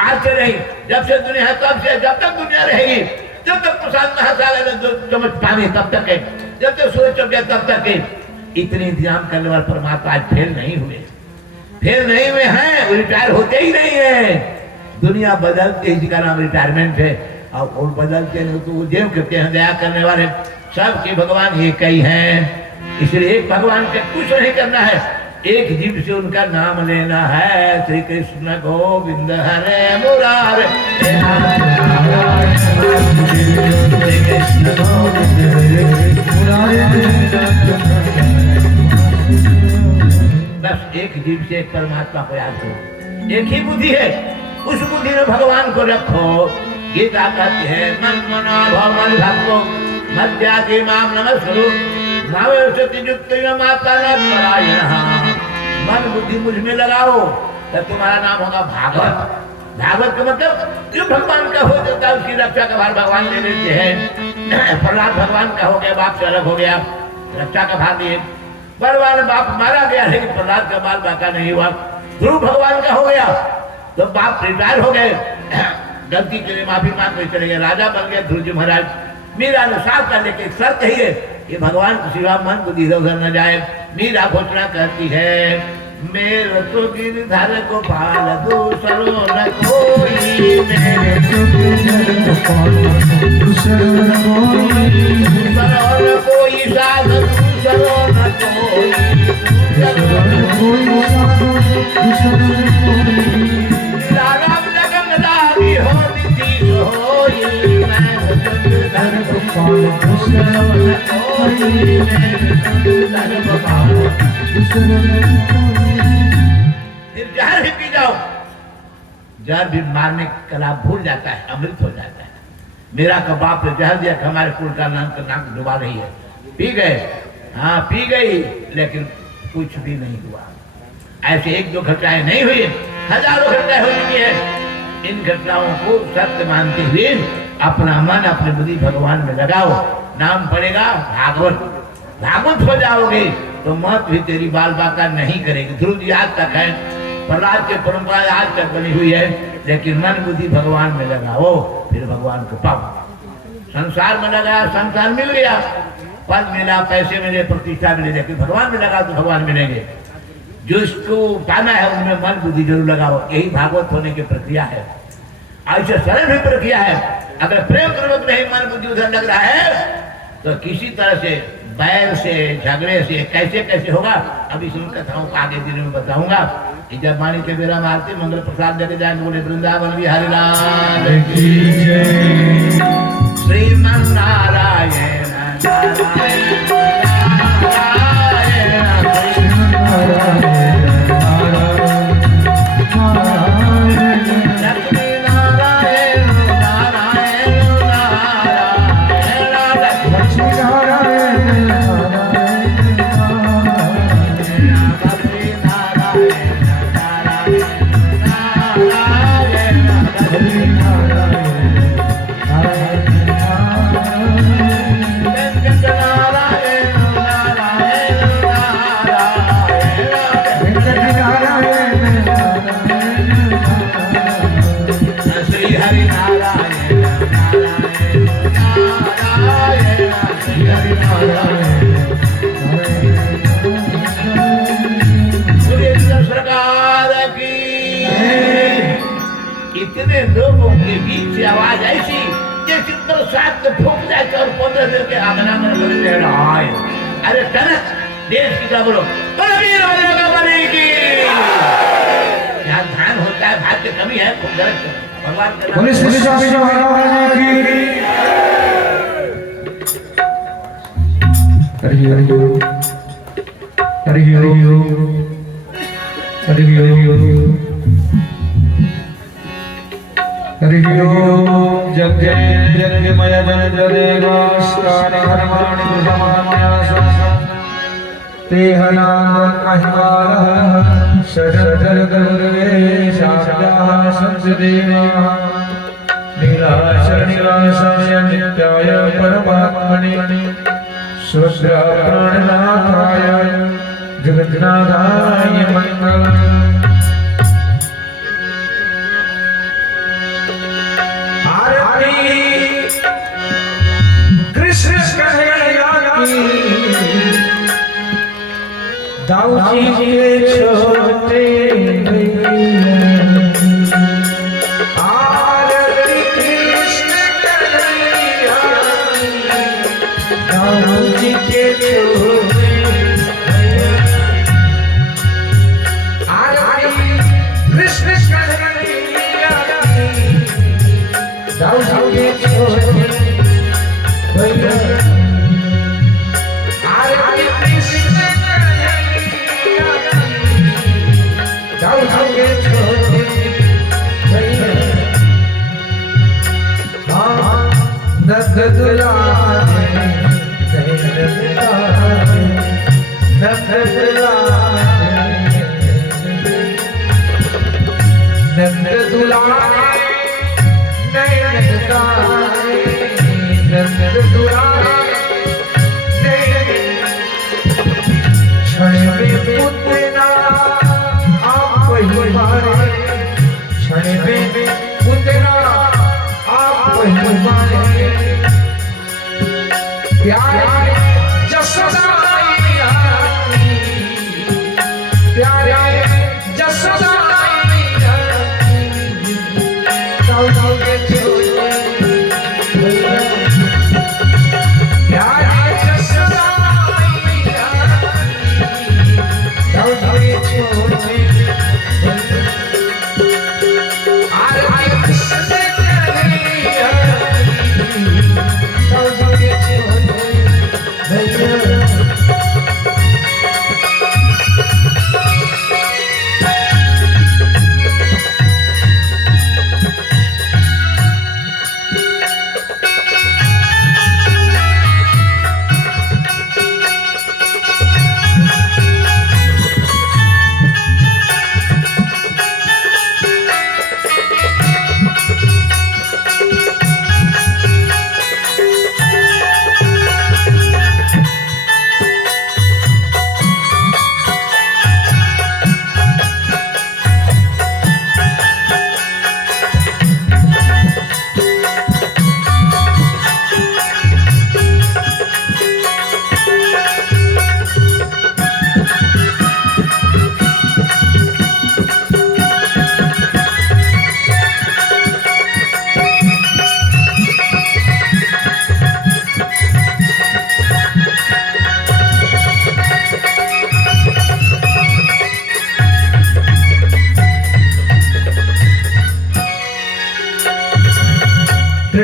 आज से नहीं, जब से दुनिया है तब से, जब तक दुनिया रहेगी, जब तक प्रशांत महासागर में चम्मच पानी तब तक है, जब तक सूरज चुप गया तब तक है। इतने इंतजाम करने वाले परमात्मा आज फेल नहीं हुए, फेल नहीं हुए हैं, रिटायर होते ही नहीं है। दुनिया बदलते, इसी का नाम रिटायरमेंट है। और वो बदलते नहीं तो उद्योग करते हैं, दया करने वाले सबके भगवान एक ही हैं। इसलिए एक भगवान का कुछ नहीं करना है, एक जीव से उनका नाम लेना है। श्री कृष्ण गोविंद हरे मुरारे, बस एक जीव से एक परमात्मा को याद करो, एक ही बुद्धि है, उस बुद्धि में भगवान को रखो। गीता कहती है मन मना भव मन भक्तो मध्याति माम नमस्कुरु माता मन बुद्धि मुझ में लगाओ, तब तुम्हारा नाम होगा भागवत। भागवत का मतलब जो भगवान का हो जाता है उसकी रक्षा का भार भगवान ले लेते हैं। प्रहलाद भगवान का हो गया, बाप से अलग हो गया, रक्षा का भार दिए। बलवान बाप मारा गया, लेकिन प्रहलाद का बाल बाका नहीं हुआ। ध्रुव भगवान का हो गया तो बाप रिटायर हो गए, गलती के लिए माफी मांग कर चले गए, राजा बन गए ध्रुव जी महाराज। मीरा ने साफ करने की शर्त ही है कि भगवान को सिवा मन को इधर उधर न जाए। मीरा घोषणा करती है मेरे तो गिरधर गोपाल दूसरो न कोई, मेरे तो गिरधर गोपाल दूसरो न कोई, साधु दूसरो न कोई, राम लगन दारी हो दी सोई, मैं तो गिरधर गोपाल दूसरो न कोई, मैं तो गिरधर गोपाल दूसरो न कोई। जहर भी पी जाओ, जहर भी मारने कला भूल जाता है, अमृत हो जाता है। मेरा का बाप ने जहर दिया, हमारे कुल का नाम डुबा रही है, पी गए, हाँ पी गई, लेकिन कुछ भी नहीं हुआ। ऐसे एक दो घटनाएं नहीं हुई, हजारों घटनाएं हो चुकी है। इन घटनाओं को सत्य मानते हुए अपना मन अपनी बुद्धि भगवान में लगाओ, नाम पड़ेगा भागवत, भागवत हो जाओगे तो मत भी तेरी बाल बाका नहीं करेगी। ध्रुव जी आज तक है, प्रहलाद की परंपरा आज तक बनी हुई है, लेकिन मन बुद्धि भगवान में लगाओ, फिर भगवान को पाओ। संसार में लगाया, संसार मिल गया, पद मिला, पैसे मिले, प्रतिष्ठा मिले, लेकिन भगवान में लगा तो भगवान मिलेंगे। जो इसको पाना है उनमें मन बुद्धि जरूर लगाओ, यही भागवत होने की प्रक्रिया है। ऐसे सरल भी प्रक्रिया है। अगर प्रेम पूर्वक नहीं मन बुद्धि उधर लग रहा है तो किसी तरह से बैर से झगड़े से कैसे कैसे होगा, अब इस कथाओं को आगे दिन में बताऊंगा। जब मानी के बेरा मारती मंगल प्रसाद देके जाएंगे, बोले वृंदावन बिहारी लाल की जय। श्रीमन नारायण नारायण इतने लोगों के बीच से आवाज ऐसी जैसे साथ में फूक जाए और 15 दिन के आगना में बदल रहा है। अरे कनक देश की क्या बोलो, बनेगी यहाँ ध्यान होता है, भाग्य कमी है, खूब गलत भगवान जग जगमय जन जदेवास्तानि कर्माणि कृतमान्यासं तेहनां महिमानः शरदगर्वेशाब्दाः संसदेवाः नीलाचलनिवासाय नित्याय परमात्मने स्वस्त्राप्राणनाथाय जगन्नाथाय मङ्गलम्। कृष्ण कन्हैया की दाऊजी के छोटे आरती कृष्ण कन्हैया दाऊजी के छोटे आरती कृष्ण कन्हैया दाऊजी के छोटे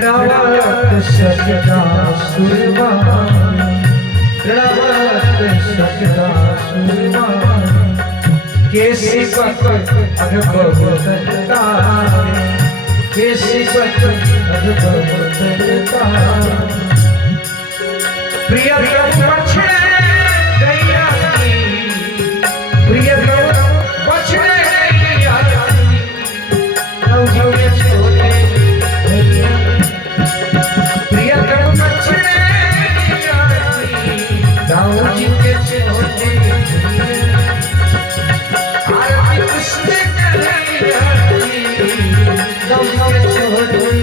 प्रणवत सकदा सुरमा प्रणवत सकदा सुरमा केसी पत अनुभव करता केसी पत अनुभव करता प्रियतम बछड़े गैया प्रियतम बछड़े गैया नवजीवन छोड़े प्रियतम बछड़े गैया नवजीवन छोड़े आरती कृष्ण कन्हैया नवजीवन छोड़े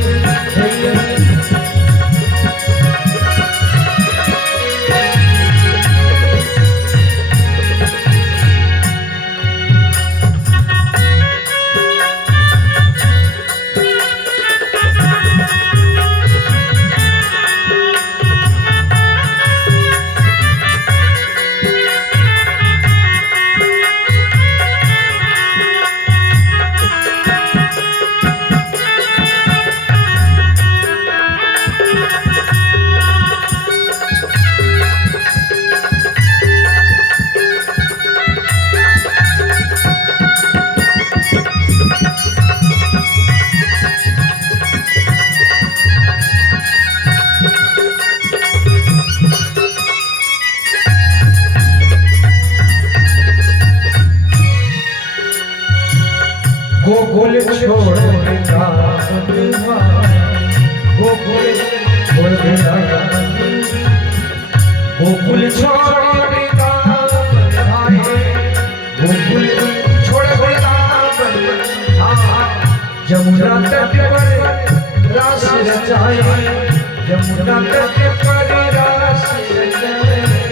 गोकुल छोड़ गोकुल छोड़ गोकुल छोड़ गोकुल छोड़ जमुना तट पर रास रचाए जमुना तट पर रास रचाए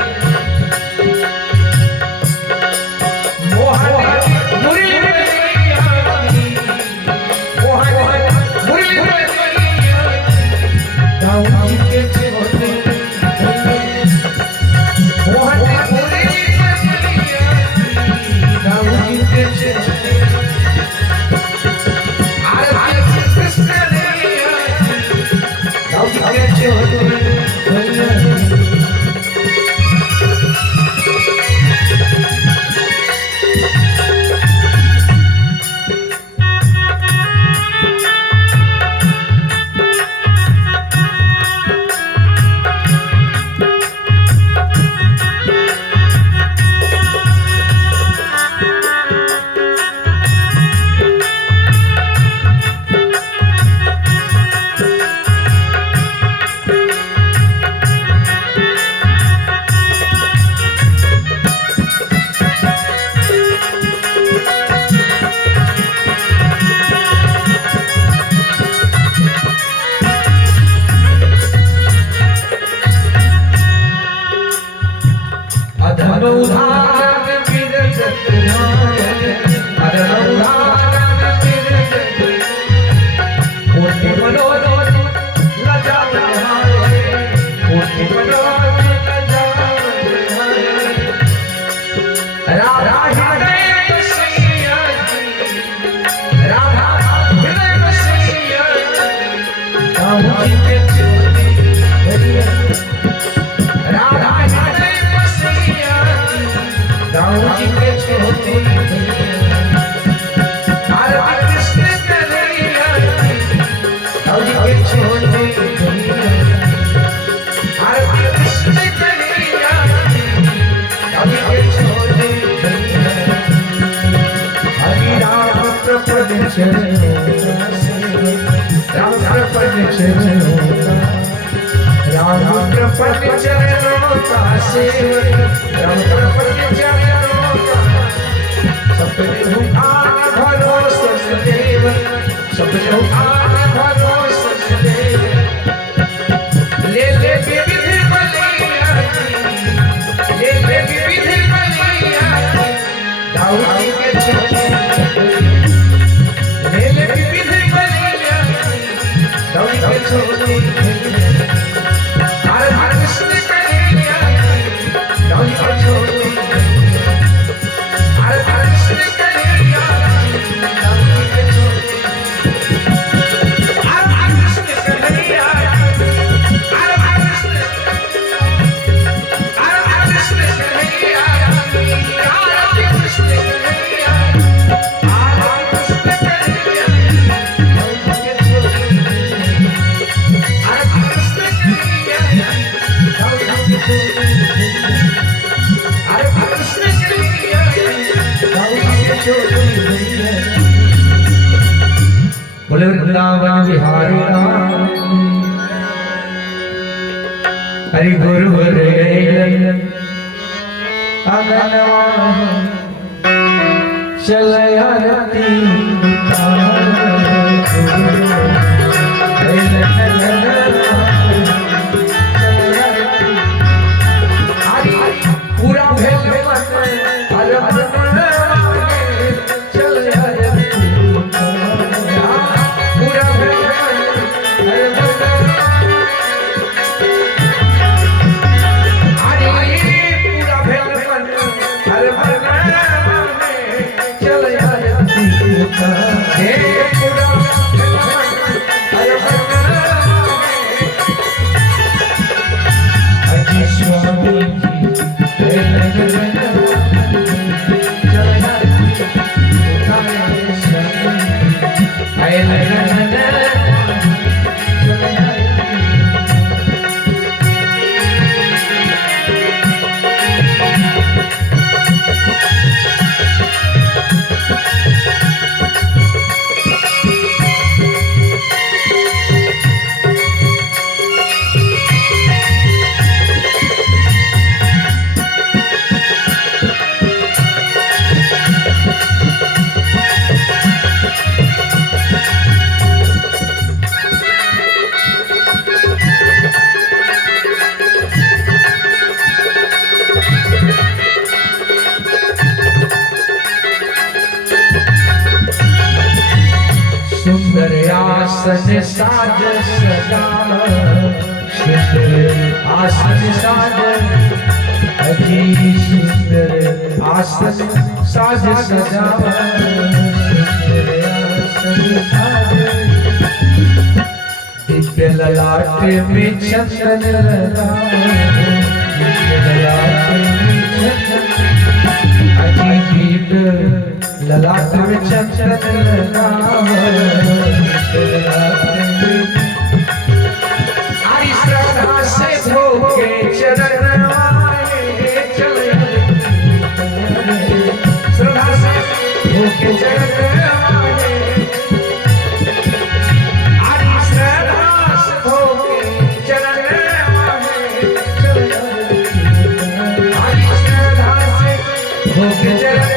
बोले वृंदावन बिहारी राम हरि गुरु हरे चल आरती पूरा सुंदर आसन साज सदा सुंदर आसन साज अजी सुंदर आसन साज सदा सुंदर आसन साज दिव्य ललाट में चंदन लगा दिव्य ललाट में चंदन अजी दिव्य ललाट में चंदन लगा हरि श्रद्धा से धोके चरण आए चले श्रद्धा से धोके चरण आए हरि श्रद्धा से धोके चरण आए चले हरि श्रद्धा से धोके चरण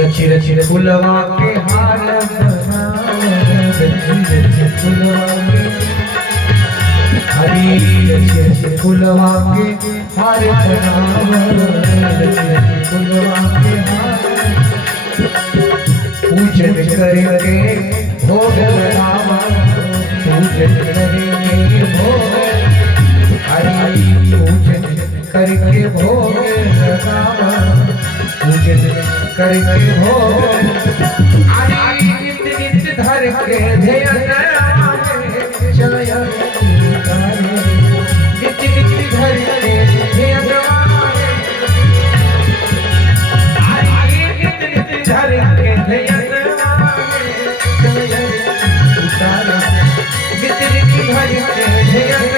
रची रची फुलवा के हार बनाओ रची रची फुलवा के हरी रची रची फुलवा के हार बनाओ रची रची फुलवा के हार पूजन करके भोग लगाओ पूजन करके भोग हरी पूजन करके भोग लगाओ पूजन करके हो आदि नित नित धर के ध्यान चल नित नित धर के ध्यान आदि नित नित धर के ध्यान चल उतार नित नित धर के ध्यान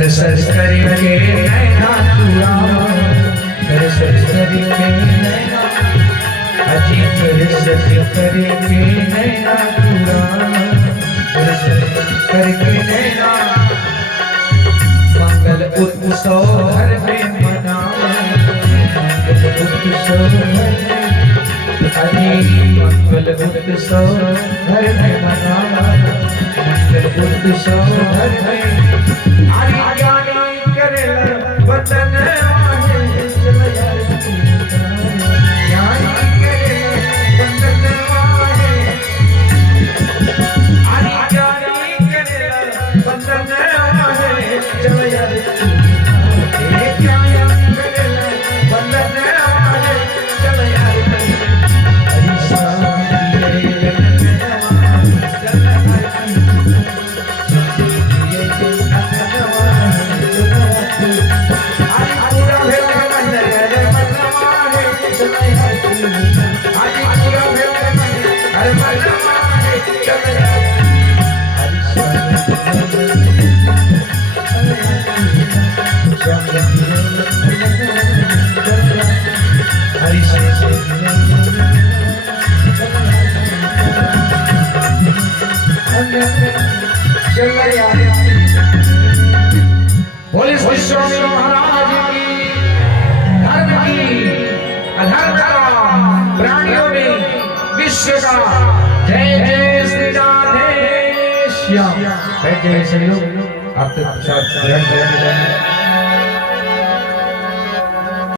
सरसर करके नैना चुरावा, सरसर करके नैना, अजी सरसर करके नैना चुरावा, सरसर करके नैना, मंगल उत्सव घर में मनावा, मंगल उत्सव घर में, अजी मंगल उत्सव घर में मनावा, मंगल उत्सव घर में, आरी ज्ञानी करेला वतन वाहे चलया, ज्ञानी करेला वतन वाहे, आरी ज्ञानी करेला वतन वाहे चलया, एक ज्ञानी करेला वतन वाहे चलया, हरि शांति बोले स्वामी महाराज की, धर्म की, अधर्म का, प्राणियों में विश्व का, जय जय श्री राधे श्याम। जय जय श्री, आप तक ग्रहण करें।